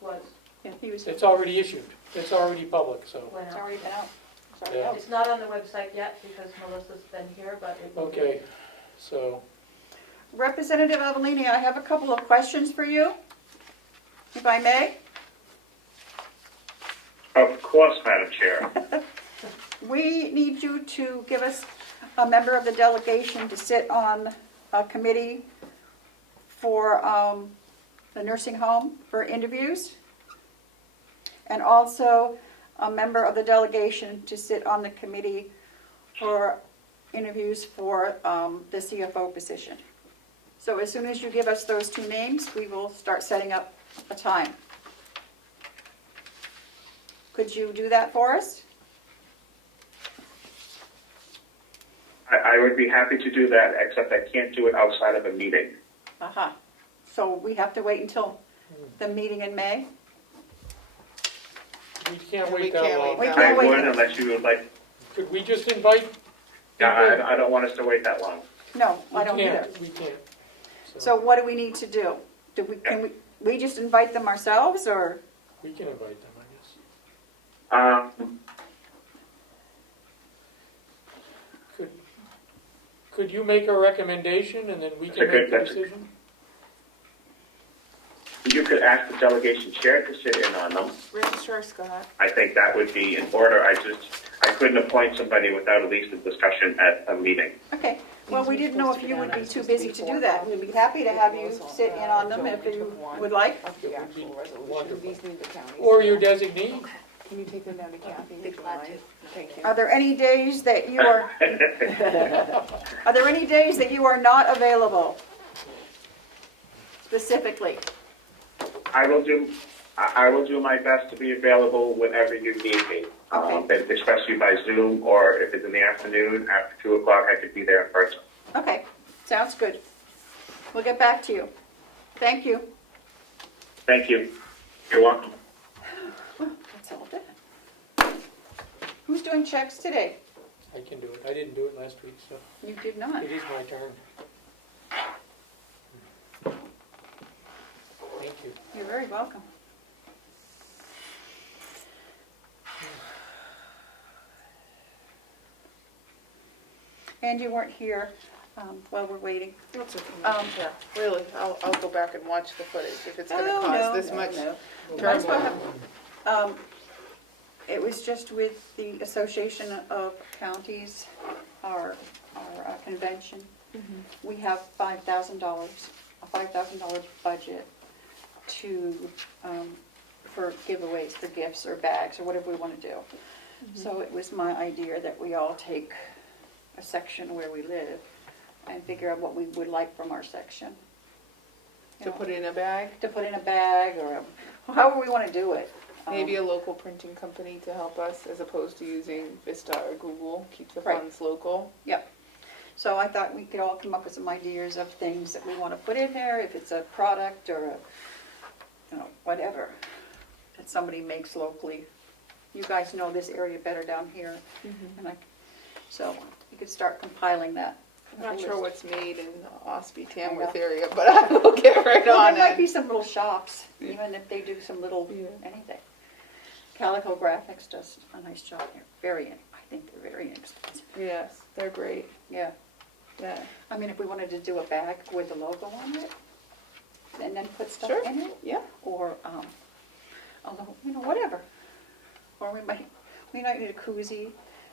Was. Yeah, he was. It's already issued. It's already public, so. It's already been out. It's already Yeah. out. It's not on the website yet because Melissa's been here, but it will be. Okay, so, Representative Avellini, I have a couple of questions for you, if I may. Of course, Madam Chair. We need you to give us a member of the delegation to sit on a committee for the nursing home for interviews, and also a member of the delegation to sit on the committee for interviews for the CFO position. So as soon as you give us those two names, we will start setting up a time. Could you do that for us? I would be happy to do that, except I can't do it outside of a meeting. Aha. So we have to wait until the meeting in May? we can't We wait that can't long. wait We I can't wait. would, unless you would like, Could we just invite? yeah, I don't want us to wait that long. No, I don't either. We can't. So what do we need to do? Can we just invite them ourselves, or? We can invite them, I guess. Could you make a recommendation and then we can make the decision? You could ask the delegation chair to sit in on them. Registrar Scott. I think that would be in order. I couldn't appoint somebody without at least a discussion at a meeting. Okay, well, we didn't know if you would be too busy to do that. We'd be happy to have you sit in on them if you would like. The actual resolution. These need the county. Or your designee? Can you take them down to Kathy? Be glad to. Thank you. Are there any days that you are, are there any days that you are not available? Specifically? I will do my best to be available whenever you need me. Okay. Especially by Zoom, or if it's in the afternoon after 2 o'clock, I could be there in person. Okay, sounds good. We'll get back to you. Thank you. Thank you. You're welcome. That's all done. Who's doing checks today? I can do it. I didn't do it last week, so You did not. it is my turn. Thank you. You're very welcome. And you weren't here while we're waiting. That's okay. Yeah. Really, I'll go back and watch the footage if it's gonna Oh, cause no, this no, much no. Might as well turmoil. have, it was just with the Association of Counties, our convention. We have $5,000, a $5,000 budget for giveaways, for gifts or bags or whatever we want to do. So it was my idea that we all take a section where we live and figure out what we would like from our section. You To know, put in a bag, to put in a bag or however we want to do it. maybe a local printing company to help us as opposed to using Vista or Google, keep the Right. funds local. Yep. So I thought we could all come up with some ideas of things that we want to put in there, if it's a product or whatever that somebody makes locally. You guys know this area better down here. And so you could start compiling that. I'm not sure what's made in the Ospey I Tamworth know. area, but I will get right Well, on there might it. be some little shops, Yeah. even if they do some little Yeah. anything. Calico Graphics does a nice job here. I think they're very inexpensive. Yes, they're great. Yeah. Yeah. I mean, if we wanted to do a bag with the logo on it, and then put stuff Sure. in it, Yeah. or, whatever. Or we might need a koozie,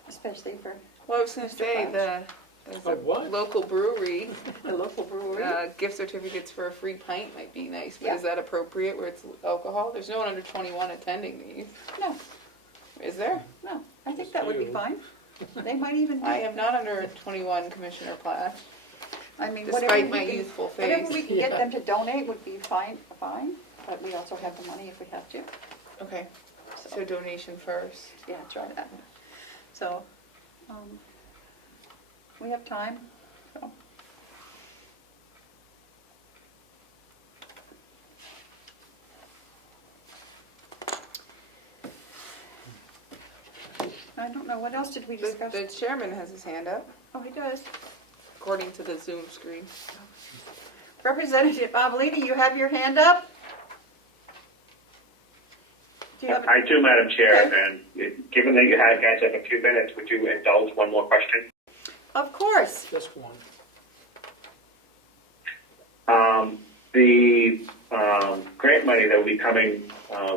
especially for Well, I was gonna Mr. say, Flash. there's A a what? local brewery, the local brewery. gift certificates for a free pint might be nice, but Yeah. is that appropriate where it's alcohol? There's no one under 21 attending these. No, Is there? no, I think Just that would be you. fine. They might even, I am not under 21, Commissioner Plath, I mean, despite whatever my we can, youthful whatever face. we can get them to donate would be fine, but we also have the money if we have to. Okay, So, so donation first. yeah, try that. So, we have time, so. I don't know, what else did we discuss? The chairman has his hand up, Oh, he does. according to the Zoom screen. Representative Avalini, you have your hand up? Do you have a- I do, Madam Chair, Okay. and given that you guys have a few minutes, would you indulge one more question? Of course. Just one. The grant money that will be coming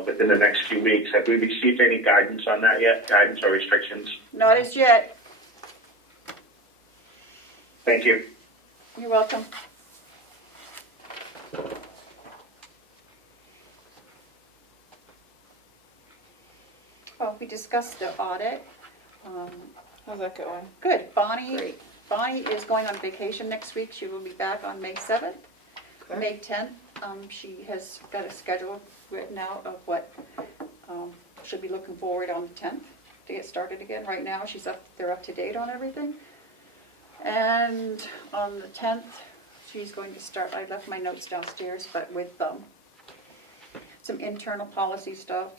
within the next few weeks, have we received any guidance on that yet? Guidance or restrictions? Not as yet. Thank you. You're welcome. Well, we discussed the audit. How's that going? Good. Bonnie Great. is going on vacation next week. She will be back on May 7th. Okay. May 10th, she has got a schedule written out of what she'll be looking forward on the 10th to get started again. Right now, they're up to date on everything. And on the 10th, she's going to start, I left my notes downstairs, but with some internal policy stuff.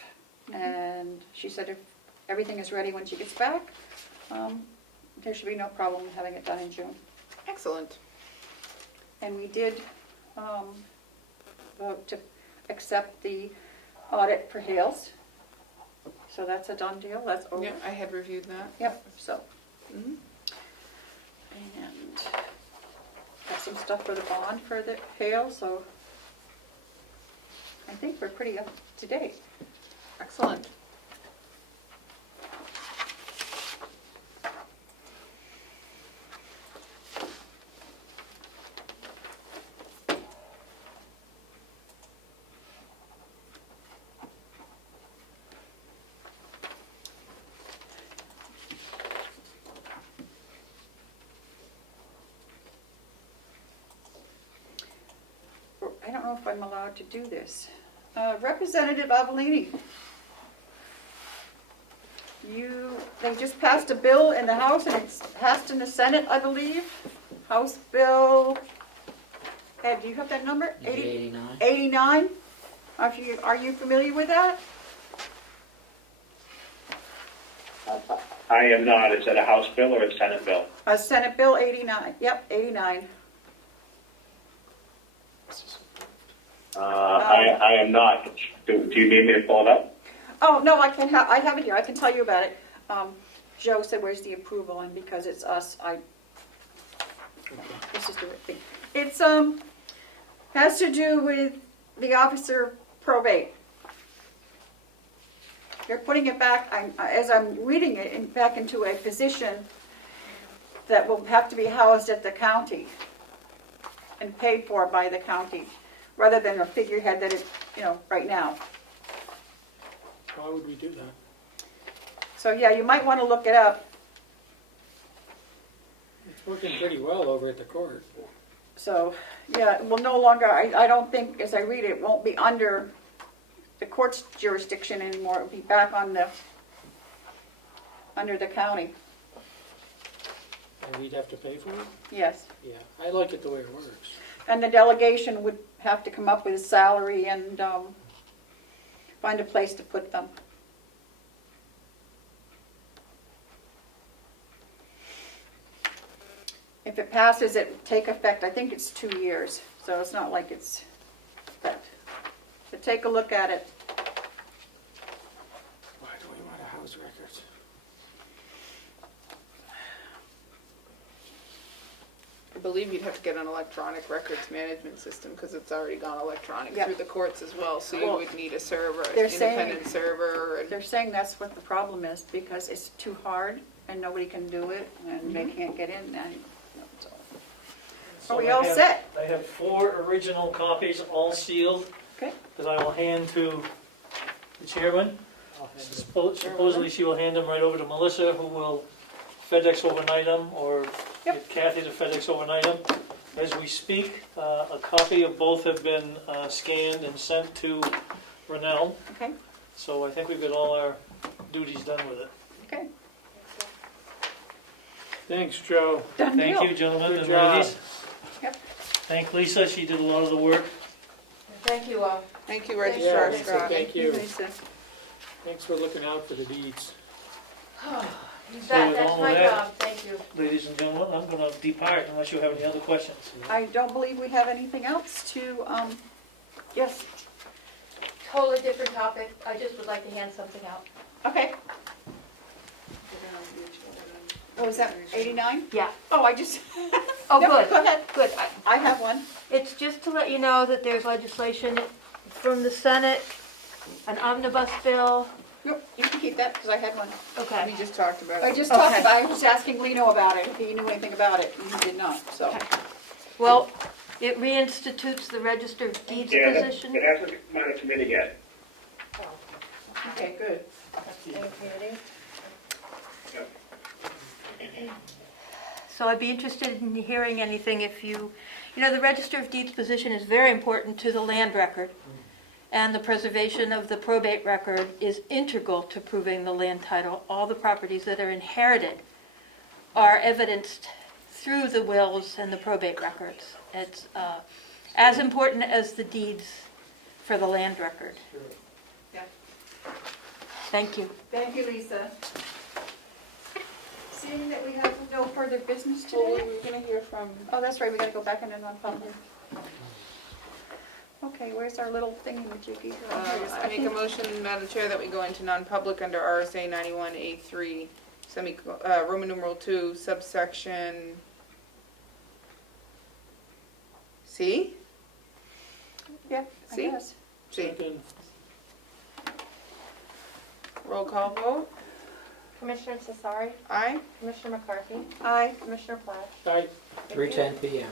And she said if everything is ready when she gets back, there should be no problem having it done in June. Excellent. And we did vote to accept the audit for Hales. So that's a done deal, that's over. Yeah, I had reviewed that. Yep, so, Mhm. and got some stuff for the bond for the Hales, so I think we're pretty up to date. Excellent. I don't know if I'm allowed to do this. Representative Avalini, they just passed a bill in the House and it's passed in the Senate, I believe. House Bill, Ed, do you have that number? 89. 89? Are you familiar with that? I am not. Is that a House bill or a Senate bill? Senate Bill 89, yep, 89. I am not. Do you need me to pull it up? Oh, no, I have it here, I can tell you about it. Joe said, where's the approval, and because it's us, I This is the right thing. It's, has to do with the officer probate. They're putting it back, as I'm reading it, back into a position that will have to be housed at the county and paid for by the county, rather than a figurehead that is, right now. Why would we do that? So yeah, you might want to look it up. It's working pretty well over at the court. So, yeah, it will no longer, I don't think, as I read it, it won't be under the court's jurisdiction anymore. It'll be back on under the county. And we'd have to pay for it? Yes. Yeah, I like it the way it works. And the delegation would have to come up with a salary and find a place to put them. If it passes, it will take effect, I think it's 2 years, so it's not like it's, but take a look at it. Why do we want to house records? I believe you'd have to get an electronic records management system because it's already gone electronic Yep. through the courts as well. So you Well, would need a server, they're an saying- independent server. And They're saying that's what the problem is, because it's too hard and nobody can do it and they can't get in and, so. So Are we I all have- set? I have 4 original copies, all sealed, Okay. that I will hand to the chairman. I'll have it. Supposedly she will hand them right over to Melissa, who will FedEx overnight them, or Yep. get Kathy to FedEx overnight them. As we speak, a copy of both have been scanned and sent to Rennell, Okay, so I think we've got all our duties done with it. okay. Thanks, Joe. Done Thank deal. you, gentlemen Good and job. ladies. Yep. Thank Lisa, she did a lot of the work. Thank you all. thank you, Yeah, Registrar so Scott. thank you. Lisa. Thanks for looking out for the deeds. You So bet, with that's all my that- job, thank you. Ladies and gentlemen, I'm gonna depart unless you have any other questions. I don't believe we have anything else to, yes, Totally different topic, I just would like to hand something out. okay. What was that, 89? Yeah. Oh, I just, Oh, Yep, good. go ahead. Good. I have one. It's just to let you know that there's legislation from the Senate, an omnibus bill. Yep, you can keep that, because I had one. We Okay. just talked about I it. just talked Okay. about, I was asking Lino about it, if he knew anything about it, and he did not, so. Okay. Well, it reinstitutes the Register of Deeds position. It hasn't come out of committee yet. Okay, good. So I'd be interested in hearing anything if you know, the Register of Deeds position is very important to the land record. And the preservation of the probate record is integral to proving the land title. All the properties that are inherited are evidenced through the wills and the probate records. It's as important as the deeds for the land record. Yeah. Thank you. Thank you, Lisa. Seeing that we have no further business Well, today? we're gonna hear from, Oh, that's right, we gotta go back into non-public. Okay, where's our little thingy-majiggy? I make a motion, Madam Chair, that we go into non-public under RSA 91A3, Roman numeral 2, subsection C? Yeah, I See? guess. C. Second. Roll call vote. Commissioner Cesari, Aye. Commissioner McCarthy, Aye. Commissioner Platt. Aye. 3:10 PM.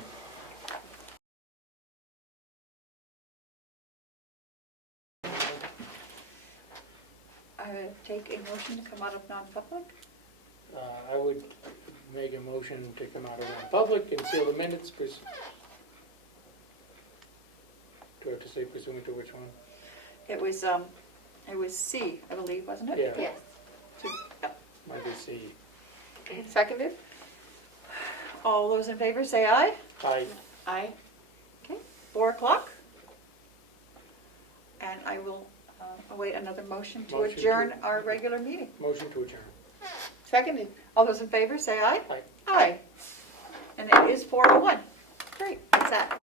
Take a motion to come out of non-public. I would make a motion to come out of non-public and seal the minutes. Do I have to say pursuant to which one? It was C, I believe, wasn't it? Yeah. Yes. Might be C. Seconded? All those in favor say aye. Aye. Aye. Okay, 4 o'clock. And I will await another motion to Motion to- adjourn our regular meeting. Motion to adjourn. Seconded. All those in favor say aye. Aye. Aye. And it is 4:01. Great, that's that.